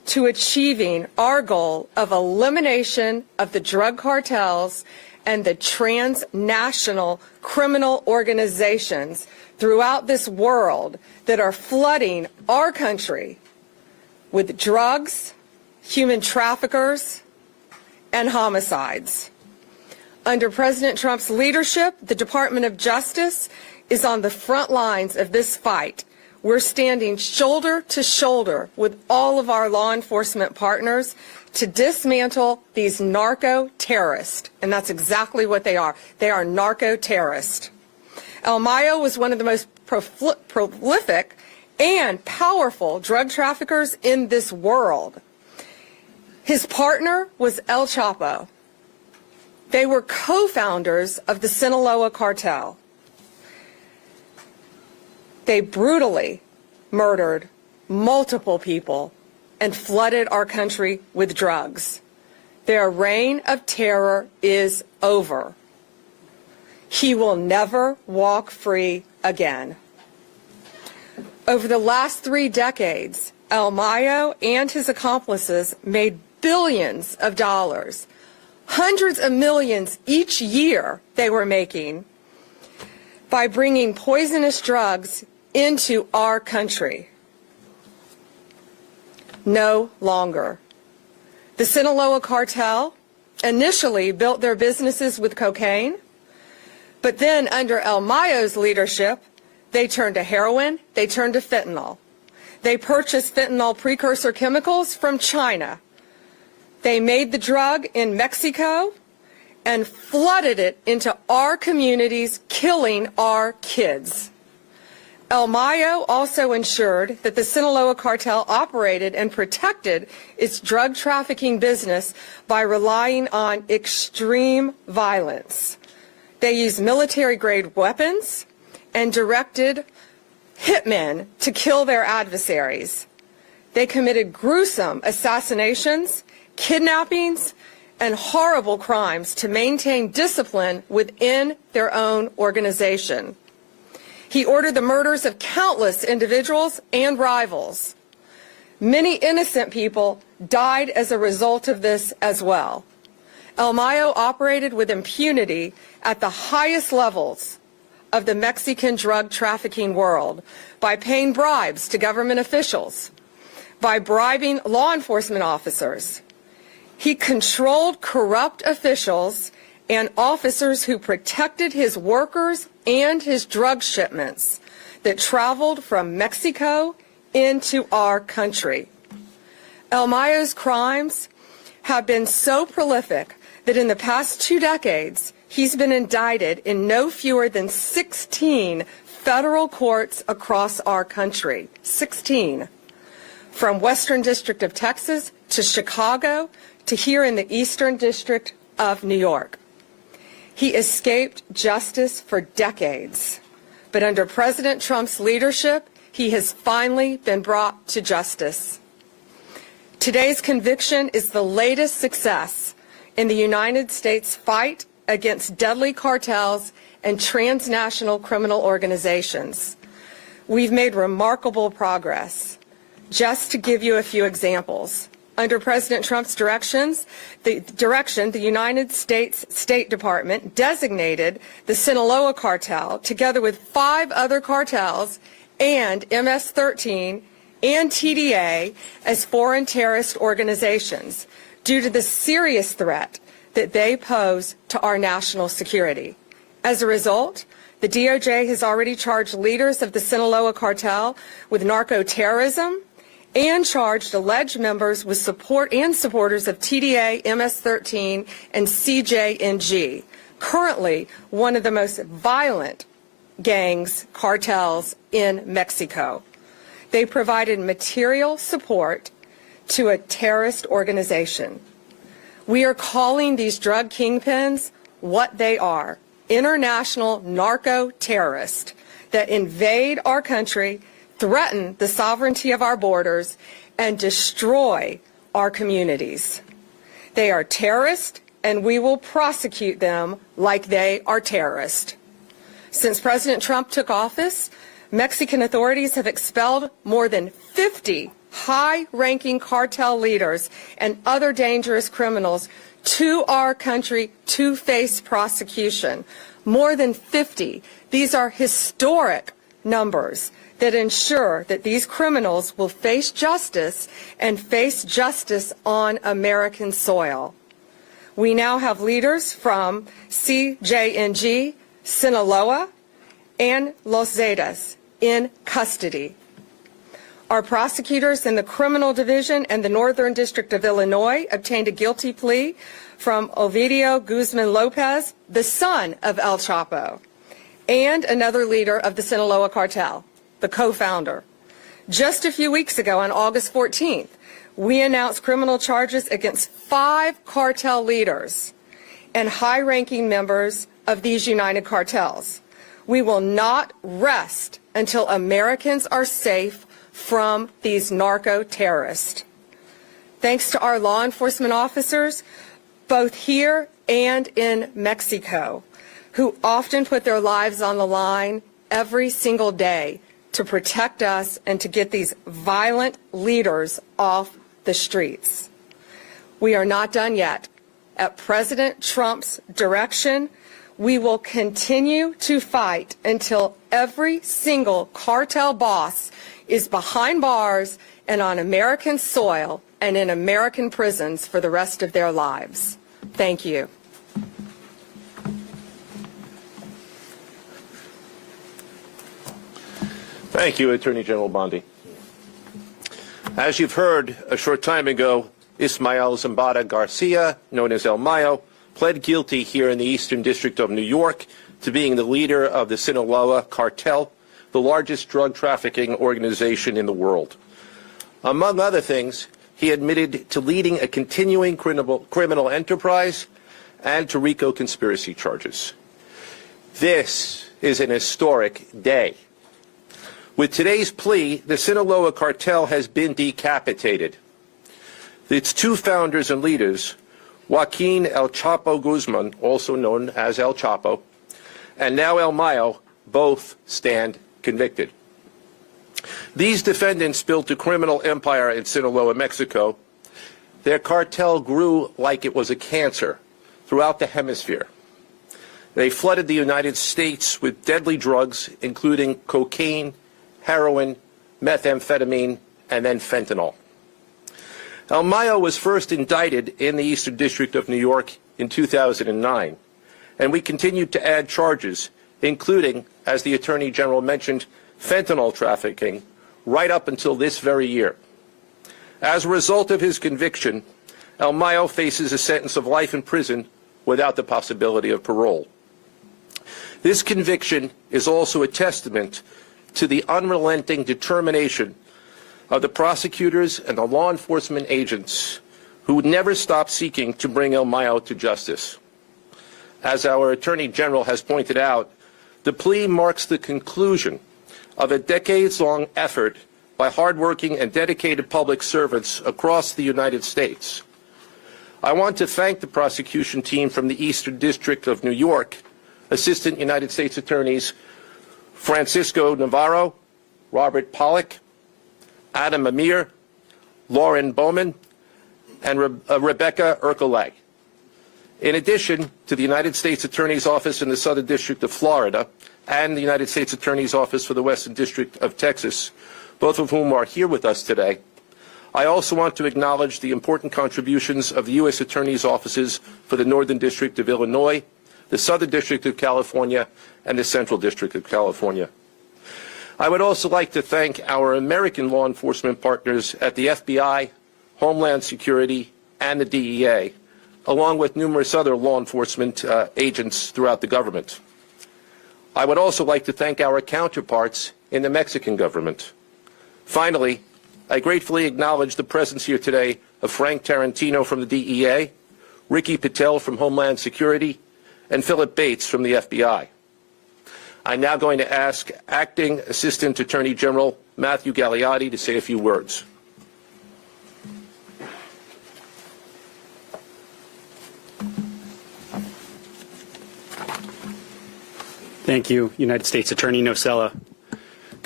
to achieving our goal of elimination of the drug cartels and the transnational criminal organizations throughout this world that are flooding our country with drugs, human traffickers, and homicides. Under President Trump's leadership, the Department of Justice is on the front lines of this fight. We're standing shoulder to shoulder with all of our law enforcement partners to dismantle these narco-terrorists, and that's exactly what they are. They are narco-terrorists. El Mayo was one of the most prolific and powerful drug traffickers in this world. His partner was El Chapo. They were co-founders of the Sinaloa cartel. They brutally murdered multiple people and flooded our country with drugs. Their reign of terror is over. He will never walk free again. Over the last 3 decades, El Mayo and his accomplices made billions of dollars, hundreds of millions each year they were making by bringing poisonous drugs into our country. No longer. The Sinaloa cartel initially built their businesses with cocaine, but then under El Mayo's leadership, they turned to heroin, they turned to fentanyl. They purchased fentanyl precursor chemicals from China. They made the drug in Mexico and flooded it into our communities, killing our kids. El Mayo also ensured that the Sinaloa cartel operated and protected its drug trafficking business by relying on extreme violence. They used military-grade weapons and directed hitmen to kill their adversaries. They committed gruesome assassinations, kidnappings, and horrible crimes to maintain discipline within their own organization. He ordered the murders of countless individuals and rivals. Many innocent people died as a result of this as well. El Mayo operated with impunity at the highest levels of the Mexican drug trafficking world by paying bribes to government officials, by bribing law enforcement officers. He controlled corrupt officials and officers who protected his workers and his drug shipments that traveled from Mexico into our country. El Mayo's crimes have been so prolific that in the past 2 decades, he's been indicted in no fewer than 16 federal courts across our country. 16. From Western District of Texas to Chicago to here in the Eastern District of New York. He escaped justice for decades, but under President Trump's leadership, he has finally been brought to justice. Today's conviction is the latest success in the United States fight against deadly cartels and transnational criminal organizations. We've made remarkable progress. Just to give you a few examples, under President Trump's direction, the United States State Department designated the Sinaloa cartel, together with 5 other cartels and MS-13 and TDA, as foreign terrorist organizations due to the serious threat that they pose to our national security. As a result, the DOJ has already charged leaders of the Sinaloa cartel with narco-terrorism and charged alleged members with support and supporters of TDA, MS-13, and CJNG, currently one of the most violent cartels in Mexico. They provided material support to a terrorist organization. We are calling these drug kingpins what they are: international narco-terrorists that invade our country, threaten the sovereignty of our borders, and destroy our communities. They are terrorists, and we will prosecute them like they are terrorists. Since President Trump took office, Mexican authorities have expelled more than 50 high-ranking cartel leaders and other dangerous criminals to our country to face prosecution. More than 50. These are historic numbers that ensure that these criminals will face justice and face justice on American soil. We now have leaders from CJNG, Sinaloa, and Los Zetas in custody. Our prosecutors in the Criminal Division and the Northern District of Illinois obtained a guilty plea from Ovidio Guzman Lopez, the son of El Chapo, and another leader of the Sinaloa cartel, the co-founder. Just a few weeks ago, on August 14th, we announced criminal charges against 5 cartel leaders and high-ranking members of these united cartels. We will not rest until Americans are safe from these narco-terrorists. Thanks to our law enforcement officers, both here and in Mexico, who often put their lives on the line every single day to protect us and to get these violent leaders off the streets. We are not done yet. At President Trump's direction, we will continue to fight until every single cartel boss is behind bars and on American soil and in American prisons for the rest of their lives. Thank you. Thank you, Attorney General Bondi. As you've heard, a short time ago, Ismael Zambada Garcia, known as El Mayo, pled guilty here in the Eastern District of New York to being the leader of the Sinaloa Cartel, the largest drug trafficking organization in the world. Among other things, he admitted to leading a continuing criminal enterprise and to RICO conspiracy charges. This is an historic day. With today's plea, the Sinaloa cartel has been decapitated. Its 2 founders and leaders, Joaquin El Chapo Guzman, also known as El Chapo, and now El Mayo, both stand convicted. These defendants built a criminal empire in Sinaloa, Mexico. Their cartel grew like it was a cancer throughout the hemisphere. They flooded the United States with deadly drugs, including cocaine, heroin, methamphetamine, and then fentanyl. El Mayo was first indicted in the Eastern District of New York in 2009, and we continued to add charges, including, as the Attorney General mentioned, fentanyl trafficking, right up until this very year. As a result of his conviction, El Mayo faces a sentence of life in prison without the possibility of parole. This conviction is also a testament to the unrelenting determination of the prosecutors and the law enforcement agents who would never stop seeking to bring El Mayo to justice. As our Attorney General has pointed out, the plea marks the conclusion of a decades-long effort by hardworking and dedicated public servants across the United States. I want to thank the prosecution team from the Eastern District of New York, Assistant United States Attorneys Francisco Navarro, Robert Pollack, Adam Amir, Lauren Bowman, and Rebecca Ercolag. In addition to the United States Attorney's Office in the Southern District of Florida and the United States Attorney's Office for the Western District of Texas, both of whom are here with us today, I also want to acknowledge the important contributions of the U.S. Attorney's Offices for the Northern District of Illinois, the Southern District of California, and the Central District of California. I would also like to thank our American law enforcement partners at the FBI, Homeland Security, and the DEA, along with numerous other law enforcement agents throughout the government. I would also like to thank our counterparts in the Mexican government. Finally, I gratefully acknowledge the presence here today of Frank Tarantino from the DEA, Ricky Patel from Homeland Security, and Philip Bates from the FBI. I'm now going to ask Acting Assistant Attorney General Matthew Galeotti to say a few words. Thank you, United States Attorney Nocella.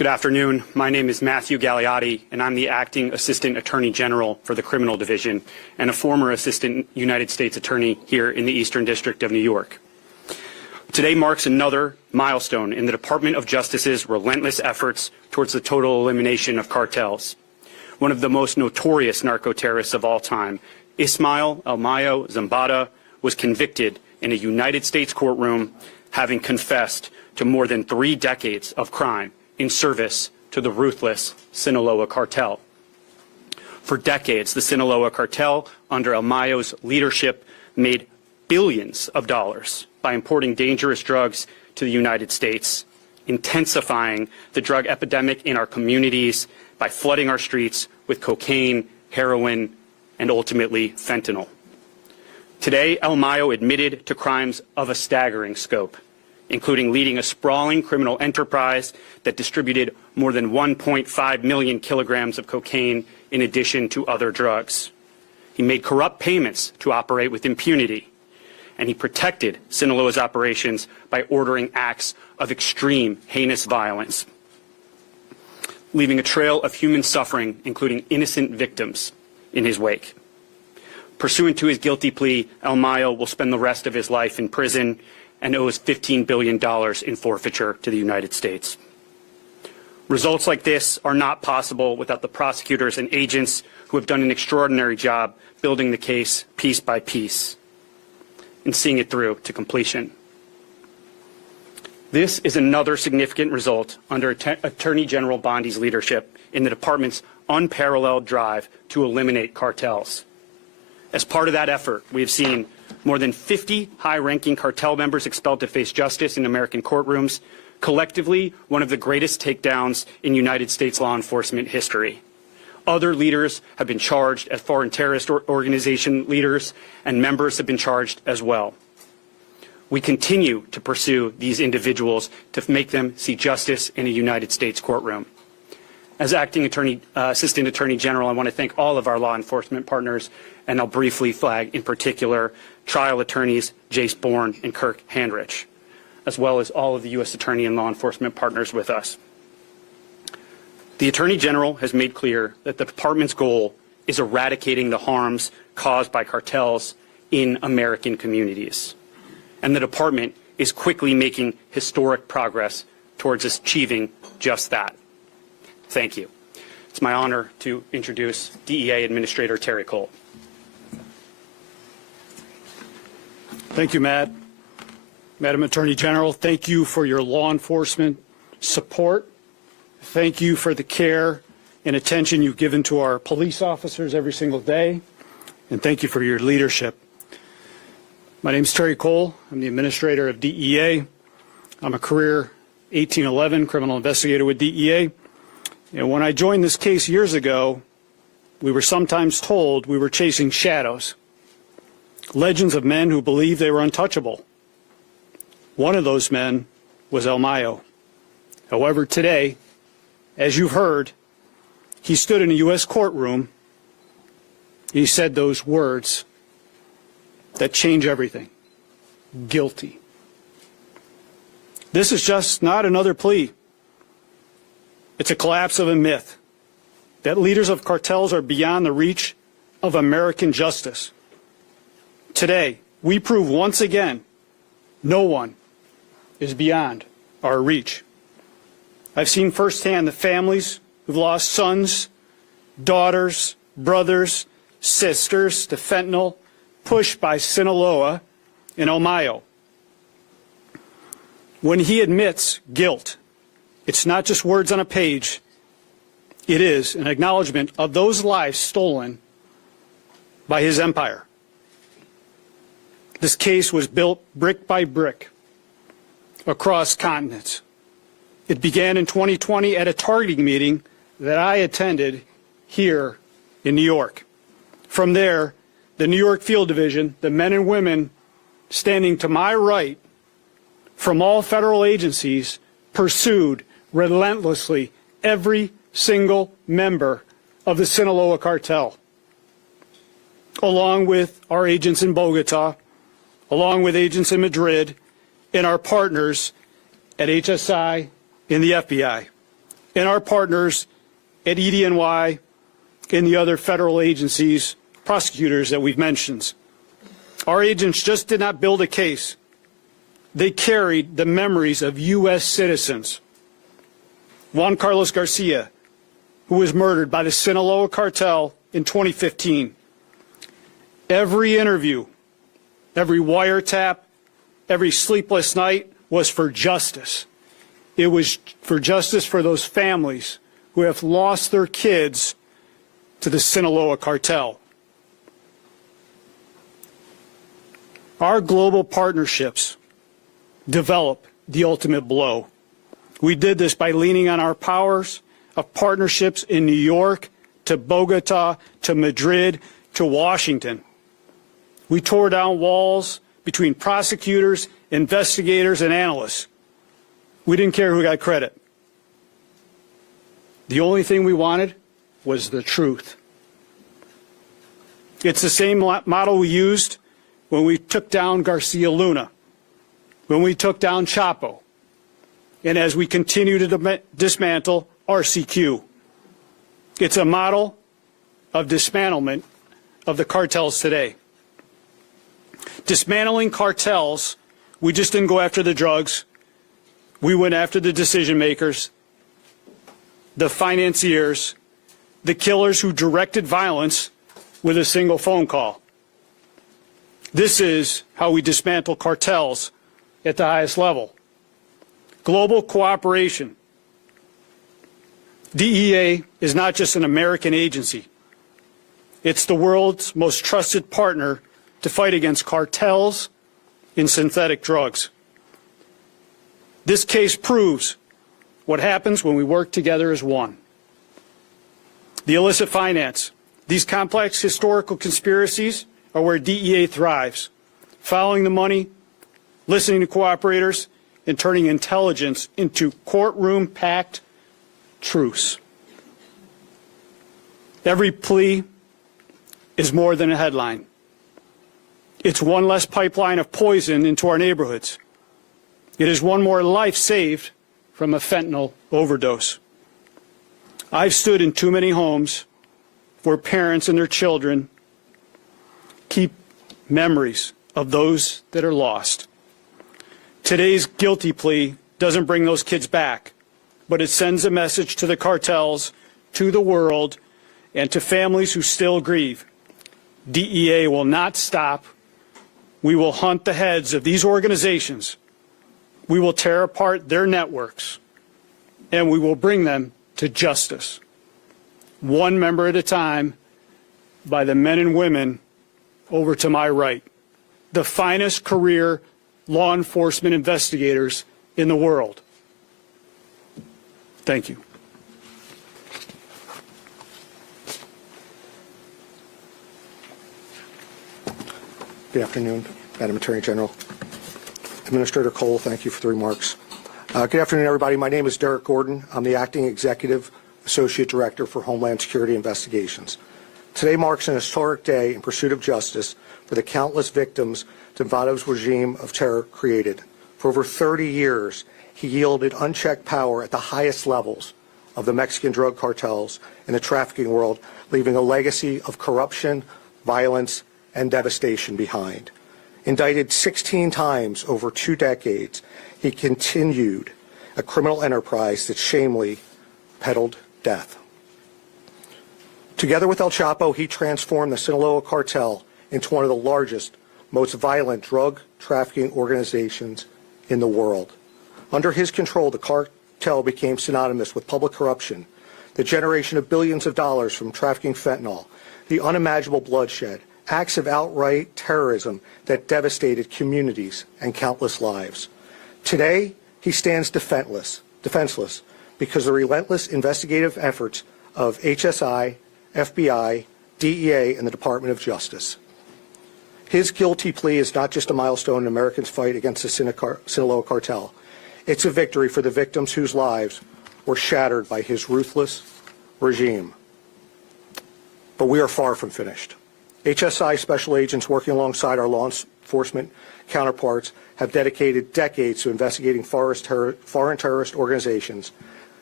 Good afternoon. My name is Matthew Galeotti, and I'm the Acting Assistant Attorney General for the Criminal Division and a former Assistant United States Attorney here in the Eastern District of New York. Today marks another milestone in the Department of Justice's relentless efforts towards the total elimination of cartels. One of the most notorious narco-terrorists of all time, Ismael El Mayo Zambada, was convicted in a United States courtroom, having confessed to more than 3 decades of crime in service to the ruthless Sinaloa cartel. For decades, the Sinaloa cartel, under El Mayo's leadership, made billions of dollars by importing dangerous drugs to the United States, intensifying the drug epidemic in our communities by flooding our streets with cocaine, heroin, and ultimately fentanyl. Today, El Mayo admitted to crimes of a staggering scope, including leading a sprawling criminal enterprise that distributed more than 1.5 million kilograms of cocaine in addition to other drugs. He made corrupt payments to operate with impunity, and he protected Sinaloa's operations by ordering acts of extreme, heinous violence, leaving a trail of human suffering, including innocent victims, in his wake. Pursuant to his guilty plea, El Mayo will spend the rest of his life in prison and owes $15 billion in forfeiture to the United States. Results like this are not possible without the prosecutors and agents who have done an extraordinary job building the case piece by piece and seeing it through to completion. This is another significant result under Attorney General Bondi's leadership in the department's unparalleled drive to eliminate cartels. As part of that effort, we have seen more than 50 high-ranking cartel members expelled to face justice in American courtrooms, collectively one of the greatest takedowns in United States law enforcement history. Other leaders have been charged as foreign terrorist organization leaders, and members have been charged as well. We continue to pursue these individuals to make them see justice in a United States courtroom. As Acting Assistant Attorney General, I want to thank all of our law enforcement partners, and I'll briefly flag in particular trial attorneys Jace Bourne and Kirk Handrich, as well as all of the U.S. Attorney and law enforcement partners with us. The Attorney General has made clear that the department's goal is eradicating the harms caused by cartels in American communities, and the department is quickly making historic progress towards achieving just that. Thank you. It's my honor to introduce DEA Administrator Terry Cole. Thank you, Matt. Madam Attorney General, thank you for your law enforcement support. Thank you for the care and attention you've given to our police officers every single day. And thank you for your leadership. My name is Terry Cole. I'm the administrator of DEA. I'm a career 1811 criminal investigator with DEA. And when I joined this case years ago, we were sometimes told we were chasing shadows, legends of men who believed they were untouchable. One of those men was El Mayo. However, today, as you've heard, he stood in a U.S. courtroom. He said those words that change everything. Guilty. This is just not another plea. It's a collapse of a myth that leaders of cartels are beyond the reach of American justice. Today, we prove once again no one is beyond our reach. I've seen firsthand the families who've lost sons, daughters, brothers, sisters to fentanyl, pushed by Sinaloa and El Mayo. When he admits guilt, it's not just words on a page. It is an acknowledgement of those lives stolen by his empire. This case was built brick by brick across continents. It began in 2020 at a targeting meeting that I attended here in New York. From there, the New York Field Division, the men and women standing to my right from all federal agencies, pursued relentlessly every single member of the Sinaloa cartel, along with our agents in Bogota, along with agents in Madrid, and our partners at HSI and the FBI. and our partners at EDNY and the other federal agencies, prosecutors that we've mentioned. Our agents just did not build a case. They carried the memories of U.S. citizens. Juan Carlos Garcia, who was murdered by the Sinaloa cartel in 2015. Every interview, every wiretap, every sleepless night was for justice. It was for justice for those families who have lost their kids to the Sinaloa cartel. Our global partnerships develop the ultimate blow. We did this by leaning on our powers of partnerships in New York, to Bogota, to Madrid, to Washington. We tore down walls between prosecutors, investigators, and analysts. We didn't care who got credit. The only thing we wanted was the truth. It's the same model we used when we took down Garcia Luna, when we took down Chapo, and as we continue to dismantle RCQ. It's a model of dismantlement of the cartels today. Dismantling cartels, we just didn't go after the drugs. We went after the decision makers, the financiers, the killers who directed violence with a single phone call. This is how we dismantle cartels at the highest level. Global cooperation. DEA is not just an American agency. It's the world's most trusted partner to fight against cartels in synthetic drugs. This case proves what happens when we work together as one. The illicit finance. These complex historical conspiracies are where DEA thrives, following the money, listening to cooperators, and turning intelligence into courtroom-packed truths. Every plea is more than a headline. It's one less pipeline of poison into our neighborhoods. It is one more life saved from a fentanyl overdose. I've stood in too many homes where parents and their children keep memories of those that are lost. Today's guilty plea doesn't bring those kids back, but it sends a message to the cartels, to the world, and to families who still grieve. DEA will not stop. We will hunt the heads of these organizations. We will tear apart their networks, and we will bring them to justice, one member at a time, by the men and women over to my right, the finest career law enforcement investigators in the world. Thank you. Good afternoon, Madam Attorney General. Administrator Cole, thank you for the remarks. Good afternoon, everybody. My name is Derek Gordon. I'm the Acting Executive Associate Director for Homeland Security Investigations. Today marks an historic day in pursuit of justice for the countless victims Zambado's regime of terror created. For over 30 years, he yielded unchecked power at the highest levels of the Mexican drug cartels and the trafficking world, leaving a legacy of corruption, violence, and devastation behind. Indicted 16 times over 2 decades, he continued a criminal enterprise that shamefully peddled death. Together with El Chapo, he transformed the Sinaloa cartel into one of the largest, most violent drug trafficking organizations in the world. Under his control, the cartel became synonymous with public corruption, the generation of billions of dollars from trafficking fentanyl, the unimaginable bloodshed, acts of outright terrorism that devastated communities and countless lives. Today, he stands defenseless because the relentless investigative efforts of HSI, FBI, DEA, and the Department of Justice. His guilty plea is not just a milestone in Americans' fight against the Sinaloa cartel. It's a victory for the victims whose lives were shattered by his ruthless regime. But we are far from finished. HSI special agents working alongside our law enforcement counterparts have dedicated decades to investigating foreign terrorist organizations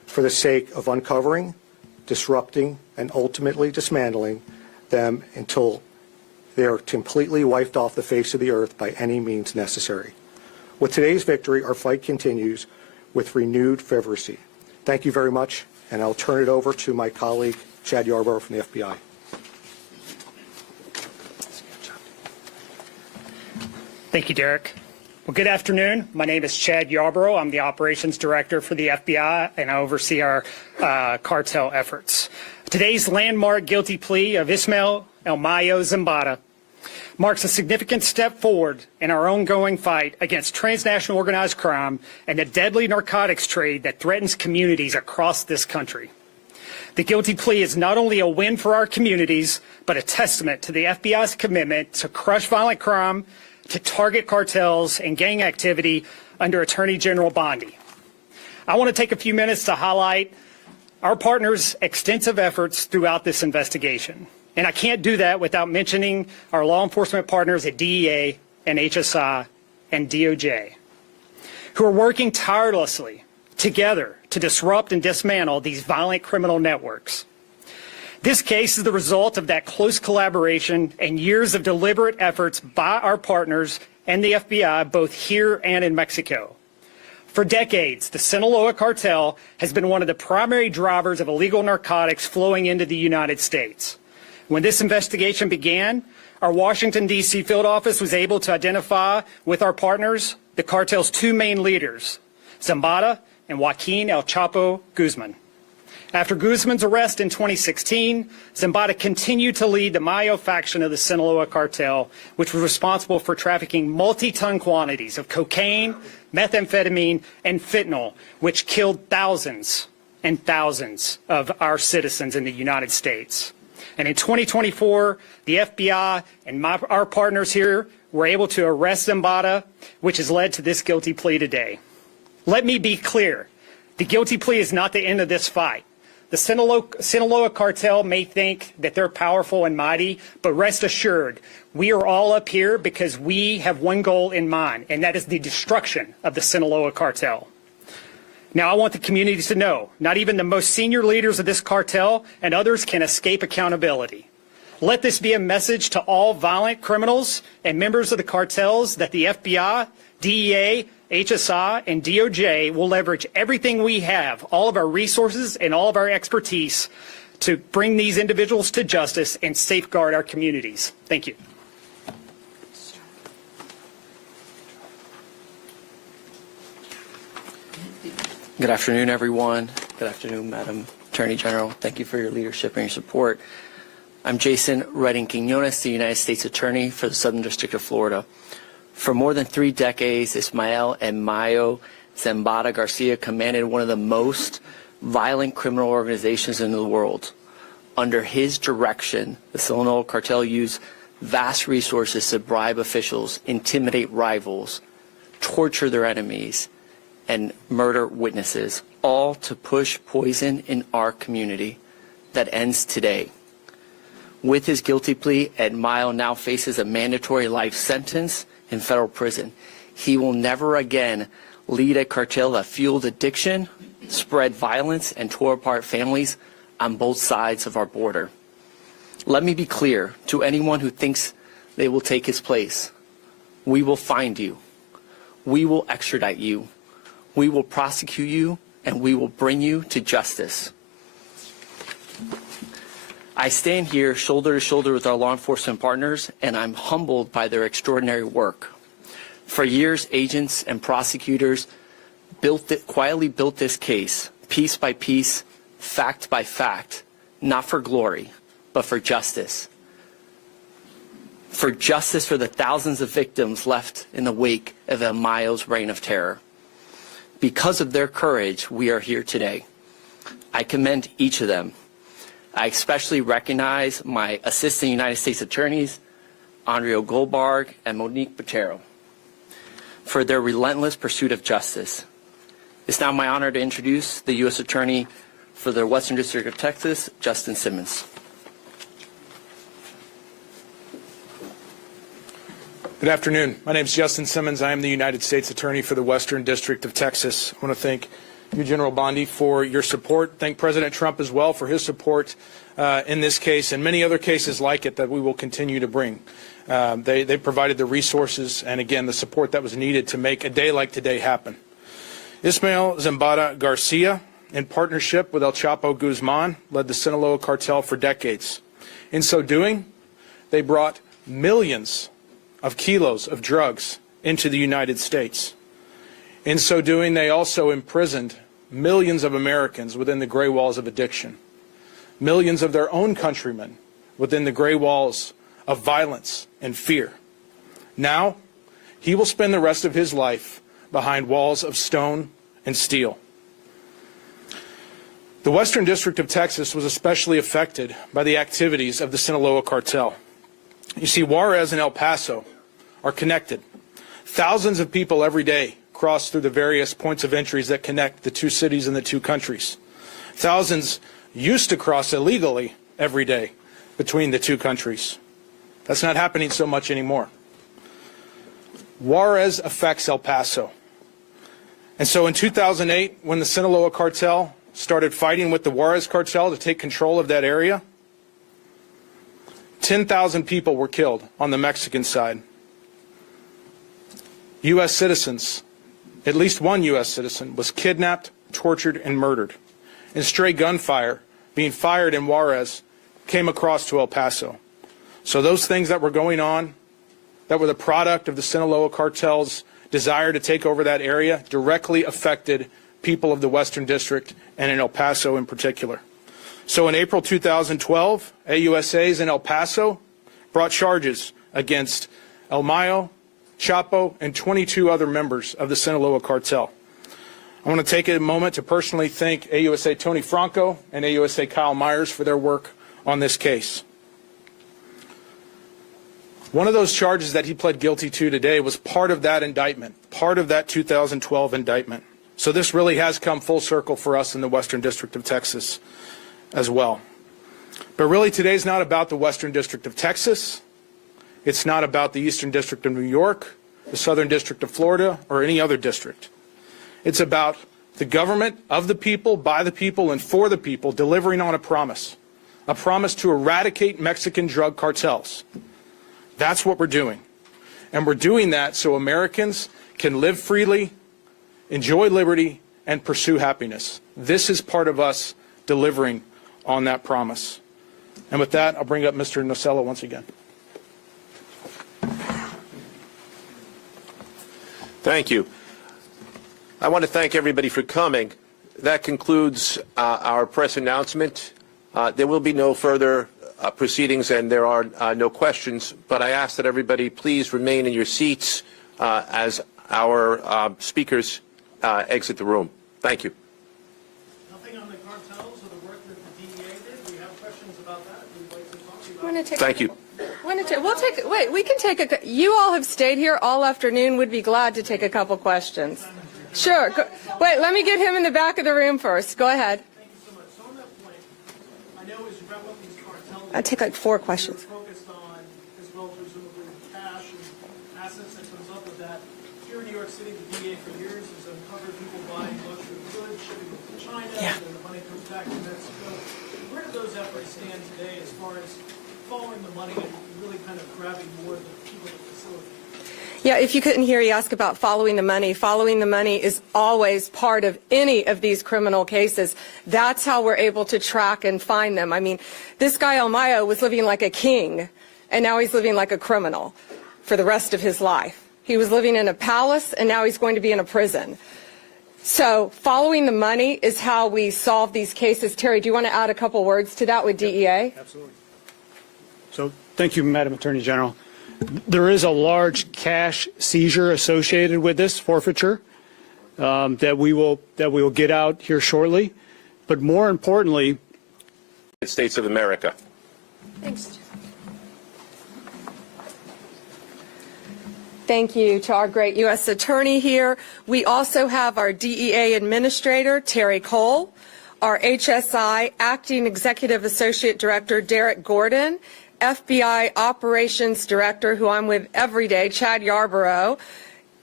for the sake of uncovering, disrupting, and ultimately dismantling them until they are completely wiped off the face of the earth by any means necessary. With today's victory, our fight continues with renewed fervency. Thank you very much, and I'll turn it over to my colleague, Chad Yarborough from the FBI. Thank you, Derek. Well, good afternoon. My name is Chad Yarborough. I'm the Operations Director for the FBI, and I oversee our cartel efforts. Today's landmark guilty plea of Ismael El Mayo Zambada marks a significant step forward in our ongoing fight against transnational organized crime and the deadly narcotics trade that threatens communities across this country. The guilty plea is not only a win for our communities, but a testament to the FBI's commitment to crush violent crime, to target cartels and gang activity under Attorney General Bondi. I want to take a few minutes to highlight our partners' extensive efforts throughout this investigation. And I can't do that without mentioning our law enforcement partners at DEA and HSI and DOJ, who are working tirelessly together to disrupt and dismantle these violent criminal networks. This case is the result of that close collaboration and years of deliberate efforts by our partners and the FBI, both here and in Mexico. For decades, the Sinaloa cartel has been one of the primary drivers of illegal narcotics flowing into the United States. When this investigation began, our Washington, D.C. field office was able to identify with our partners the cartel's two main leaders, Zambada and Joaquin El Chapo Guzman. After Guzman's arrest in 2016, Zambada continued to lead the Mayo faction of the Sinaloa cartel, which was responsible for trafficking multi-ton quantities of cocaine, methamphetamine, and fentanyl, which killed thousands and thousands of our citizens in the United States. And in 2024, the FBI and our partners here were able to arrest Zambada, which has led to this guilty plea today. Let me be clear. The guilty plea is not the end of this fight. The Sinaloa cartel may think that they're powerful and mighty, but rest assured, we are all up here because we have one goal in mind, and that is the destruction of the Sinaloa cartel. Now, I want the community to know, not even the most senior leaders of this cartel and others can escape accountability. Let this be a message to all violent criminals and members of the cartels that the FBI, DEA, HSI, and DOJ will leverage everything we have, all of our resources and all of our expertise to bring these individuals to justice and safeguard our communities. Thank you. Good afternoon, everyone. Good afternoon, Madam Attorney General. Thank you for your leadership and your support. I'm Jason Redding Quinones, the United States Attorney for the Southern District of Florida. For more than 3 decades, Ismael El Mayo Zambada Garcia commanded one of the most violent criminal organizations in the world. Under his direction, the Sinaloa cartel used vast resources to bribe officials, intimidate rivals, torture their enemies, and murder witnesses, all to push poison in our community that ends today. With his guilty plea, Ed Mayo now faces a mandatory life sentence in federal prison. He will never again lead a cartel that fueled addiction, spread violence, and tore apart families on both sides of our border. Let me be clear to anyone who thinks they will take his place. We will find you. We will extradite you. We will prosecute you, and we will bring you to justice. I stand here shoulder to shoulder with our law enforcement partners, and I'm humbled by their work. For years, agents and prosecutors quietly built this case, piece by piece, fact by fact, not for glory, but for justice. For justice for the thousands of victims left in the wake of El Mayo's reign of terror. Because of their courage, we are here today. I commend each of them. I especially recognize my Assistant United States Attorneys, Andrea Goldberg and Monique Botero, for their relentless pursuit of justice. It's now my honor to introduce the U.S. Attorney for the Western District of Texas, Justin Simmons. Good afternoon. My name is Justin Simmons. I am the United States Attorney for the Western District of Texas. I want to thank you, General Bondi, for your support. Thank President Trump as well for his support in this case and many other cases like it that we will continue to bring. They provided the resources and, again, the support that was needed to make a day like today happen. Ismael Zambada Garcia, in partnership with El Chapo Guzman, led the Sinaloa cartel for decades. In so doing, they brought millions of kilos of drugs into the United States. In so doing, they also imprisoned millions of Americans within the gray walls of addiction, millions of their own countrymen within the gray walls of violence and fear. Now, he will spend the rest of his life behind walls of stone and steel. The Western District of Texas was especially affected by the activities of the Sinaloa cartel. You see, Juarez and El Paso are connected. Thousands of people every day cross through the various points of entries that connect the two cities and the two countries. Thousands used to cross illegally every day between the two countries. That's not happening so much anymore. Juarez affects El Paso. And so in 2008, when the Sinaloa cartel started fighting with the Juarez cartel to take control of that area, 10,000 people were killed on the Mexican side. U.S. citizens, at least one U.S. citizen, was kidnapped, tortured, and murdered. And stray gunfire being fired in Juarez came across to El Paso. So those things that were going on, that were the product of the Sinaloa cartel's desire to take over that area, directly affected people of the Western District and in El Paso in particular. So in April 2012, AUSAs in El Paso brought charges against El Mayo, Chapo, and 22 other members of the Sinaloa cartel. I want to take a moment to personally thank AUSA Tony Franco and AUSA Kyle Myers for their work on this case. One of those charges that he pled guilty to today was part of that indictment, part of that 2012 indictment. So this really has come full circle for us in the Western District of Texas as well. But really today's not about the Western District of Texas. It's not about the Eastern District of New York, the Southern District of Florida, or any other district. It's about the government of the people, by the people, and for the people delivering on a promise to eradicate Mexican drug cartels. That's what we're doing. And we're doing that so Americans can live freely, enjoy liberty, and pursue happiness. This is part of us delivering on that promise. And with that, I'll bring up Mr. Nocella once again. Thank you. I want to thank everybody for coming. That concludes our press announcement. There will be no further proceedings and there are no questions, but I ask that everybody please remain in your seats as our speakers exit the room. Thank you. Nothing on the cartels or the work that the DEA did. We have questions about that. We'd like to talk to you about it. Thank you. We can take you all have stayed here all afternoon. Would be glad to take a couple questions. Sure. Wait, let me get him in the back of the room first. Go ahead. Thank you so much. So on that point, I know as you wrap up these cartels, I'll take like 4 questions. focused on, as well, presumably cash and assets that comes up with that. Here in New York City, the DEA for years has uncovered people buying luxury goods, shipping them to China, and then the money comes back to Mexico. Where do those efforts stand today as far as following the money and really kind of grabbing more of the people at the facility? Yeah, if you couldn't hear, you ask about following the money. Following the money is always part of any of these criminal cases. That's how we're able to track and find them. I mean, this guy El Mayo was living like a king, and now he's living like a criminal for the rest of his life. He was living in a palace, and now he's going to be in a prison. So following the money is how we solve these cases. Terry, do you want to add a couple words to that with DEA? Absolutely. So thank you, Madam Attorney General. There is a large cash seizure associated with this forfeiture that we will get out here shortly. But more importantly, United States of America. Thanks. Thank you to our great U.S. Attorney here. We also have our DEA Administrator, Terry Cole, our HSI Acting Executive Associate Director, Derek Gordon, FBI Operations Director, who I'm with every day, Chad Yarborough,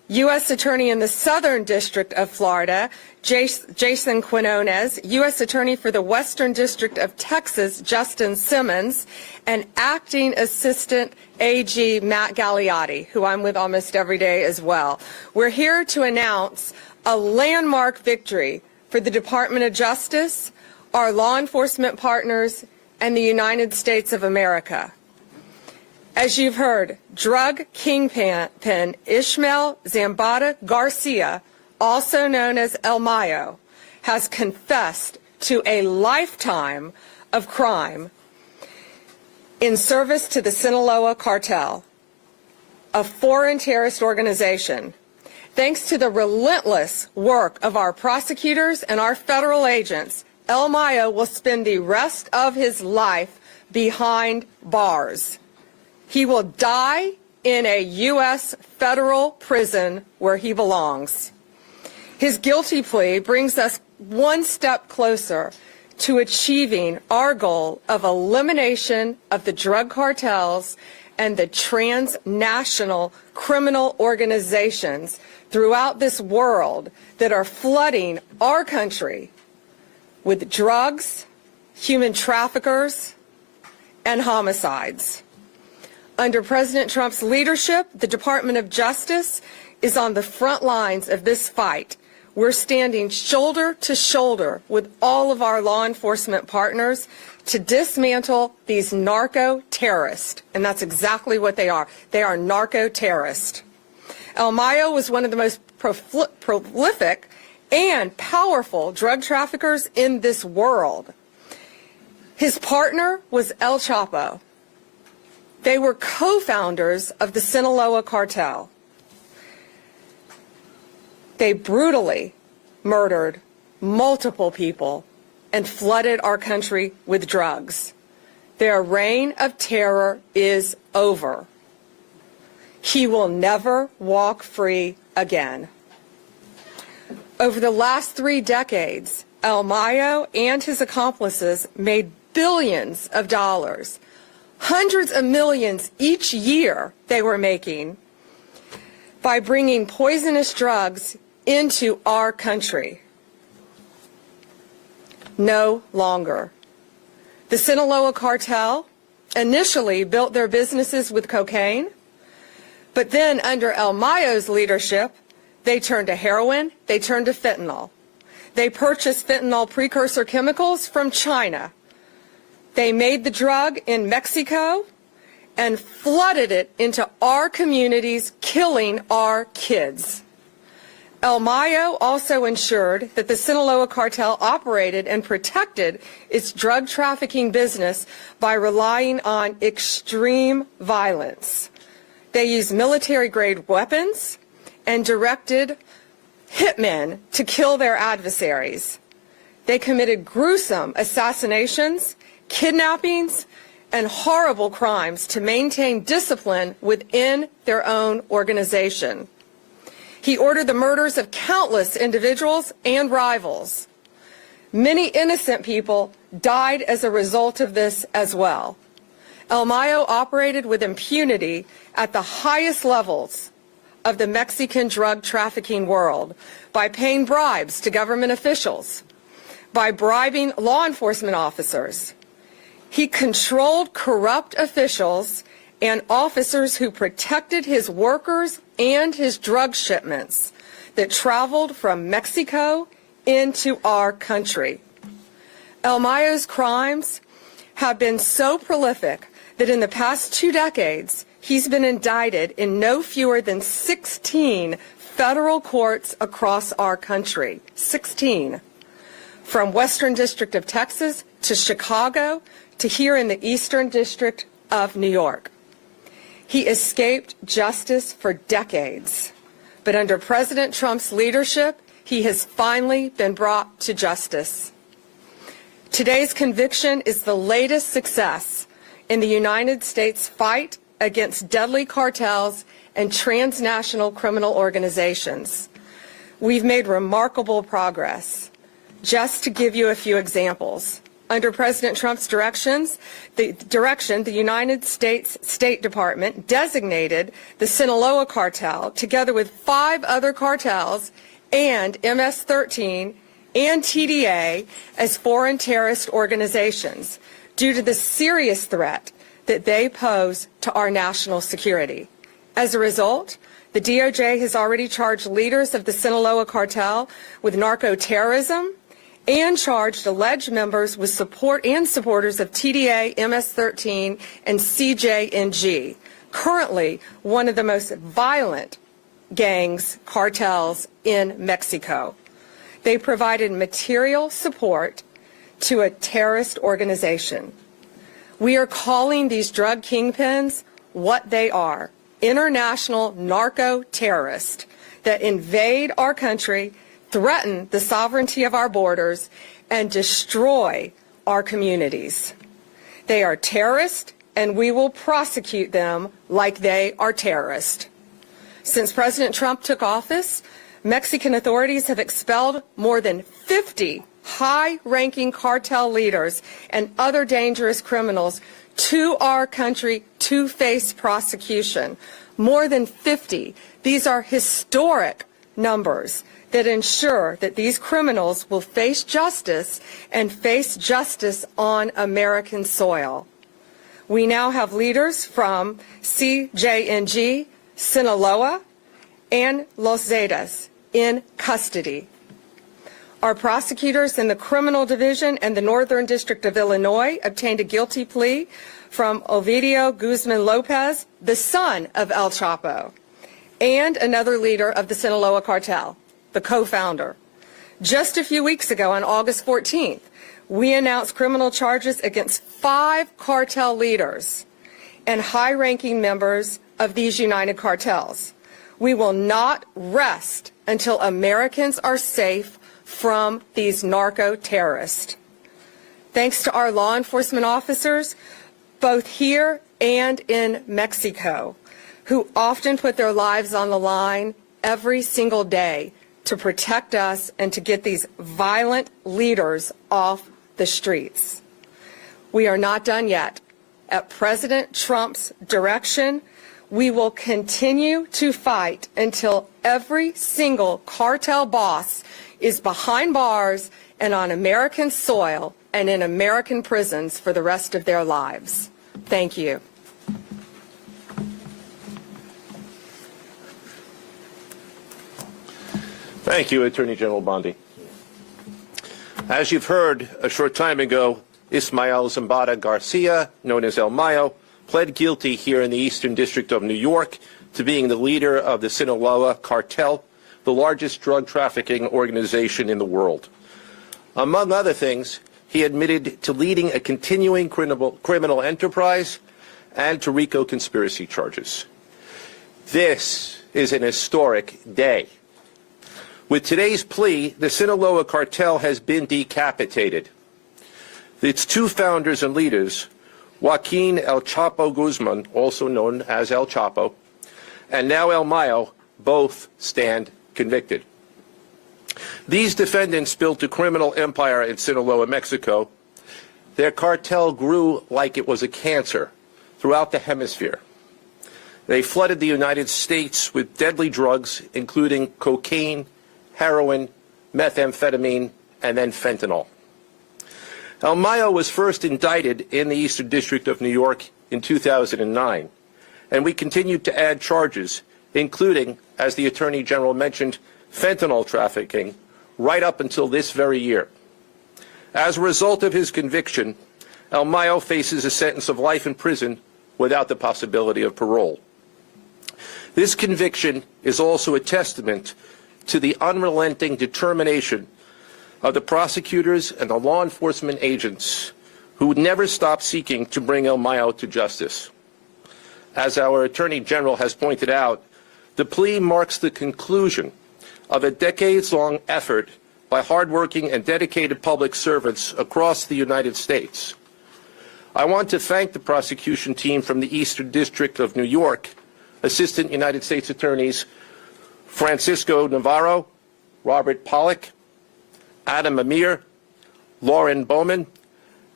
U.S. Attorney in the Southern District of Florida, Jason Quinones, U.S. Attorney for the Western District of Texas, Justin Simmons, and Acting Assistant AG Matt Gagliotti, who I'm with almost every day as well. We're here to announce a landmark victory for the Department of Justice, our law enforcement partners, and the United States of America. As you've heard, drug kingpin Ismael Zambada Garcia, also known as El Mayo, has confessed to a lifetime of crime in service to the Sinaloa Cartel, a foreign terrorist organization. Thanks to the relentless work of our prosecutors and our federal agents, El Mayo will spend the rest of his life behind bars. He will die in a U.S. federal prison where he belongs. His guilty plea brings us one step closer to achieving our goal of elimination of the drug cartels and the transnational criminal organizations throughout this world that are flooding our country with drugs, human traffickers, and homicides. Under President Trump's leadership, the Department of Justice is on the front lines of this fight. We're standing shoulder to shoulder with all of our law enforcement partners to dismantle these narco-terrorists, and that's exactly what they are. They are narco-terrorists. El Mayo was one of the most prolific and powerful drug traffickers in this world. His partner was El Chapo. They were co-founders of the Sinaloa Cartel. They brutally murdered multiple people and flooded our country with drugs. Their reign of terror is over. He will never walk free again. Over the last 3 decades, El Mayo and his accomplices made billions of dollars, hundreds of millions each year they were making by bringing poisonous drugs into our country. No longer. The Sinaloa Cartel initially built their businesses with cocaine, but then under El Mayo's leadership, they turned to heroin, they turned to fentanyl. They purchased fentanyl precursor chemicals from China. They made the drug in Mexico and flooded it into our communities, killing our kids. El Mayo also ensured that the Sinaloa Cartel operated and protected its drug trafficking business by relying on extreme violence. They used military-grade weapons and directed hitmen to kill their adversaries. They committed gruesome assassinations, kidnappings, and horrible crimes to maintain discipline within their own organization. He ordered the murders of countless individuals and rivals. Many innocent people died as a result of this as well. El Mayo operated with impunity at the highest levels of the Mexican drug trafficking world by paying bribes to government officials, by bribing law enforcement officers. He controlled corrupt officials and officers who protected his workers and his drug shipments that traveled from Mexico into our country. El Mayo's crimes have been so prolific that in the past 2 decades, he's been indicted in no fewer than 16 federal courts across our country. 16. From Western District of Texas to Chicago to here in the Eastern District of New York. He escaped justice for decades, but under President Trump's leadership, he has finally been brought to justice. Today's conviction is the latest success in the United States fight against deadly cartels and transnational criminal organizations. We've made remarkable progress. Just to give you a few examples, under President Trump's direction, the United States State Department designated the Sinaloa cartel, together with 5 other cartels and MS-13 and TDA, as foreign terrorist organizations due to the serious threat that they pose to our national security. As a result, the DOJ has already charged leaders of the Sinaloa cartel with narco-terrorism and charged alleged members with supporters of TDA, MS-13, and CJNG, currently one of the most violent cartels in Mexico. They provided material support to a terrorist organization. We are calling these drug kingpins what they are: international narco-terrorists that invade our country, threaten the sovereignty of our borders, and destroy our communities. They are terrorists, and we will prosecute them like they are terrorists. Since President Trump took office, Mexican authorities have expelled more than 50 high-ranking cartel leaders and other dangerous criminals to our country to face prosecution. More than 50. These are historic numbers that ensure that these criminals will face justice and face justice on American soil. We now have leaders from CJNG, Sinaloa, and Los Zetas in custody. Our prosecutors in the Criminal Division and the Northern District of Illinois obtained a guilty plea from Ovidio Guzman Lopez, the son of El Chapo, and another leader of the Sinaloa cartel, the co-founder. Just a few weeks ago, on August 14th, we announced criminal charges against 5 cartel leaders and high-ranking members of these united cartels. We will not rest until Americans are safe from these narco-terrorists. Thanks to our law enforcement officers, both here and in Mexico, who often put their lives on the line every single day to protect us and to get these violent leaders off the streets. We are not done yet. At President Trump's direction, we will continue to fight until every single cartel boss is behind bars and on American soil and in American prisons for the rest of their lives. Thank you. Thank you, Attorney General Bondi. As you've heard, a short time ago, Ismael Zambada Garcia, known as El Mayo, pled guilty here in the Eastern District of New York to being the leader of the Sinaloa Cartel, the largest drug trafficking organization in the world. Among other things, he admitted to leading a continuing criminal enterprise and to RICO conspiracy charges. This is an historic day. With today's plea, the Sinaloa cartel has been decapitated. Its 2 founders and leaders, Joaquin El Chapo Guzman, also known as El Chapo, and now El Mayo, both stand convicted. These defendants built a criminal empire in Sinaloa, Mexico. Their cartel grew like it was a cancer throughout the hemisphere. They flooded the United States with deadly drugs, including cocaine, heroin, methamphetamine, and then fentanyl. El Mayo was first indicted in the Eastern District of New York in 2009, and we continued to add charges, including, as the Attorney General mentioned, fentanyl trafficking, right up until this very year. As a result of his conviction, El Mayo faces a sentence of life in prison without the possibility of parole. This conviction is also a testament to the unrelenting determination of the prosecutors and the law enforcement agents who would never stop seeking to bring El Mayo to justice. As our Attorney General has pointed out, the plea marks the conclusion of a decades-long effort by hardworking and dedicated public servants across the United States. I want to thank the prosecution team from the Eastern District of New York, Assistant United States Attorneys Francisco Navarro, Robert Pollack, Adam Amir, Lauren Bowman,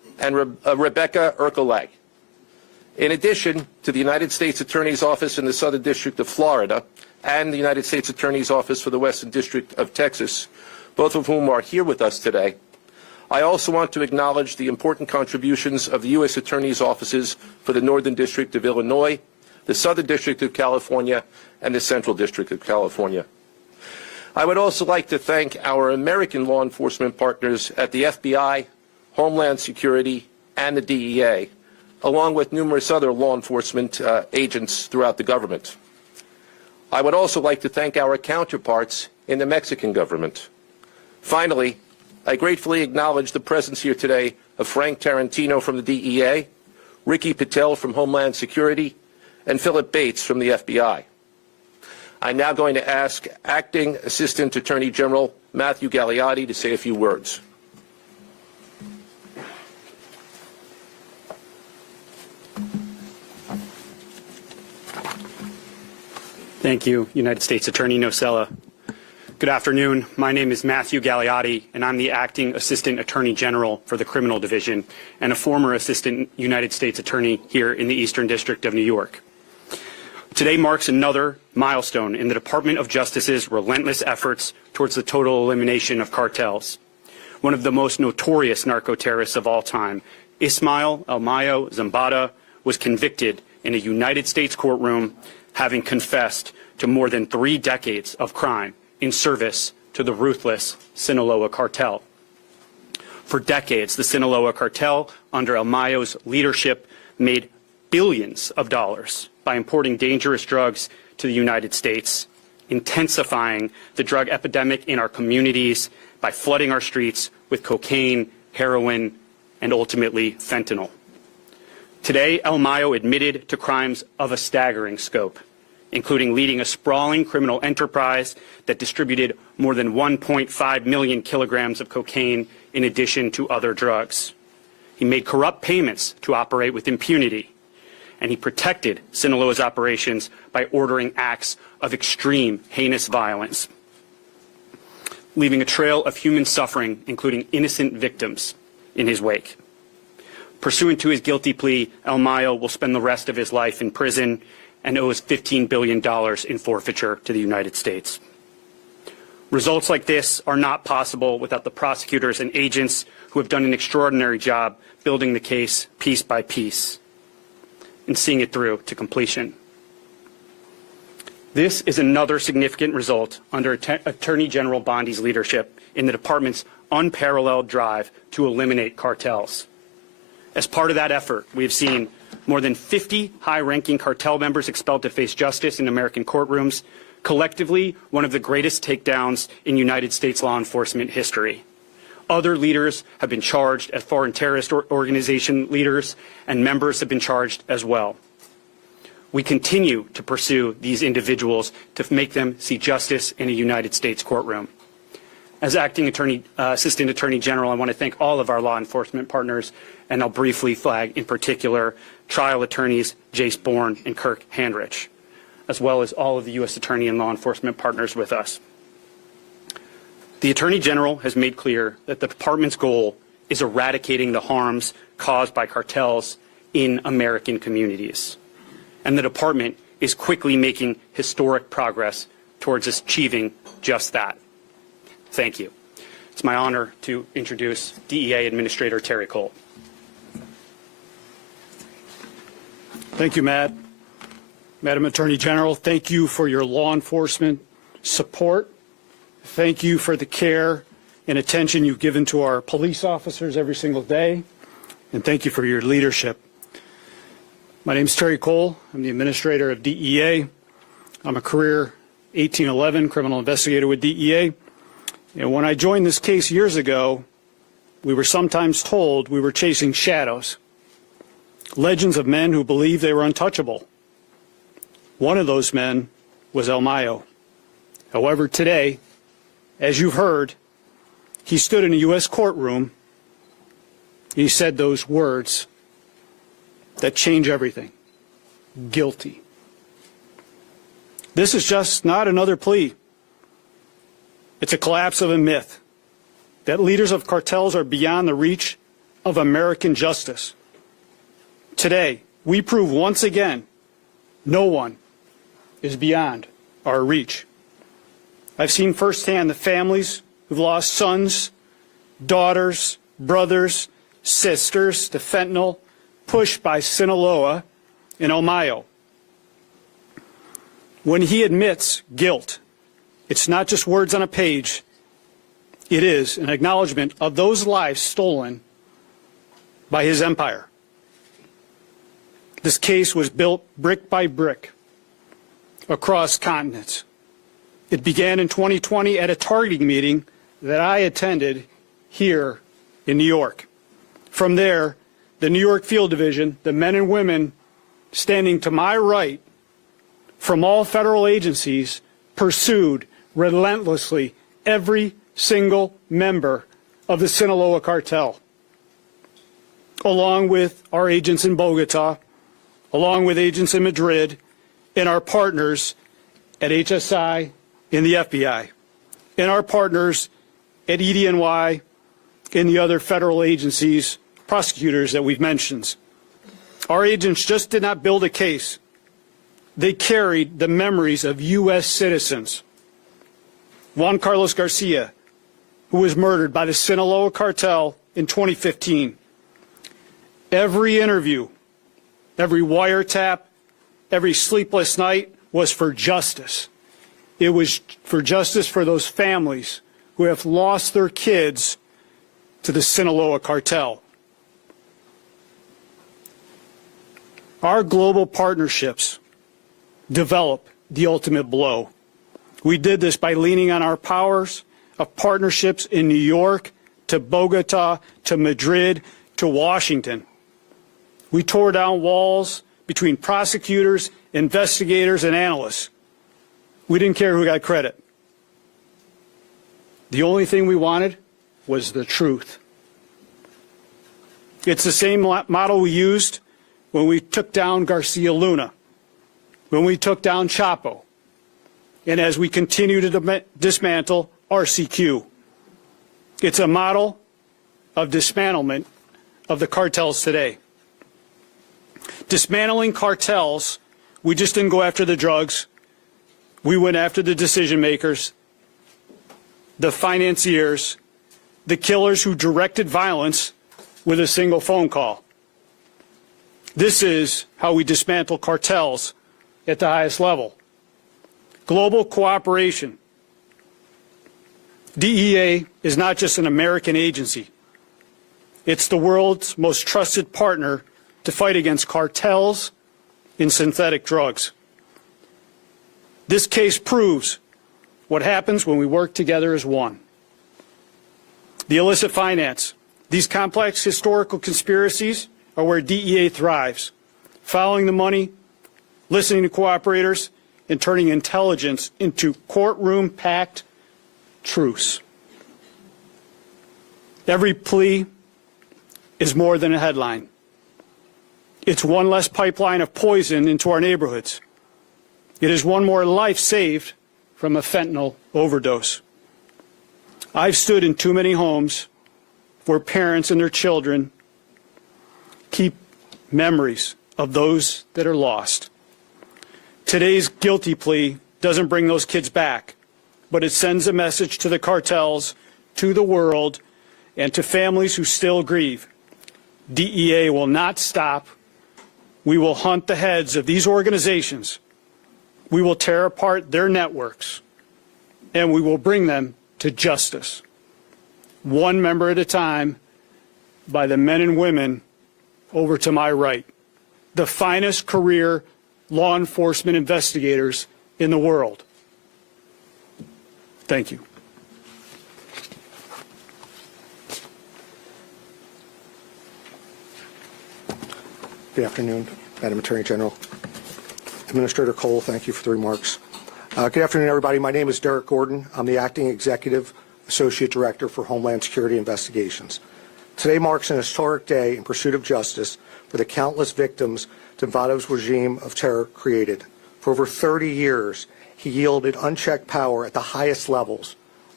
and Rebecca Erkelag. In addition to the United States Attorney's Office in the Southern District of Florida and the United States Attorney's Office for the Western District of Texas, both of whom are here with us today, I also want to acknowledge the important contributions of the U.S. Attorney's Offices for the Northern District of Illinois, the Southern District of California, and the Central District of California. I would also like to thank our American law enforcement partners at the FBI, Homeland Security, and the DEA, along with numerous other law enforcement agents throughout the government. I would also like to thank our counterparts in the Mexican government. Finally, I gratefully acknowledge the presence here today of Frank Tarantino from the DEA, Ricky Patel from Homeland Security, and Philip Bates from the FBI. I'm now going to ask Acting Assistant Attorney General Matthew Galeotti to say a few words. Thank you, United States Attorney Nocella. Good afternoon. My name is Matthew Galeotti, and I'm the Acting Assistant Attorney General for the Criminal Division and a former Assistant United States Attorney here in the Eastern District of New York. Today marks another milestone in the Department of Justice's relentless efforts towards the total elimination of cartels. One of the most notorious narco-terrorists of all time, Ismael El Mayo Zambada, was convicted in a United States courtroom, having confessed to more than 3 decades of crime in service to the ruthless Sinaloa cartel. For decades, the Sinaloa cartel, under El Mayo's leadership, made billions of dollars by importing dangerous drugs to the United States, intensifying the drug epidemic in our communities by flooding our streets with cocaine, heroin, and ultimately fentanyl. Today, El Mayo admitted to crimes of a staggering scope, including leading a sprawling criminal enterprise that distributed more than 1.5 million kilograms of cocaine in addition to other drugs. He made corrupt payments to operate with impunity, and he protected Sinaloa's operations by ordering acts of extreme, heinous violence, leaving a trail of human suffering, including innocent victims, in his wake. Pursuant to his guilty plea, El Mayo will spend the rest of his life in prison and owes $15 billion in forfeiture to the United States. Results like this are not possible without the prosecutors and agents who have done an extraordinary job building the case piece by piece and seeing it through to completion. This is another significant result under Attorney General Bondi's leadership in the department's unparalleled drive to eliminate cartels. As part of that effort, we have seen more than 50 high-ranking cartel members expelled to face justice in American courtrooms, collectively one of the greatest takedowns in United States law enforcement history. Other leaders have been charged as foreign terrorist organization leaders, and members have been charged as well. We continue to pursue these individuals to make them see justice in a United States courtroom. As Acting Assistant Attorney General, I want to thank all of our law enforcement partners, and I'll briefly flag in particular trial attorneys Jace Bourne and Kirk Handrich, as well as all of the U.S. Attorney and law enforcement partners with us. The Attorney General has made clear that the department's goal is eradicating the harms caused by cartels in American communities, and the department is quickly making historic progress towards achieving just that. Thank you. It's my honor to introduce DEA Administrator Terry Cole. Thank you, Matt. Madam Attorney General, thank you for your law enforcement support. Thank you for the care and attention you've given to our police officers every single day. And thank you for your leadership. My name is Terry Cole. I'm the Administrator of DEA. I'm a career 1811 criminal investigator with DEA. And when I joined this case years ago, we were sometimes told we were chasing shadows, legends of men who believed they were untouchable. One of those men was El Mayo. However, today, as you've heard, he stood in a U.S. courtroom. He said those words that change everything. Guilty. This is just not another plea. It's a collapse of a myth that leaders of cartels are beyond the reach of American justice. Today, we prove once again no one is beyond our reach. I've seen firsthand the families who've lost sons, daughters, brothers, sisters to fentanyl, pushed by Sinaloa and El Mayo. When he admits guilt, it's not just words on a page. It is an acknowledgement of those lives stolen by his empire. This case was built brick by brick across continents. It began in 2020 at a targeting meeting that I attended here in New York. From there, the New York Field Division, the men and women standing to my right from all federal agencies, pursued relentlessly every single member of the Sinaloa cartel, along with our agents in Bogota, along with agents in Madrid, and our partners at HSI in the FBI, and our partners at EDNY and the other federal agencies, prosecutors that we've mentioned. Our agents just did not build a case. They carried the memories of U.S. citizens. Juan Carlos Garcia, who was murdered by the Sinaloa cartel in 2015. Every interview, every wiretap, every sleepless night was for justice. It was for justice for those families who have lost their kids to the Sinaloa cartel. Our global partnerships develop the ultimate blow. We did this by leaning on our powers of partnerships in New York, to Bogota, to Madrid, to Washington. We tore down walls between prosecutors, investigators, and analysts. We didn't care who got credit. The only thing we wanted was the truth. It's the same model we used when we took down Garcia Luna, when we took down Chapo, and as we continue to dismantle RCQ. It's a model of dismantlement of the cartels today. Dismantling cartels, we just didn't go after the drugs. We went after the decision makers, the financiers, the killers who directed violence with a single phone call. This is how we dismantle cartels at the highest level. Global cooperation. DEA is not just an American agency. It's the world's most trusted partner to fight against cartels in synthetic drugs. This case proves what happens when we work together as one. The illicit finance. These complex historical conspiracies are where DEA thrives, following the money, listening to cooperators, and turning intelligence into courtroom-packed truths. Every plea is more than a headline. It's one less pipeline of poison into our neighborhoods. It is one more life saved from a fentanyl overdose. I've stood in too many homes where parents and their children keep memories of those that are lost. Today's guilty plea doesn't bring those kids back, but it sends a message to the cartels, to the world, and to families who still grieve. DEA will not stop. We will hunt the heads of these organizations. We will tear apart their networks, and we will bring them to justice, one member at a time, by the men and women over to my right, the finest career law enforcement investigators in the world. Thank you. Good afternoon, Madam Attorney General. Administrator Cole, thank you for the remarks. Good afternoon, everybody. My name is Derek Gordon. I'm the Acting Executive Associate Director for Homeland Security Investigations. Today marks an historic day in pursuit of justice for the countless victims Zamboda's regime of terror created. For over 30 years, he yielded unchecked power at the highest levels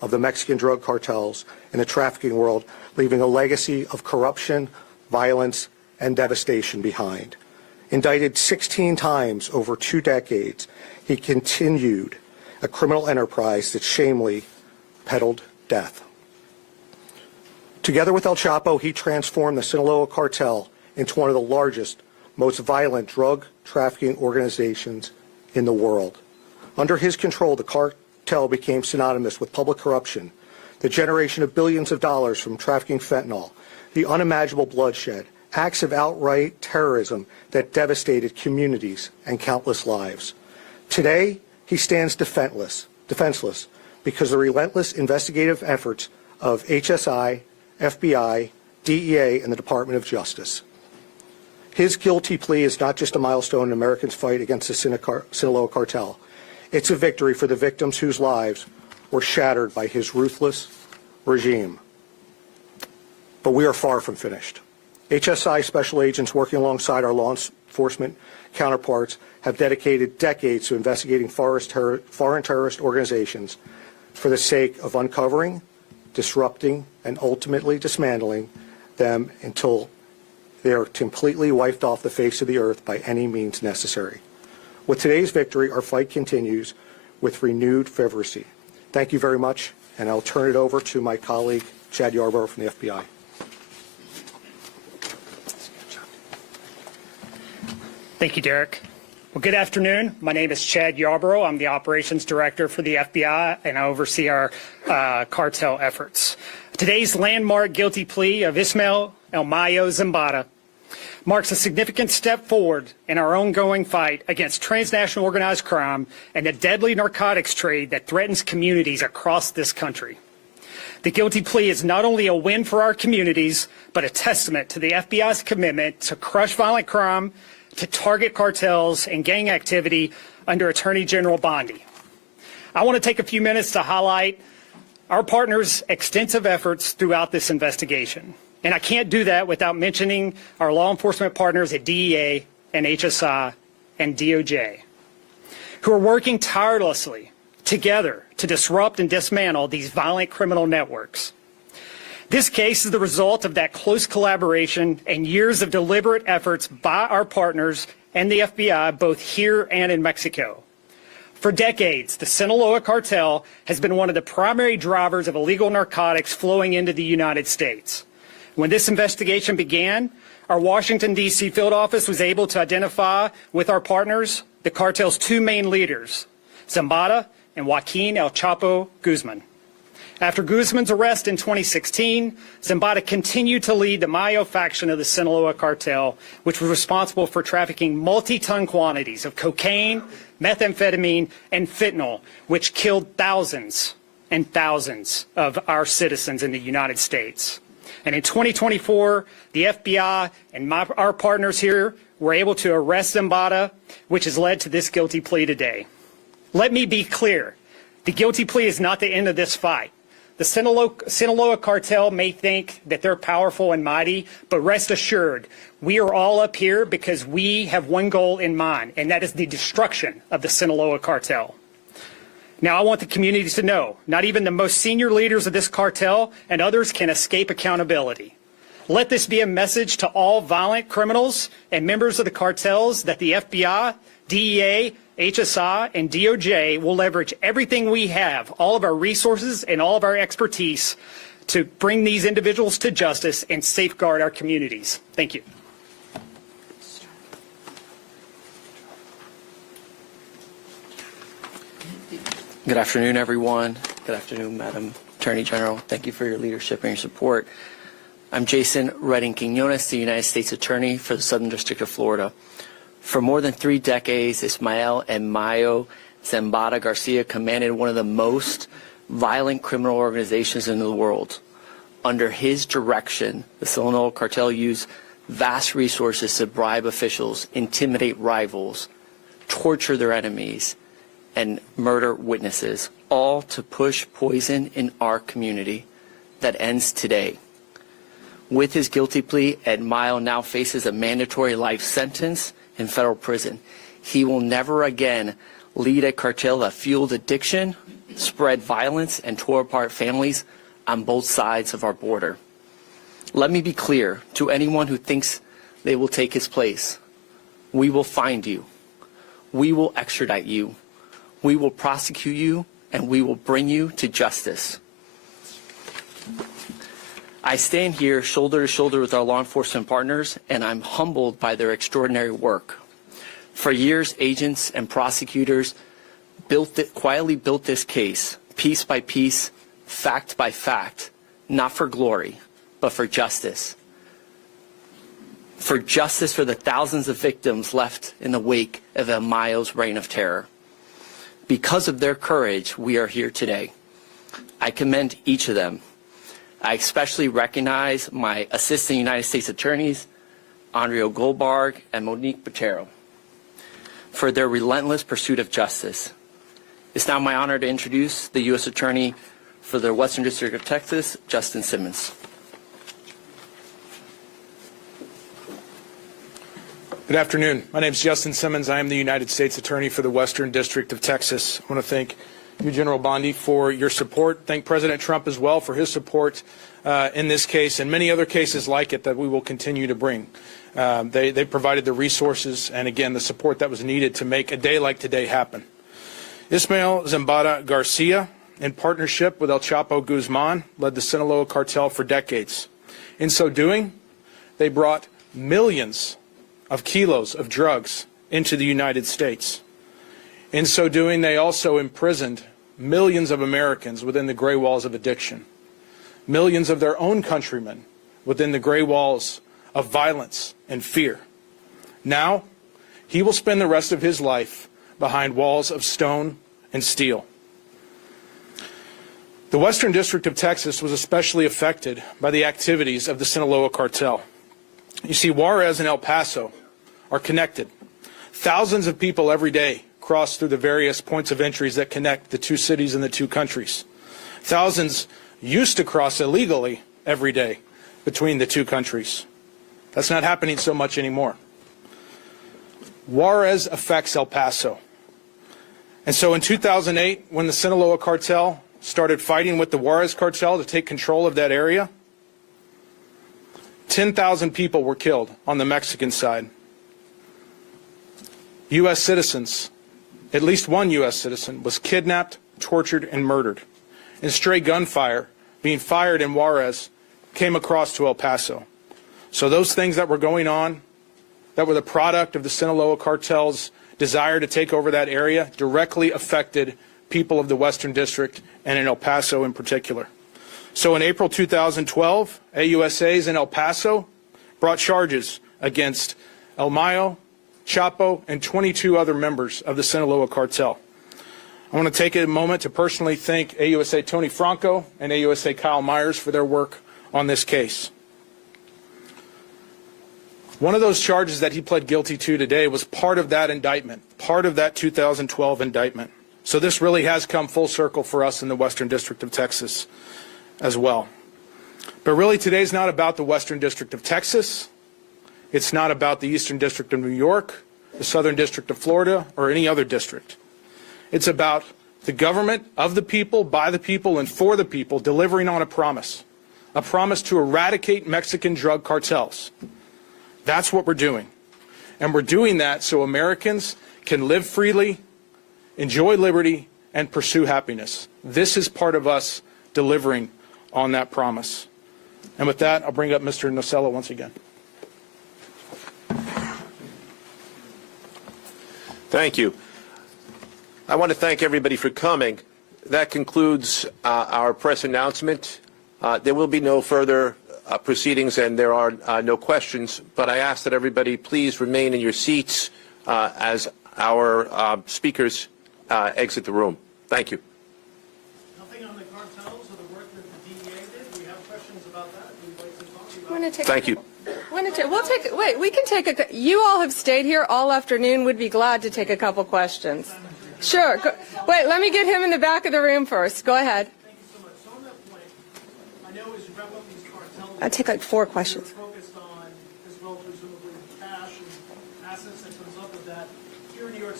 of the Mexican drug cartels and the trafficking world, leaving a legacy of corruption, violence, and devastation behind. Indicted 16 times over 2 decades, he continued a criminal enterprise that shamefully peddled death. Together with El Chapo, he transformed the Sinaloa cartel into one of the largest, most violent drug trafficking organizations in the world. Under his control, the cartel became synonymous with public corruption, the generation of billions of dollars from trafficking fentanyl, the unimaginable bloodshed, acts of outright terrorism that devastated communities and countless lives. Today, he stands defenseless because of the relentless investigative efforts of HSI, FBI, DEA, and the Department of Justice. His guilty plea is not just a milestone in Americans' fight against the Sinaloa cartel. It's a victory for the victims whose lives were shattered by his ruthless regime. But we are far from finished. HSI special agents working alongside our law enforcement counterparts have dedicated decades to investigating foreign terrorist organizations for the sake of uncovering, disrupting, and ultimately dismantling them until they are completely wiped off the face of the earth by any means necessary. With today's victory, our fight continues with renewed fervency. Thank you very much, and I'll turn it over to my colleague, Chad Yarborough from the FBI. Thank you, Derek. Well, good afternoon. My name is Chad Yarborough. I'm the Operations Director for the FBI, and I oversee our cartel efforts. Today's landmark guilty plea of Ismael El Mayo Zambada marks a significant step forward in our ongoing fight against transnational organized crime and the deadly narcotics trade that threatens communities across this country. The guilty plea is not only a win for our communities, but a testament to the FBI's commitment to crush violent crime, to target cartels and gang activity under Attorney General Bondi. I want to take a few minutes to highlight our partners' extensive efforts throughout this investigation. And I can't do that without mentioning our law enforcement partners at DEA and HSI and DOJ, who are working tirelessly together to disrupt and dismantle these violent criminal networks. This case is the result of that close collaboration and years of deliberate efforts by our partners and the FBI, both here and in Mexico. For decades, the Sinaloa cartel has been one of the primary drivers of illegal narcotics flowing into the United States. When this investigation began, our Washington, D.C. field office was able to identify with our partners the cartel's 2 main leaders, Zambada and Joaquin El Chapo Guzman. After Guzman's arrest in 2016, Zambada continued to lead the Mayo faction of the Sinaloa cartel, which was responsible for trafficking multi-ton quantities of cocaine, methamphetamine, and fentanyl, which killed thousands and thousands of our citizens in the United States. And in 2024, the FBI and our partners here were able to arrest Zambada, which has led to this guilty plea today. Let me be clear. The guilty plea is not the end of this fight. The Sinaloa cartel may think that they're powerful and mighty, but rest assured, we are all up here because we have one goal in mind, and that is the destruction of the Sinaloa cartel. Now, I want the community to know, not even the most senior leaders of this cartel and others can escape accountability. Let this be a message to all violent criminals and members of the cartels that the FBI, DEA, HSI, and DOJ will leverage everything we have, all of our resources and all of our expertise to bring these individuals to justice and safeguard our communities. Thank you. Good afternoon, everyone. Good afternoon, Madam Attorney General. Thank you for your leadership and your support. I'm Jason Redding Quinones, the United States Attorney for the Southern District of Florida. For more than 3 decades, Ismael El Mayo Zambada Garcia commanded one of the most violent criminal organizations in the world. Under his direction, the Sinaloa cartel used vast resources to bribe officials, intimidate rivals, torture their enemies, and murder witnesses, all to push poison in our community that ends today. With his guilty plea, Ed Mayo now faces a mandatory life sentence in federal prison. He will never again lead a cartel that fueled addiction, spread violence, and tore apart families on both sides of our border. Let me be clear to anyone who thinks they will take his place. We will find you. We will extradite you. We will prosecute you, and we will bring you to justice. I stand here shoulder to shoulder with our law enforcement partners, and I'm humbled by their extraordinary work. For years, agents and prosecutors quietly built this case, piece by piece, fact by fact, not for glory, but for justice. For justice for the thousands of victims left in the wake of El Mayo's reign of terror. Because of their courage, we are here today. I commend each of them. I especially recognize my Assistant United States Attorneys, Andrea Goldberg and Monique Botero, for their relentless pursuit of justice. It's now my honor to introduce the U.S. Attorney for the Western District of Texas, Justin Simmons. Good afternoon. My name is Justin Simmons. I am the United States Attorney for the Western District of Texas. I want to thank you, General Bondi, for your support. Thank President Trump as well for his support in this case and many other cases like it that we will continue to bring. They provided the resources and, again, the support that was needed to make a day like today happen. Ismael Zambada Garcia, in partnership with El Chapo Guzman, led the Sinaloa cartel for decades. In so doing, they brought millions of kilos of drugs into the United States. In so doing, they also imprisoned millions of Americans within the gray walls of addiction, millions of their own countrymen within the gray walls of violence and fear. Now, he will spend the rest of his life behind walls of stone and steel. The Western District of Texas was especially affected by the activities of the Sinaloa cartel. You see, Juarez and El Paso are connected. Thousands of people every day cross through the various points of entries that connect the two cities and the two countries. Thousands used to cross illegally every day between the two countries. That's not happening so much anymore. Juarez affects El Paso. And so in 2008, when the Sinaloa cartel started fighting with the Juarez cartel to take control of that area, 10,000 people were killed on the Mexican side. U.S. citizens, at least one U.S. citizen, was kidnapped, tortured, and murdered. And stray gunfire being fired in Juarez came across to El Paso. So those things that were going on, that were the product of the Sinaloa cartel's desire to take over that area, directly affected people of the Western District and in El Paso in particular. So in April 2012, AUSAs in El Paso brought charges against El Mayo, Chapo, and 22 other members of the Sinaloa cartel. I want to take a moment to personally thank AUSA Tony Franco and AUSA Kyle Myers for their work on this case. One of those charges that he pled guilty to today was part of that indictment, part of that 2012 indictment. So this really has come full circle for us in the Western District of Texas as well. But really today's not about the Western District of Texas. It's not about the Eastern District of New York, the Southern District of Florida, or any other district. It's about the government of the people, by the people, and for the people delivering on a promise to eradicate Mexican drug cartels. That's what we're doing. And we're doing that so Americans can live freely, enjoy liberty, and pursue happiness. This is part of us delivering on that promise. And with that, I'll bring up Mr. Nocella once again. Thank you. I want to thank everybody for coming. That concludes our press announcement. There will be no further proceedings and there are no questions, but I ask that everybody please remain in your seats as our speakers exit the room. Thank you. Nothing on the cartels or the work that the DEA did? Do you have questions about that? Would you like to talk about that? Thank you. We can take you all have stayed here all afternoon. Would be glad to take a couple questions. Sure. Wait, let me get him in the back of the room first. Go ahead. Thank you so much. So on that point, I know as you wrap up these cartels, I'll take like 4 questions. you're focused on, as well, presumably cash and assets that comes up with that. Here in New York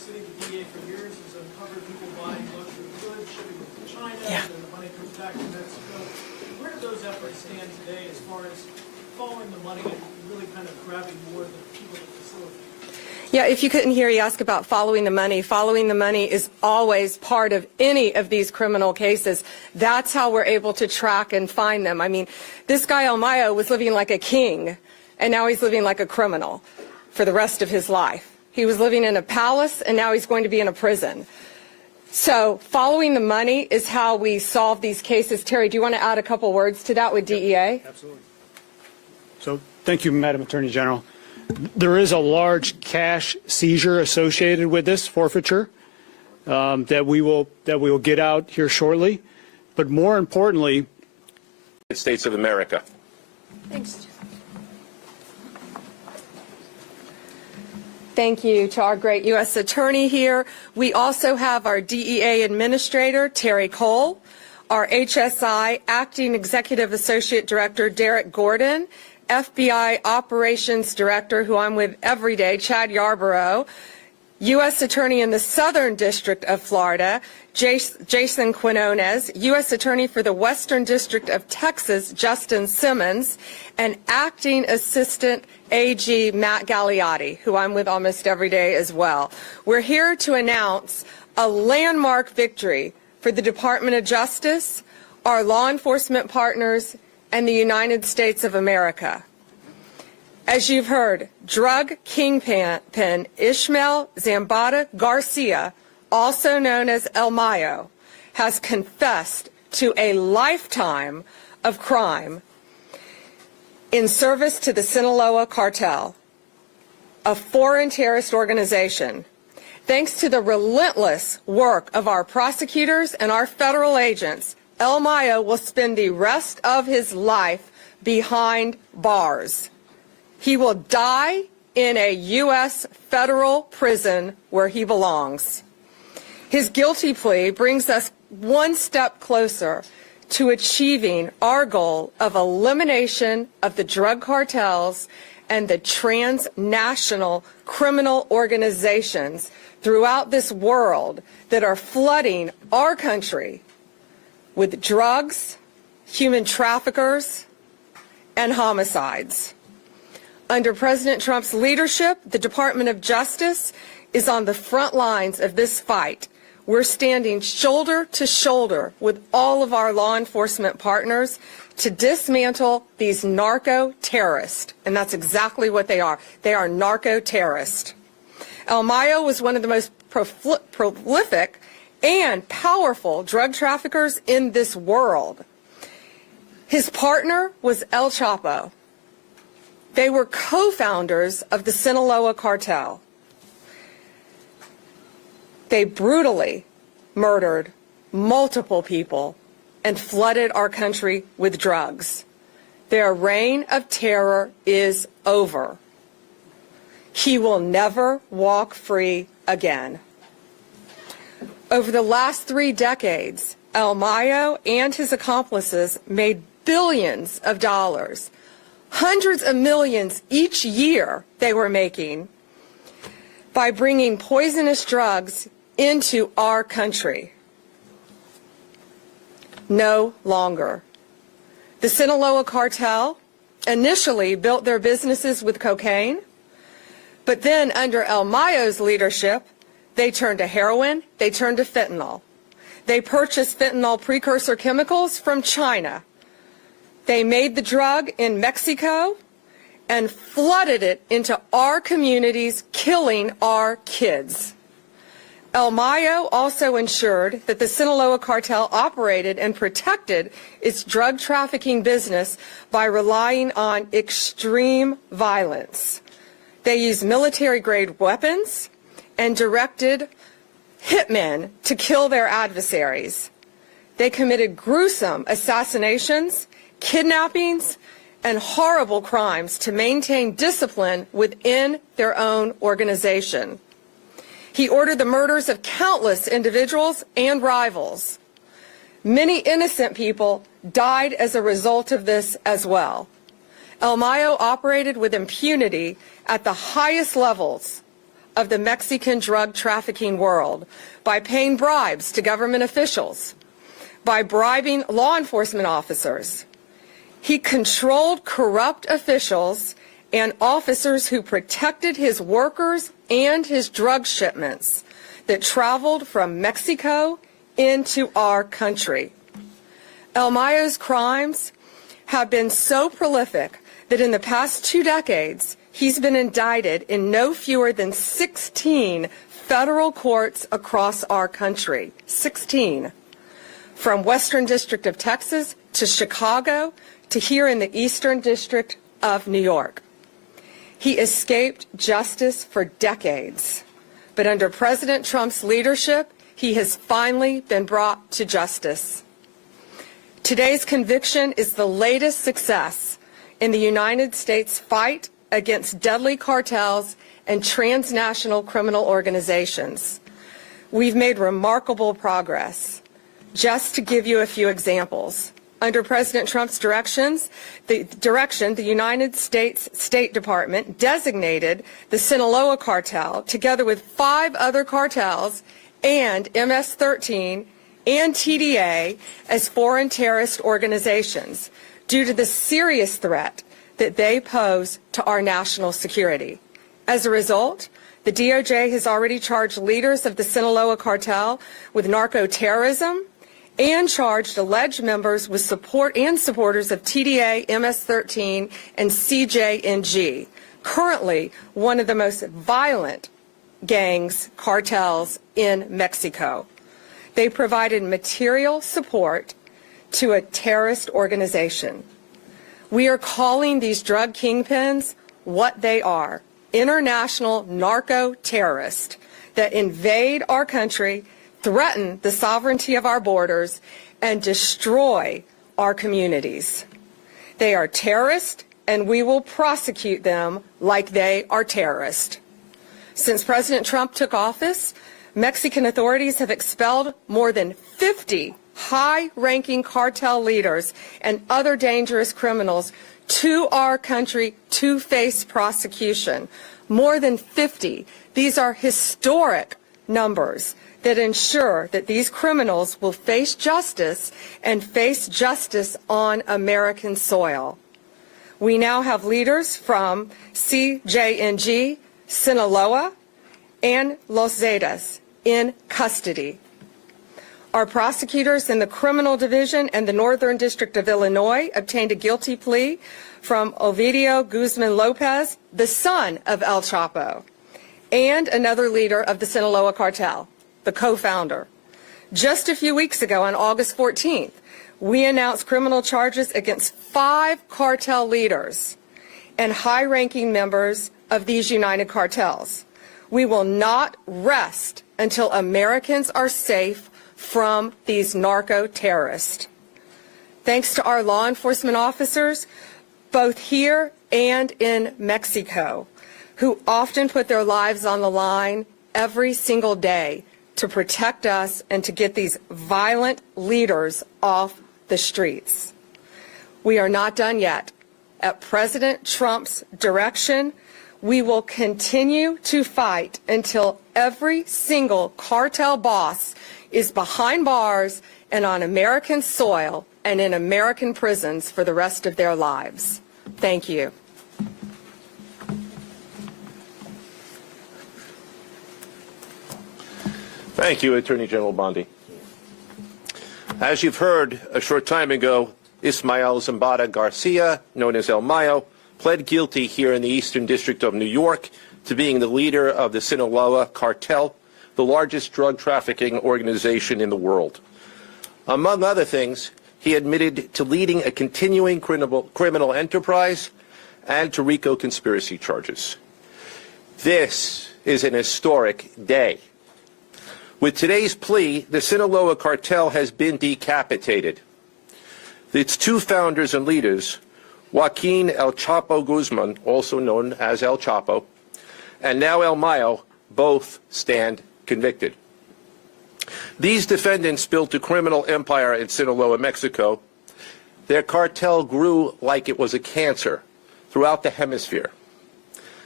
City, the DA for years has uncovered people buying luxury goods, shipping them to China, Yeah. and the money comes back to Mexico. Where do those efforts stand today as far as following the money and really kind of grabbing more of the people that facilitate? Yeah, if you couldn't hear, you asked about following the money. Following the money is always part of any of these criminal cases. That's how we're able to track and find them. I mean, this guy El Mayo was living like a king, and now he's living like a criminal for the rest of his life. He was living in a palace, and now he's going to be in a prison. So following the money is how we solve these cases. Terry, do you want to add a couple words to that with DEA? Absolutely. So thank you, Madam Attorney General. There is a large cash seizure associated with this forfeiture that we will get out here shortly. But more importantly, United States of America. Thanks. Thank you to our great U.S. Attorney here. We also have our DEA Administrator, Terry Cole, our HSI Acting Executive Associate Director, Derek Gordon, FBI Operations Director, who I'm with every day, Chad Yarborough, U.S. Attorney in the Southern District of Florida, Jason Quinones, U.S. Attorney for the Western District of Texas, Justin Simmons, and Acting Assistant AG Matt Gagliotti, who I'm with almost every day as well. We're here to announce a landmark victory for the Department of Justice, our law enforcement partners, and the United States of America. As you've heard, drug kingpin Ismael Zambada Garcia, also known as El Mayo, has confessed to a lifetime of crime in service to the Sinaloa Cartel, a foreign terrorist organization. Thanks to the relentless work of our prosecutors and our federal agents, El Mayo will spend the rest of his life behind bars. He will die in a U.S. federal prison where he belongs. His guilty plea brings us one step closer to achieving our goal of elimination of the drug cartels and the transnational criminal organizations throughout this world that are flooding our country with drugs, human traffickers, and homicides. Under President Trump's leadership, the Department of Justice is on the front lines of this fight. We're standing shoulder to shoulder with all of our law enforcement partners to dismantle these narco-terrorists, and that's exactly what they are. They are narco-terrorists. El Mayo was one of the most prolific and powerful drug traffickers in this world. His partner was El Chapo. They were co-founders of the Sinaloa Cartel. They brutally murdered multiple people and flooded our country with drugs. Their reign of terror is over. He will never walk free again. Over the last 3 decades, El Mayo and his accomplices made billions of dollars, hundreds of millions each year they were making by bringing poisonous drugs into our country. No longer. The Sinaloa Cartel initially built their businesses with cocaine, but then under El Mayo's leadership, they turned to heroin, they turned to fentanyl. They purchased fentanyl precursor chemicals from China. They made the drug in Mexico and flooded it into our communities, killing our kids. El Mayo also ensured that the Sinaloa Cartel operated and protected its drug trafficking business by relying on extreme violence. They used military-grade weapons and directed hitmen to kill their adversaries. They committed gruesome assassinations, kidnappings, and horrible crimes to maintain discipline within their own organization. He ordered the murders of countless individuals and rivals. Many innocent people died as a result of this as well. El Mayo operated with impunity at the highest levels of the Mexican drug trafficking world by paying bribes to government officials, by bribing law enforcement officers. He controlled corrupt officials and officers who protected his workers and his drug shipments that traveled from Mexico into our country. El Mayo's crimes have been so prolific that in the past 2 decades, he's been indicted in no fewer than 16 federal courts across our country. 16. From Western District of Texas to Chicago to here in the Eastern District of New York. He escaped justice for decades, but under President Trump's leadership, he has finally been brought to justice. Today's conviction is the latest success in the United States fight against deadly cartels and transnational criminal organizations. We've made remarkable progress. Just to give you a few examples, under President Trump's direction, the United States State Department designated the Sinaloa cartel, together with 5 other cartels and MS-13 and TDA, as foreign terrorist organizations due to the serious threat that they pose to our national security. As a result, the DOJ has already charged leaders of the Sinaloa cartel with narco-terrorism and charged alleged members with support and supporters of TDA, MS-13, and CJNG, currently one of the most violent gangs, cartels in Mexico. They provided material support to a terrorist organization. We are calling these drug kingpins what they are: international narco-terrorists that invade our country, threaten the sovereignty of our borders, and destroy our communities. They are terrorists, and we will prosecute them like they are terrorists. Since President Trump took office, Mexican authorities have expelled more than 50 high-ranking cartel leaders and other dangerous criminals to our country to face prosecution. More than 50. These are historic numbers that ensure that these criminals will face justice and face justice on American soil. We now have leaders from CJNG, Sinaloa, and Los Zetas in custody. Our prosecutors in the Criminal Division and the Northern District of Illinois obtained a guilty plea from Ovidio Guzman Lopez, the son of El Chapo, and another leader of the Sinaloa cartel, the co-founder. Just a few weeks ago, on August 14th, we announced criminal charges against 5 cartel leaders and high-ranking members of these united cartels. We will not rest until Americans are safe from these narco-terrorists. Thanks to our law enforcement officers, both here and in Mexico, who often put their lives on the line every single day to protect us and to get these violent leaders off the streets. We are not done yet. At President Trump's direction, we will continue to fight until every single cartel boss is behind bars and on American soil and in American prisons for the rest of their lives. Thank you. Thank you, Attorney General Bondi. As you've heard a short time ago, Ismael Zambada Garcia, known as El Mayo, pled guilty here in the Eastern District of New York to being the leader of the Sinaloa cartel, the largest drug trafficking organization in the world. Among other things, he admitted to leading a continuing criminal enterprise and to RICO conspiracy charges. This is an historic day. With today's plea, the Sinaloa cartel has been decapitated. Its 2 founders and leaders, Joaquin El Chapo Guzman, also known as El Chapo, and now El Mayo, both stand convicted. These defendants built a criminal empire in Sinaloa, Mexico. Their cartel grew like it was a cancer throughout the hemisphere.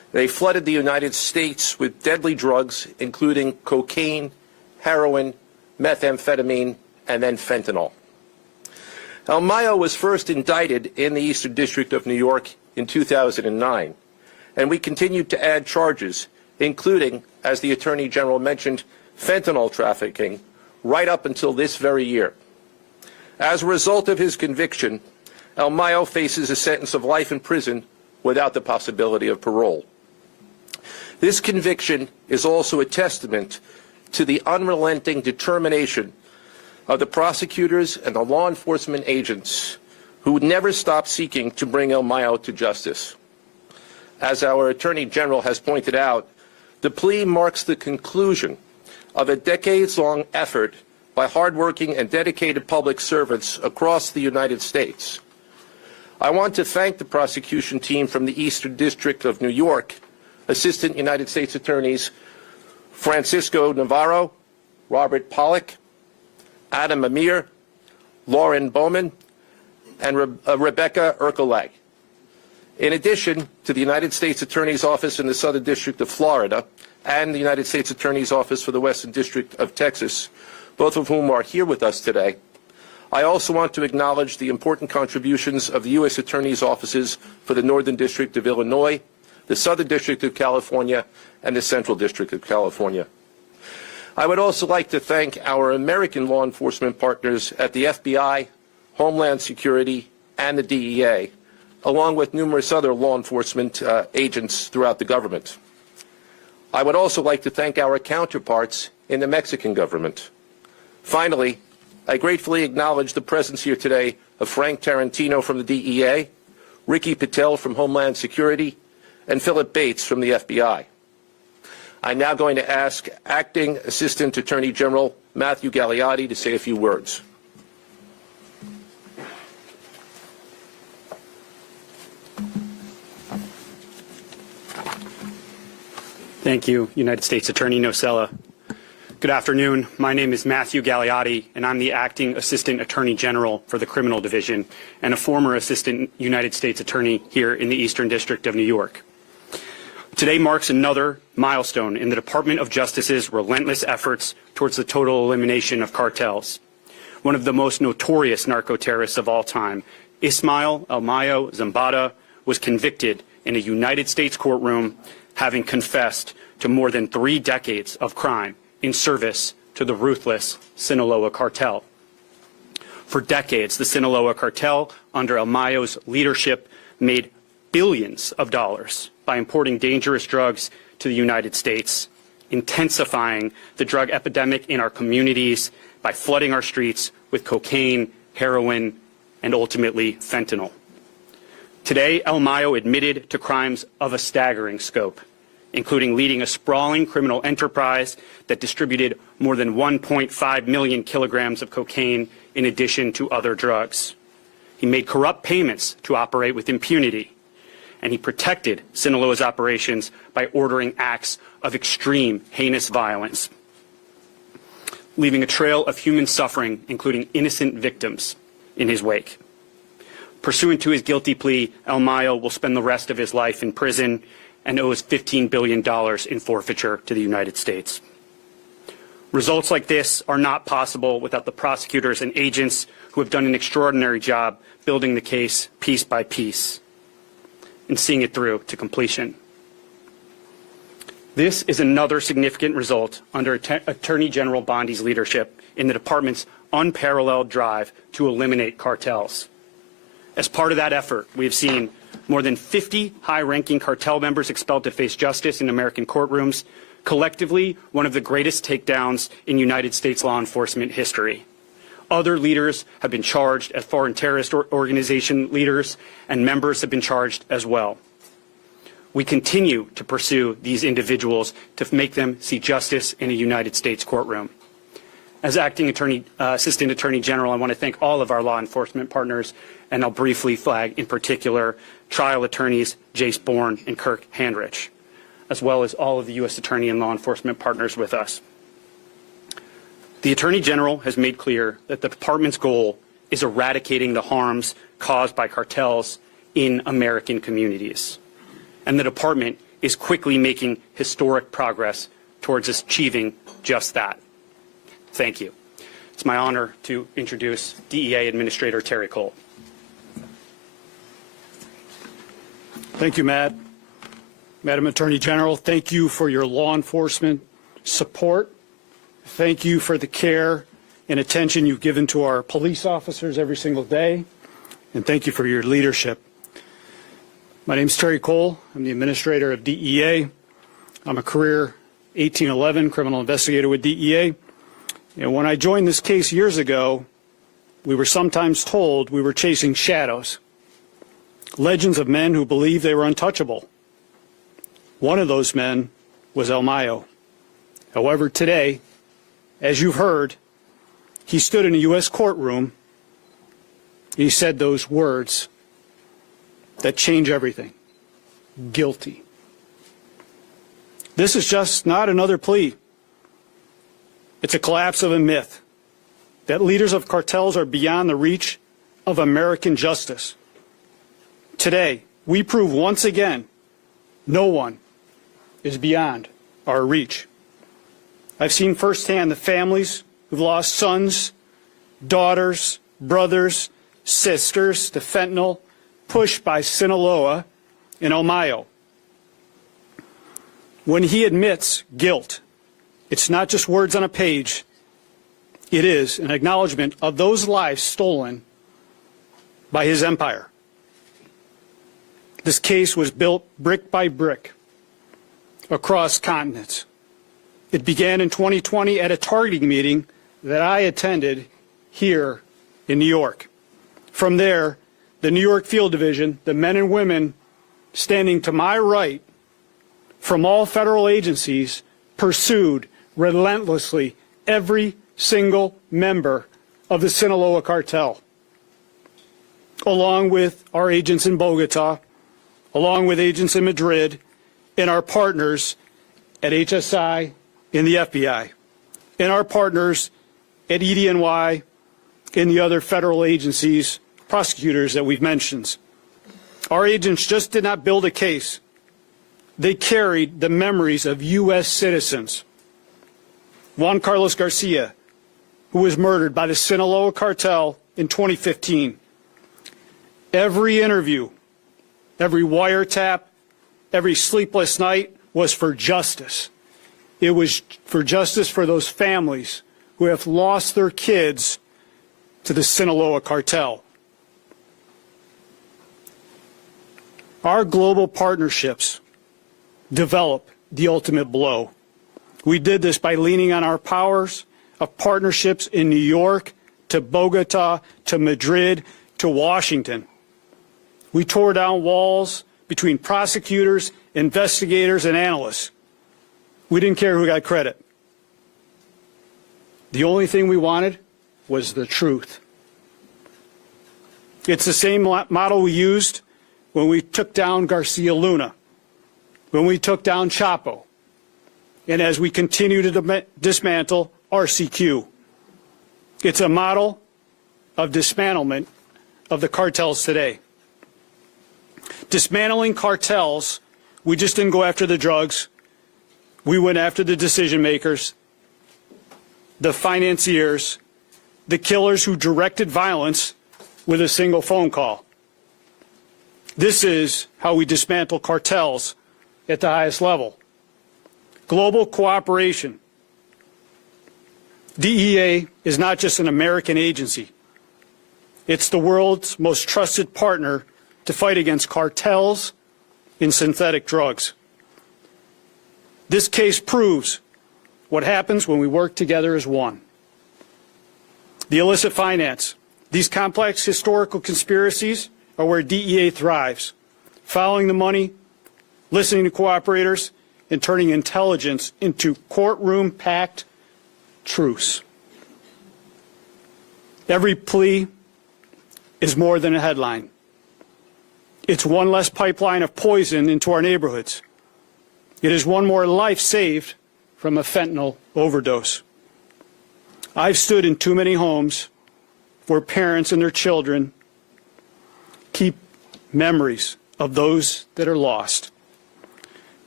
They flooded the United States with deadly drugs, including cocaine, heroin, methamphetamine, and then fentanyl. El Mayo was first indicted in the Eastern District of New York in 2009, and we continued to add charges, including, as the Attorney General mentioned, fentanyl trafficking, right up until this very year. As a result of his conviction, El Mayo faces a sentence of life in prison without the possibility of parole. This conviction is also a testament to the unrelenting determination of the prosecutors and the law enforcement agents who would never stop seeking to bring El Mayo to justice. As our Attorney General has pointed out, the plea marks the conclusion of a decades-long effort by hardworking and dedicated public servants across the United States. I want to thank the prosecution team from the Eastern District of New York, Assistant United States Attorneys Francisco Navarro, Robert Pollack, Adam Amir, Lauren Bowman, and Rebecca Erkelag. In addition to the United States Attorney's Office in the Southern District of Florida and the United States Attorney's Office for the Western District of Texas, both of whom are here with us today, I also want to acknowledge the important contributions of the U.S. Attorney's Offices for the Northern District of Illinois, the Southern District of California, and the Central District of California. I would also like to thank our American law enforcement partners at the FBI, Homeland Security, and the DEA, along with numerous other law enforcement agents throughout the government. I would also like to thank our counterparts in the Mexican government. Finally, I gratefully acknowledge the presence here today of Frank Tarantino from the DEA, Ricky Patel from Homeland Security, and Philip Bates from the FBI. I'm now going to ask Acting Assistant Attorney General Matthew Galeotti to say a few words. Thank you, United States Attorney Nocella. Good afternoon. My name is Matthew Galeotti, and I'm the Acting Assistant Attorney General for the Criminal Division and a former Assistant United States Attorney here in the Eastern District of New York. Today marks another milestone in the Department of Justice's relentless efforts towards the total elimination of cartels. One of the most notorious narco-terrorists of all time, Ismael El Mayo Zambada, was convicted in a United States courtroom, having confessed to more than 3 decades of crime in service to the ruthless Sinaloa cartel. For decades, the Sinaloa cartel, under El Mayo's leadership, made billions of dollars by importing dangerous drugs to the United States, intensifying the drug epidemic in our communities by flooding our streets with cocaine, heroin, and ultimately fentanyl. Today, El Mayo admitted to crimes of a staggering scope, including leading a sprawling criminal enterprise that distributed more than 1.5 million kilograms of cocaine in addition to other drugs. He made corrupt payments to operate with impunity, and he protected Sinaloa's operations by ordering acts of extreme, heinous violence, leaving a trail of human suffering, including innocent victims, in his wake. Pursuant to his guilty plea, El Mayo will spend the rest of his life in prison and owes $15 billion in forfeiture to the United States. Results like this are not possible without the prosecutors and agents who have done an extraordinary job building the case piece by piece and seeing it through to completion. This is another significant result under Attorney General Bondi's leadership in the department's unparalleled drive to eliminate cartels. As part of that effort, we have seen more than 50 high-ranking cartel members expelled to face justice in American courtrooms, collectively one of the greatest takedowns in United States law enforcement history. Other leaders have been charged as foreign terrorist organization leaders, and members have been charged as well. We continue to pursue these individuals to make them see justice in a United States courtroom. As Acting Assistant Attorney General, I want to thank all of our law enforcement partners, and I'll briefly flag in particular trial attorneys Jace Bourne and Kirk Handrich, as well as all of the U.S. Attorney and law enforcement partners with us. The Attorney General has made clear that the department's goal is eradicating the harms caused by cartels in American communities. And the department is quickly making historic progress towards achieving just that. Thank you. It's my honor to introduce DEA Administrator Terry Cole. Thank you, Matt. Madam Attorney General, thank you for your law enforcement support. Thank you for the care and attention you've given to our police officers every single day. And thank you for your leadership. My name is Terry Cole. I'm the administrator of DEA. I'm a career 1811 criminal investigator with DEA. And when I joined this case years ago, we were sometimes told we were chasing shadows, legends of men who believed they were untouchable. One of those men was El Mayo. However, today, as you've heard, he stood in a U.S. courtroom. He said those words that change everything. Guilty. This is just not another plea. It's a collapse of a myth that leaders of cartels are beyond the reach of American justice. Today, we prove once again no one is beyond our reach. I've seen firsthand the families who've lost sons, daughters, brothers, sisters to fentanyl, pushed by Sinaloa and El Mayo. When he admits guilt, it's not just words on a page. It is an acknowledgement of those lives stolen by his empire. This case was built brick by brick across continents. It began in 2020 at a targeting meeting that I attended here in New York. From there, the New York Field Division, the men and women standing to my right from all federal agencies, pursued relentlessly every single member of the Sinaloa cartel, along with our agents in Bogota, along with agents in Madrid, and our partners at HSI in the FBI, and our partners at EDNY and the other federal agencies, prosecutors that we've mentioned. Our agents just did not build a case. They carried the memories of U.S. citizens. Juan Carlos Garcia, who was murdered by the Sinaloa cartel in 2015. Every interview, every wiretap, every sleepless night was for justice. It was for justice for those families who have lost their kids to the Sinaloa cartel. Our global partnerships develop the ultimate blow. We did this by leaning on our powers of partnerships in New York, to Bogota, to Madrid, to Washington. We tore down walls between prosecutors, investigators, and analysts. We didn't care who got credit. The only thing we wanted was the truth. It's the same model we used when we took down Garcia Luna, when we took down Chapo, and as we continue to dismantle RCQ. It's a model of dismantlement of the cartels today. Dismantling cartels, we just didn't go after the drugs. We went after the decision makers, the financiers, the killers who directed violence with a single phone call. This is how we dismantle cartels at the highest level. Global cooperation. DEA is not just an American agency. It's the world's most trusted partner to fight against cartels in synthetic drugs. This case proves what happens when we work together as one. The illicit finance. These complex historical conspiracies are where DEA thrives, following the money, listening to cooperators, and turning intelligence into courtroom-packed truths. Every plea is more than a headline. It's one less pipeline of poison into our neighborhoods. It is one more life saved from a fentanyl overdose. I've stood in too many homes where parents and their children keep memories of those that are lost.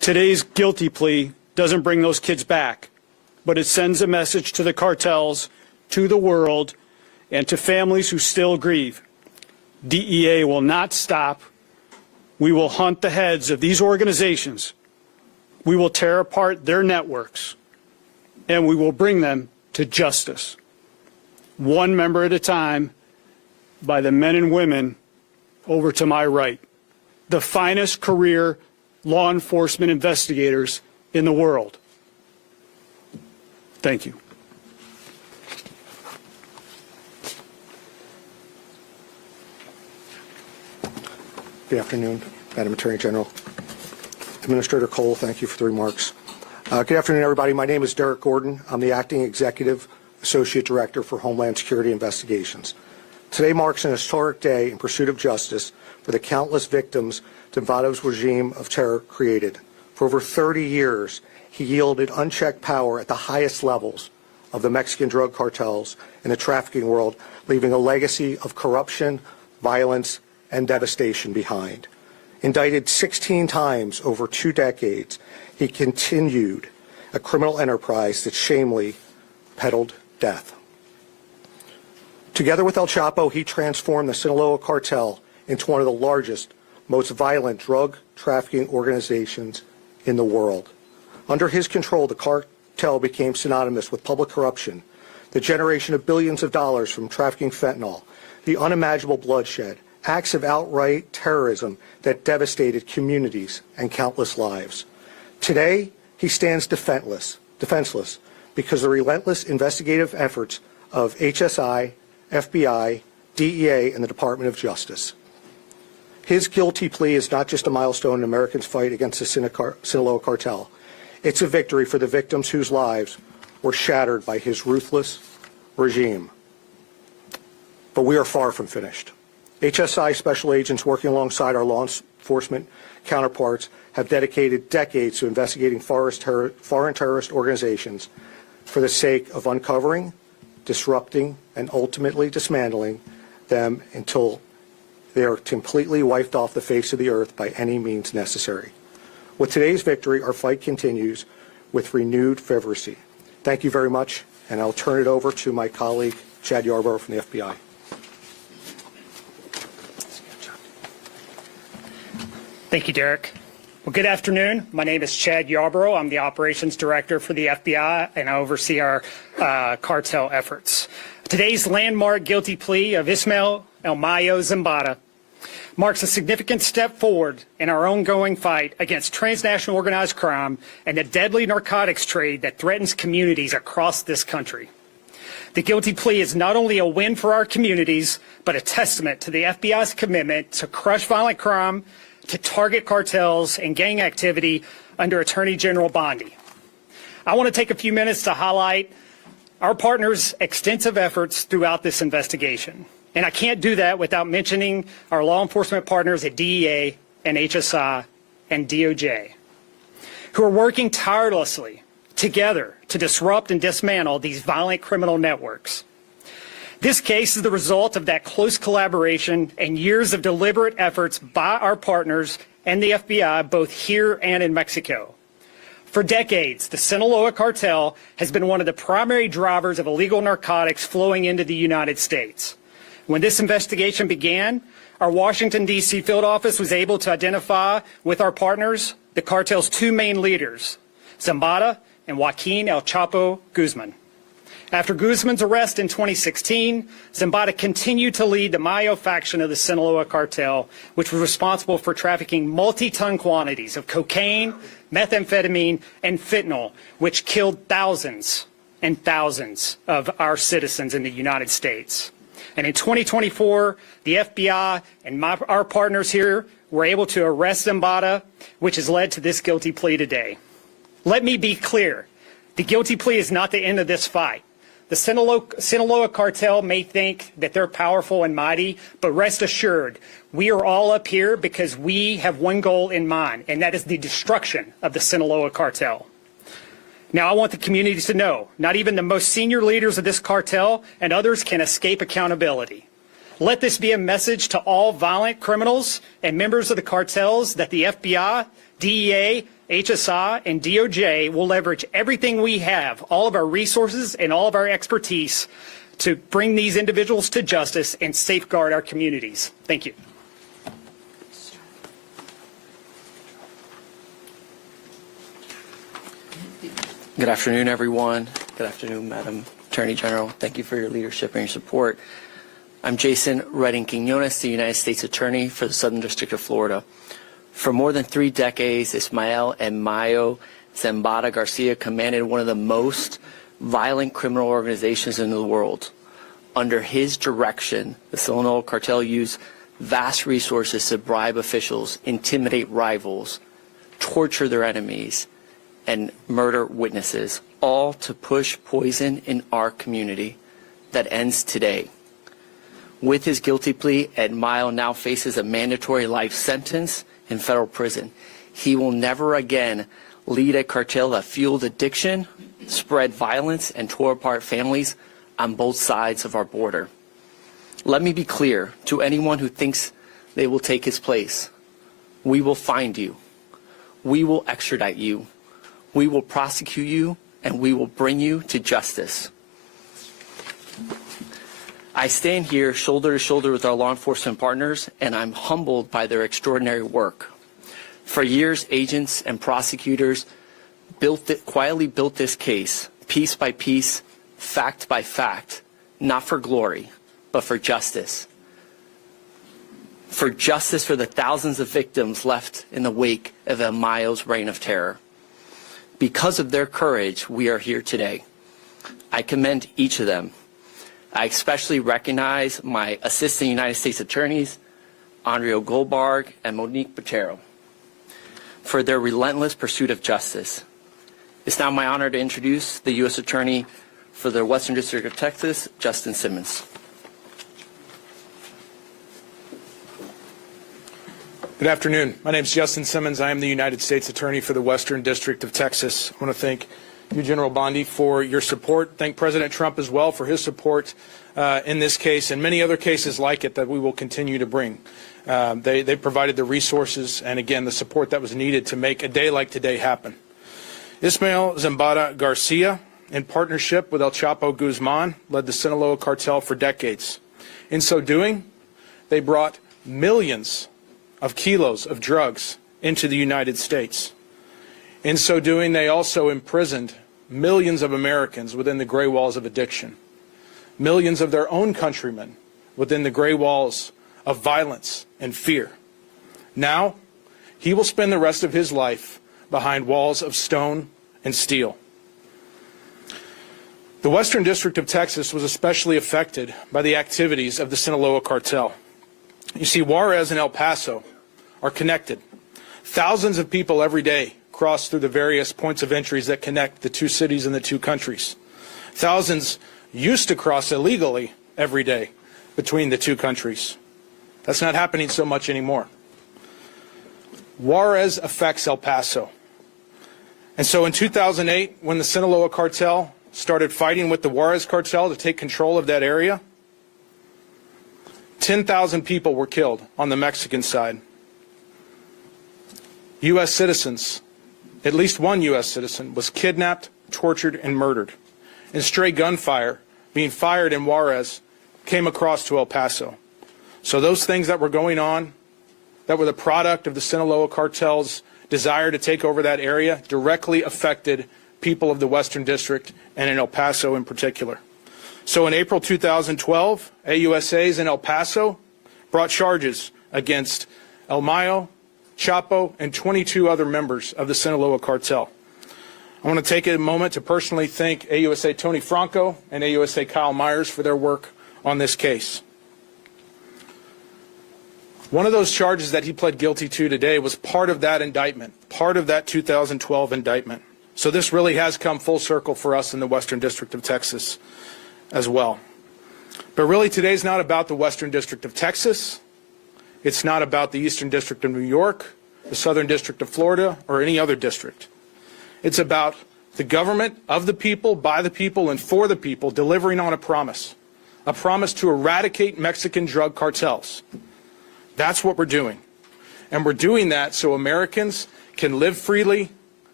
Today's guilty plea doesn't bring those kids back, but it sends a message to the cartels, to the world, and to families who still grieve. DEA will not stop. We will hunt the heads of these organizations. We will tear apart their networks, and we will bring them to justice, one member at a time, by the men and women over to my right, the finest career law enforcement investigators in the world. Thank you. Good afternoon, Madam Attorney General. Administrator Cole, thank you for the remarks. Good afternoon, everybody. My name is Derek Gordon. I'm the Acting Executive Associate Director for Homeland Security Investigations. Today marks an historic day in pursuit of justice for the countless victims Zambada's regime of terror created. For over 30 years, he yielded unchecked power at the highest levels of the Mexican drug cartels and the trafficking world, leaving a legacy of corruption, violence, and devastation behind. Indicted 16 times over 2 decades, he continued a criminal enterprise that shamefully peddled death. Together with El Chapo, he transformed the Sinaloa cartel into one of the largest, most violent drug trafficking organizations in the world. Under his control, the cartel became synonymous with public corruption, the generation of billions of dollars from trafficking fentanyl, the unimaginable bloodshed, acts of outright terrorism that devastated communities and countless lives. Today, he stands defenseless because of the relentless investigative efforts of HSI, FBI, DEA, and the Department of Justice. His guilty plea is not just a milestone in Americans' fight against the Sinaloa cartel. It's a victory for the victims whose lives were shattered by his ruthless regime. But we are far from finished. HSI special agents working alongside our law enforcement counterparts have dedicated decades to investigating foreign terrorist organizations for the sake of uncovering, disrupting, and ultimately dismantling them until they are completely wiped off the face of the earth by any means necessary. With today's victory, our fight continues with renewed fervency. Thank you very much, and I'll turn it over to my colleague, Chad Yarborough from the FBI. Thank you, Derek. Well, good afternoon. My name is Chad Yarborough. I'm the Operations Director for the FBI, and I oversee our cartel efforts. Today's landmark guilty plea of Ismael El Mayo Zambada marks a significant step forward in our ongoing fight against transnational organized crime and the deadly narcotics trade that threatens communities across this country. The guilty plea is not only a win for our communities, but a testament to the FBI's commitment to crush violent crime, to target cartels and gang activity under Attorney General Bondi. I want to take a few minutes to highlight our partners' extensive efforts throughout this investigation. And I can't do that without mentioning our law enforcement partners at DEA and HSI and DOJ, who are working tirelessly together to disrupt and dismantle these violent criminal networks. This case is the result of that close collaboration and years of deliberate efforts by our partners and the FBI, both here and in Mexico. For decades, the Sinaloa cartel has been one of the primary drivers of illegal narcotics flowing into the United States. When this investigation began, our Washington, D.C. field office was able to identify with our partners the cartel's 2 main leaders, Zambada and Joaquin El Chapo Guzman. After Guzman's arrest in 2016, Zambada continued to lead the Mayo faction of the Sinaloa cartel, which was responsible for trafficking multi-ton quantities of cocaine, methamphetamine, and fentanyl, which killed thousands and thousands of our citizens in the United States. And in 2024, the FBI and our partners here were able to arrest Zambada, which has led to this guilty plea today. Let me be clear. The guilty plea is not the end of this fight. The Sinaloa cartel may think that they're powerful and mighty, but rest assured, we are all up here because we have one goal in mind, and that is the destruction of the Sinaloa cartel. Now, I want the community to know, not even the most senior leaders of this cartel and others can escape accountability. Let this be a message to all violent criminals and members of the cartels that the FBI, DEA, HSI, and DOJ will leverage everything we have, all of our resources and all of our expertise to bring these individuals to justice and safeguard our communities. Thank you. Good afternoon, everyone. Good afternoon, Madam Attorney General. Thank you for your leadership and your support. I'm Jason Redding Quinones, the United States Attorney for the Southern District of Florida. For more than 3 decades, Ismael El Mayo Zambada Garcia commanded one of the most violent criminal organizations in the world. Under his direction, the Sinaloa cartel used vast resources to bribe officials, intimidate rivals, torture their enemies, and murder witnesses, all to push poison in our community that ends today. With his guilty plea, Ed Mayo now faces a mandatory life sentence in federal prison. He will never again lead a cartel that fueled addiction, spread violence, and tore apart families on both sides of our border. Let me be clear to anyone who thinks they will take his place. We will find you. We will extradite you. We will prosecute you, and we will bring you to justice. I stand here shoulder to shoulder with our law enforcement partners, and I'm humbled by their extraordinary work. For years, agents and prosecutors quietly built this case, piece by piece, fact by fact, not for glory, but for justice. For justice for the thousands of victims left in the wake of El Mayo's reign of terror. Because of their courage, we are here today. I commend each of them. I especially recognize my Assistant United States Attorneys, Andrea Goldberg and Monique Botero, for their relentless pursuit of justice. It's now my honor to introduce the U.S. Attorney for the Western District of Texas, Justin Simmons. Good afternoon. My name is Justin Simmons. I am the United States Attorney for the Western District of Texas. I want to thank you, General Bondi, for your support. Thank President Trump as well for his support in this case and many other cases like it that we will continue to bring. They provided the resources and, again, the support that was needed to make a day like today happen. Ismael Zambada Garcia, in partnership with El Chapo Guzman, led the Sinaloa cartel for decades. In so doing, they brought millions of kilos of drugs into the United States. In so doing, they also imprisoned millions of Americans within the gray walls of addiction, millions of their own countrymen within the gray walls of violence and fear. Now, he will spend the rest of his life behind walls of stone and steel. The Western District of Texas was especially affected by the activities of the Sinaloa cartel. You see, Juarez and El Paso are connected. Thousands of people every day cross through the various points of entries that connect the two cities and the two countries. Thousands used to cross illegally every day between the two countries. That's not happening so much anymore. Juarez affects El Paso. And so in 2008, when the Sinaloa cartel started fighting with the Juarez cartel to take control of that area, 10,000 people were killed on the Mexican side. U.S. citizens, at least one U.S. citizen, was kidnapped, tortured, and murdered. And stray gunfire being fired in Juarez came across to El Paso. So those things that were going on, that were the product of the Sinaloa cartel's desire to take over that area, directly affected people of the Western District and in El Paso in particular. So in April 2012, AUSAs in El Paso brought charges against El Mayo, Chapo, and 22 other members of the Sinaloa cartel. I want to take a moment to personally thank AUSA Tony Franco and AUSA Kyle Myers for their work on this case. One of those charges that he pled guilty to today was part of that indictment, part of that 2012 indictment. So this really has come full circle for us in the Western District of Texas as well. But really today's not about the Western District of Texas. It's not about the Eastern District of New York, the Southern District of Florida, or any other district. It's about the government of the people, by the people, and for the people delivering on a promise to eradicate Mexican drug cartels. That's what we're doing. And we're doing that so Americans can live freely,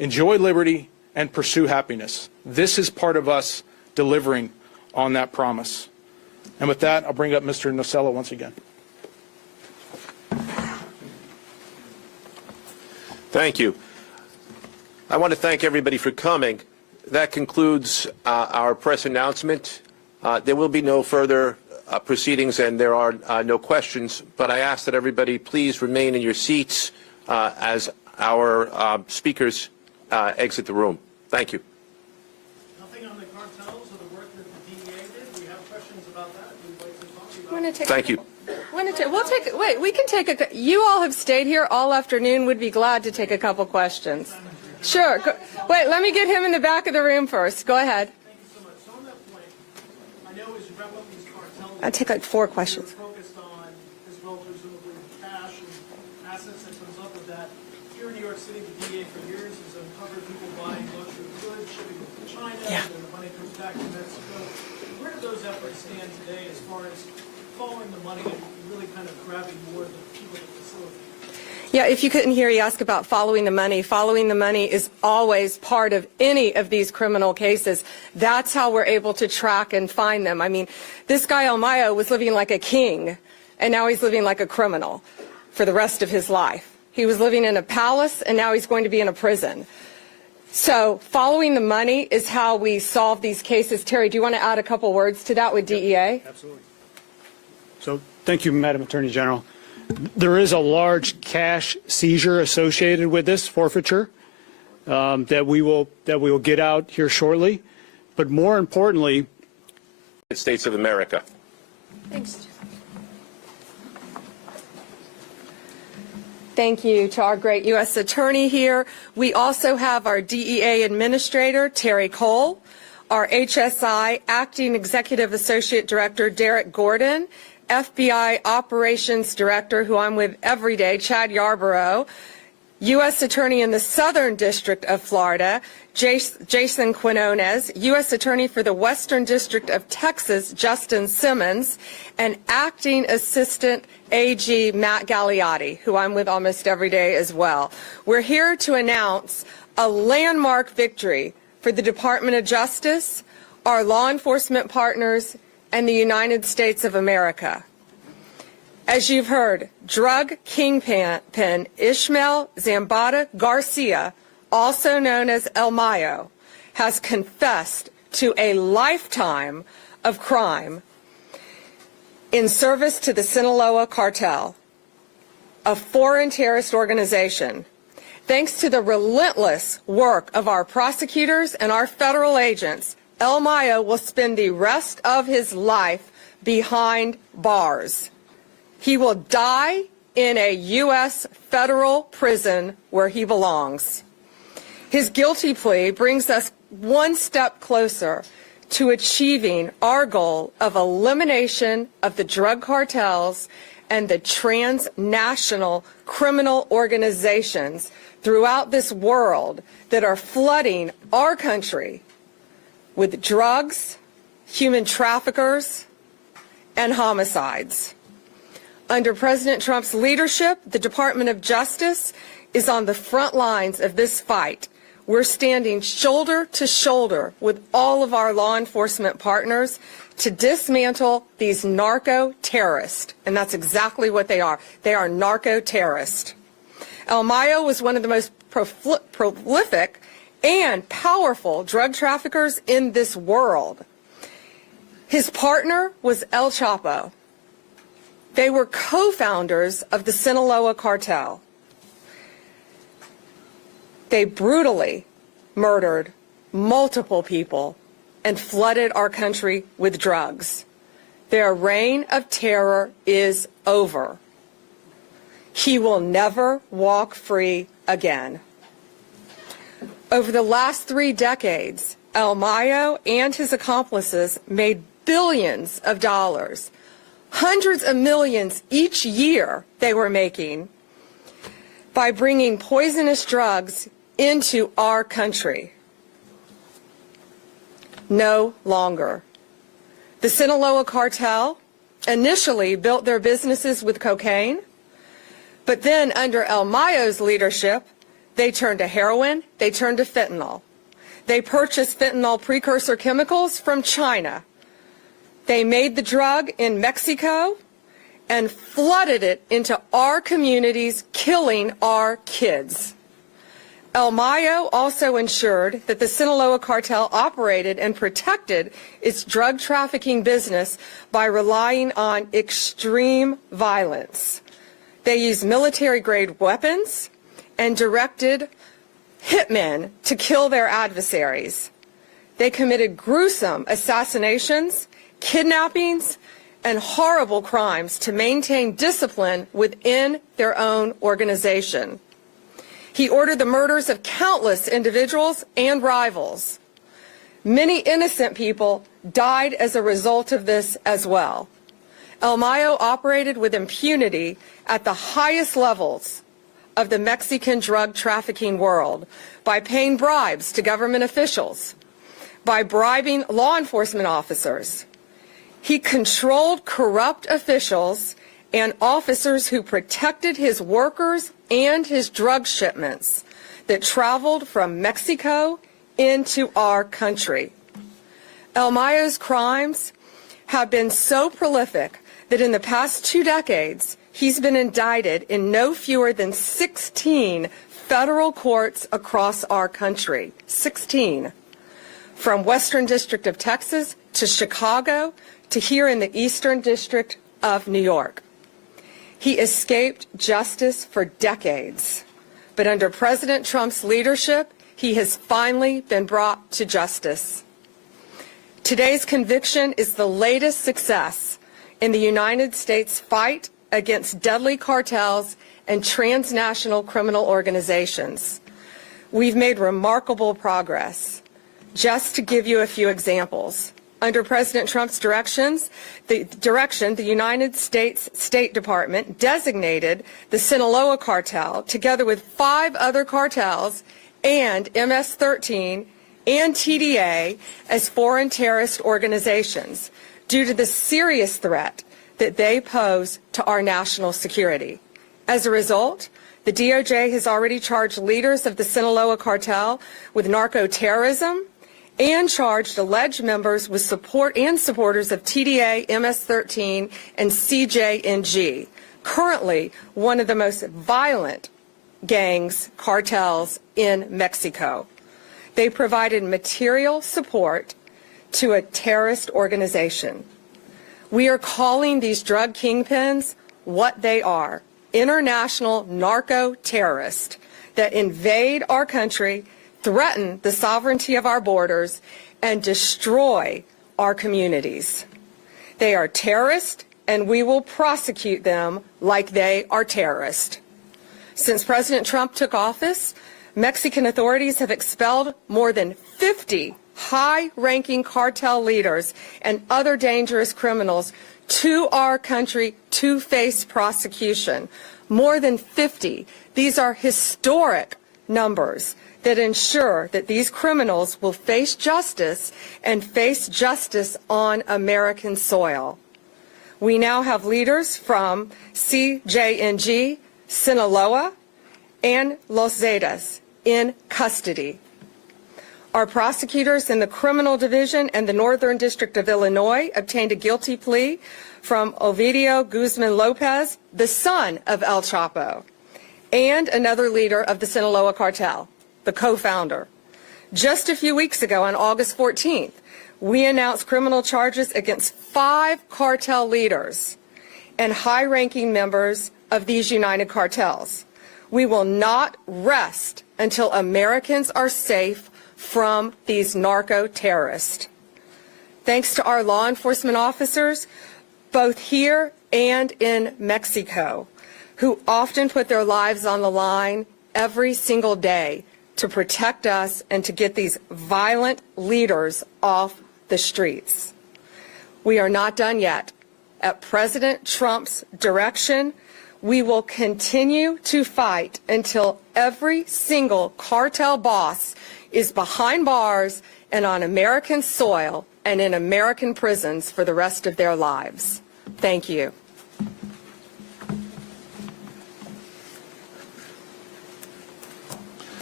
enjoy liberty, and pursue happiness. This is part of us delivering on that promise. And with that, I'll bring up Mr. Nocella once again. Thank you. I want to thank everybody for coming. That concludes our press announcement. There will be no further proceedings and there are no questions, but I ask that everybody please remain in your seats as our speakers exit the room. Thank you. Nothing on the cartels or the work that the DEA did. We have questions about that. We'd like to talk to you about. Thank you. We can take you all have stayed here all afternoon. Would be glad to take a couple questions. Sure. Wait, let me get him in the back of the room first. Go ahead. Thank you so much. So on that point, I know as you wrap up these cartels, I'll take like 4 questions. you're focused on, as well, presumably cash and assets that comes up with that. Here in New York City, the DEA for years has uncovered people buying luxury goods, shipping them to China, and then the money comes back to Mexico. Where do those efforts stand today as far as following the money and really kind of grabbing more of the people that facilitate? Yeah, if you couldn't hear, you ask about following the money. Following the money is always part of any of these criminal cases. That's how we're able to track and find them. I mean, this guy El Mayo was living like a king, and now he's living like a criminal for the rest of his life. He was living in a palace, and now he's going to be in a prison. So following the money is how we solve these cases. Terry, do you want to add a couple words to that with DEA? Absolutely. So thank you, Madam Attorney General. There is a large cash seizure associated with this forfeiture that we will get out here shortly. But more importantly, United States of America. Thanks. Thank you to our great U.S. Attorney here. We also have our DEA Administrator, Terry Cole, our HSI Acting Executive Associate Director, Derek Gordon, FBI Operations Director, who I'm with every day, Chad Yarborough, U.S. Attorney in the Southern District of Florida, Jason Quinones, U.S. Attorney for the Western District of Texas, Justin Simmons, and Acting Assistant AG Matt Galliotti, who I'm with almost every day as well. We're here to announce a landmark victory for the Department of Justice, our law enforcement partners, and the United States of America. As you've heard, drug kingpin Ismael Zambada Garcia, also known as El Mayo, has confessed to a lifetime of crime in service to the Sinaloa Cartel, a foreign terrorist organization. Thanks to the relentless work of our prosecutors and our federal agents, El Mayo will spend the rest of his life behind bars. He will die in a U.S. federal prison where he belongs. His guilty plea brings us one step closer to achieving our goal of elimination of the drug cartels and the transnational criminal organizations throughout this world that are flooding our country with drugs, human traffickers, and homicides. Under President Trump's leadership, the Department of Justice is on the front lines of this fight. We're standing shoulder to shoulder with all of our law enforcement partners to dismantle these narco-terrorists, and that's exactly what they are. They are narco-terrorists. El Mayo was one of the most prolific and powerful drug traffickers in this world. His partner was El Chapo. They were co-founders of the Sinaloa Cartel. They brutally murdered multiple people and flooded our country with drugs. Their reign of terror is over. He will never walk free again. Over the last 3 decades, El Mayo and his accomplices made billions of dollars, hundreds of millions each year they were making by bringing poisonous drugs into our country. No longer. The Sinaloa Cartel initially built their businesses with cocaine, but then under El Mayo's leadership, They turn to heroin. They turn to fentanyl. They purchase fentanyl precursor chemicals from China. They made the drug in Mexico and flooded it into our communities, killing our kids. El Mayo also ensured that the Sinaloa cartel operated and protected its drug trafficking business by relying on extreme violence. They used military-grade weapons and directed hitmen to kill their adversaries. They committed gruesome assassinations, kidnappings, and horrible crimes to maintain discipline within their own organization. He ordered the murders of countless individuals and rivals. Many innocent people died as a result of this as well. El Mayo operated with impunity at the highest levels of the Mexican drug trafficking world by paying bribes to government officials, by bribing law enforcement officers. He controlled corrupt officials and officers who protected his workers and his drug shipments that traveled from Mexico into our country. El Mayo's crimes have been so prolific that in the past 2 decades, he's been indicted in no fewer than 16 federal courts across our country. 16. From Western District of Texas to Chicago to here in the Eastern District of New York. He escaped justice for decades, but under President Trump's leadership, he has finally been brought to justice. Today's conviction is the latest success in the United States fight against deadly cartels and transnational criminal organizations. We've made remarkable progress. Just to give you a few examples, under President Trump's direction, the United States State Department designated the Sinaloa cartel, together with 5 other cartels and MS-13 and TDA, as foreign terrorist organizations due to the serious threat that they pose to our national security. As a result, the DOJ has already charged leaders of the Sinaloa cartel with narco-terrorism and charged alleged members with support and supporters of TDA, MS-13, and CJNG, currently one of the most violent cartels in Mexico. They provided material support to a terrorist organization. We are calling these drug kingpins what they are: international narco-terrorists that invade our country, threaten the sovereignty of our borders, and destroy our communities. They are terrorists, and we will prosecute them like they are terrorists. Since President Trump took office, Mexican authorities have expelled more than 50 high-ranking cartel leaders and other dangerous criminals to our country to face prosecution. More than 50. These are historic numbers that ensure that these criminals will face justice and face justice on American soil. We now have leaders from CJNG, Sinaloa, and Los Zetas in custody. Our prosecutors in the Criminal Division and the Northern District of Illinois obtained a guilty plea from Ovidio Guzman Lopez, the son of El Chapo, and another leader of the Sinaloa cartel, the co-founder. Just a few weeks ago, on August 14th, we announced criminal charges against 5 cartel leaders and high-ranking members of these united cartels. We will not rest until Americans are safe from these narco-terrorists. Thanks to our law enforcement officers, both here and in Mexico, who often put their lives on the line every single day to protect us and to get these violent leaders off the streets. We are not done yet. At President Trump's direction, we will continue to fight until every single cartel boss is behind bars and on American soil and in American prisons for the rest of their lives. Thank you.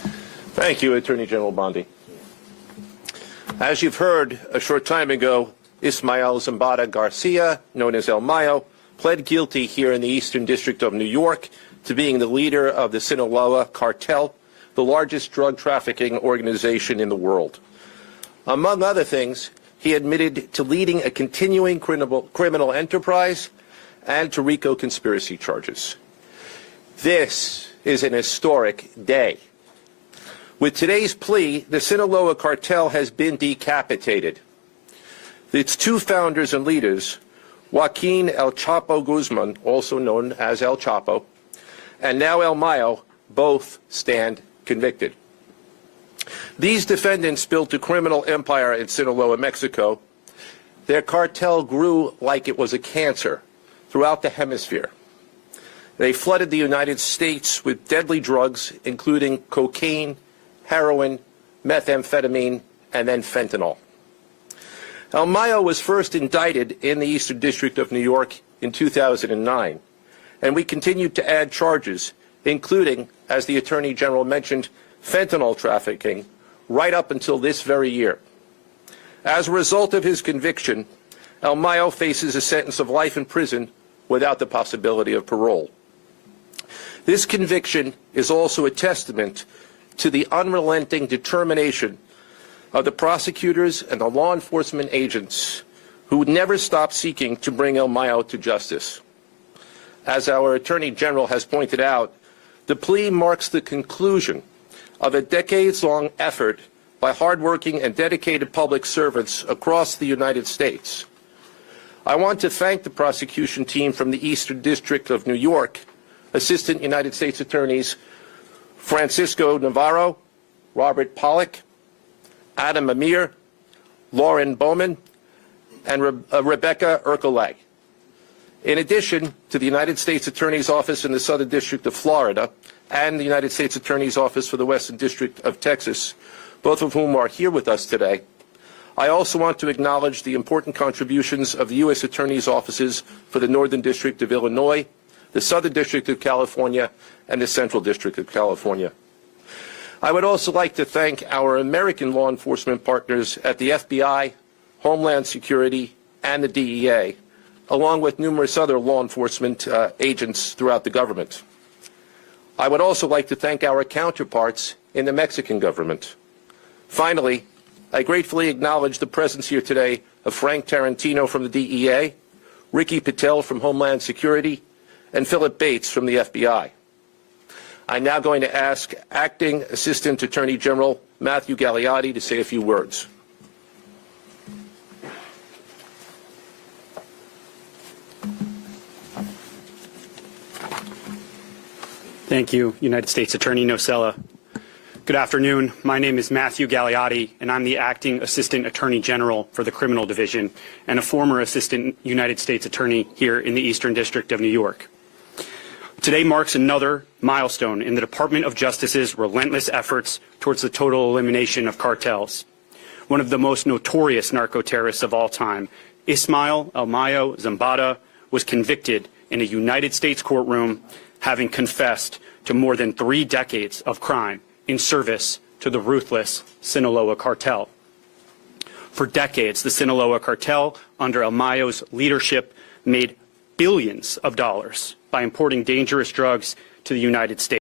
Thank you, Attorney General Bondi. As you've heard a short time ago, Ismael Zambada Garcia, known as El Mayo, pled guilty here in the Eastern District of New York to being the leader of the Sinaloa Cartel, the largest drug trafficking organization in the world. Among other things, he admitted to leading a continuing criminal enterprise and to RICO conspiracy charges. This is an historic day. With today's plea, the Sinaloa Cartel has been decapitated. Its two founders and leaders, Joaquin El Chapo Guzman, also known as El Chapo, and now El Mayo, both stand convicted. These defendants built a criminal empire in Sinaloa, Mexico. Their cartel grew like it was a cancer throughout the hemisphere. They flooded the United States with deadly drugs, including cocaine, heroin, methamphetamine, and then fentanyl. El Mayo was first indicted in the Eastern District of New York in 2009, and we continued to add charges, including, as the Attorney General mentioned, fentanyl trafficking, right up until this very year. As a result of his conviction, El Mayo faces a sentence of life in prison without the possibility of parole. This conviction is also a testament to the unrelenting determination of the prosecutors and the law enforcement agents who would never stop seeking to bring El Mayo to justice. As our Attorney General has pointed out, the plea marks the conclusion of a decades-long effort by hardworking and dedicated public servants across the United States. I want to thank the prosecution team from the Eastern District of New York, Assistant United States Attorneys Francisco Navarro, Robert Pollack, Adam Amir, Lauren Bowman, and Rebecca Ercolag. In addition to the United States Attorney's Office in the Southern District of Florida and the United States Attorney's Office for the Western District of Texas, both of whom are here with us today, I also want to acknowledge the important contributions of the U.S. Attorney's Offices for the Northern District of Illinois, the Southern District of California, and the Central District of California. I would also like to thank our American law enforcement partners at the FBI, Homeland Security, and the DEA, along with numerous other law enforcement agents throughout the government. I would also like to thank our counterparts in the Mexican government. Finally, I gratefully acknowledge the presence here today of Frank Tarantino from the DEA, Ricky Patel from Homeland Security, and Philip Bates from the FBI. I'm now going to ask Acting Assistant Attorney General Matthew Galeotti to say a few words. Thank you, United States Attorney Nocella. Good afternoon. My name is Matthew Galeotti, and I'm the Acting Assistant Attorney General for the Criminal Division and a former Assistant United States Attorney here in the Eastern District of New York. Today marks another milestone in the Department of Justice's relentless efforts towards the total elimination of cartels. One of the most notorious narco-terrorists of all time, Ismael El Mayo Zambada, was convicted in a United States courtroom, having confessed to more than 3 decades of crime in service to the ruthless Sinaloa cartel. For decades, the Sinaloa cartel, under El Mayo's leadership, made billions of dollars by importing dangerous drugs to the United States.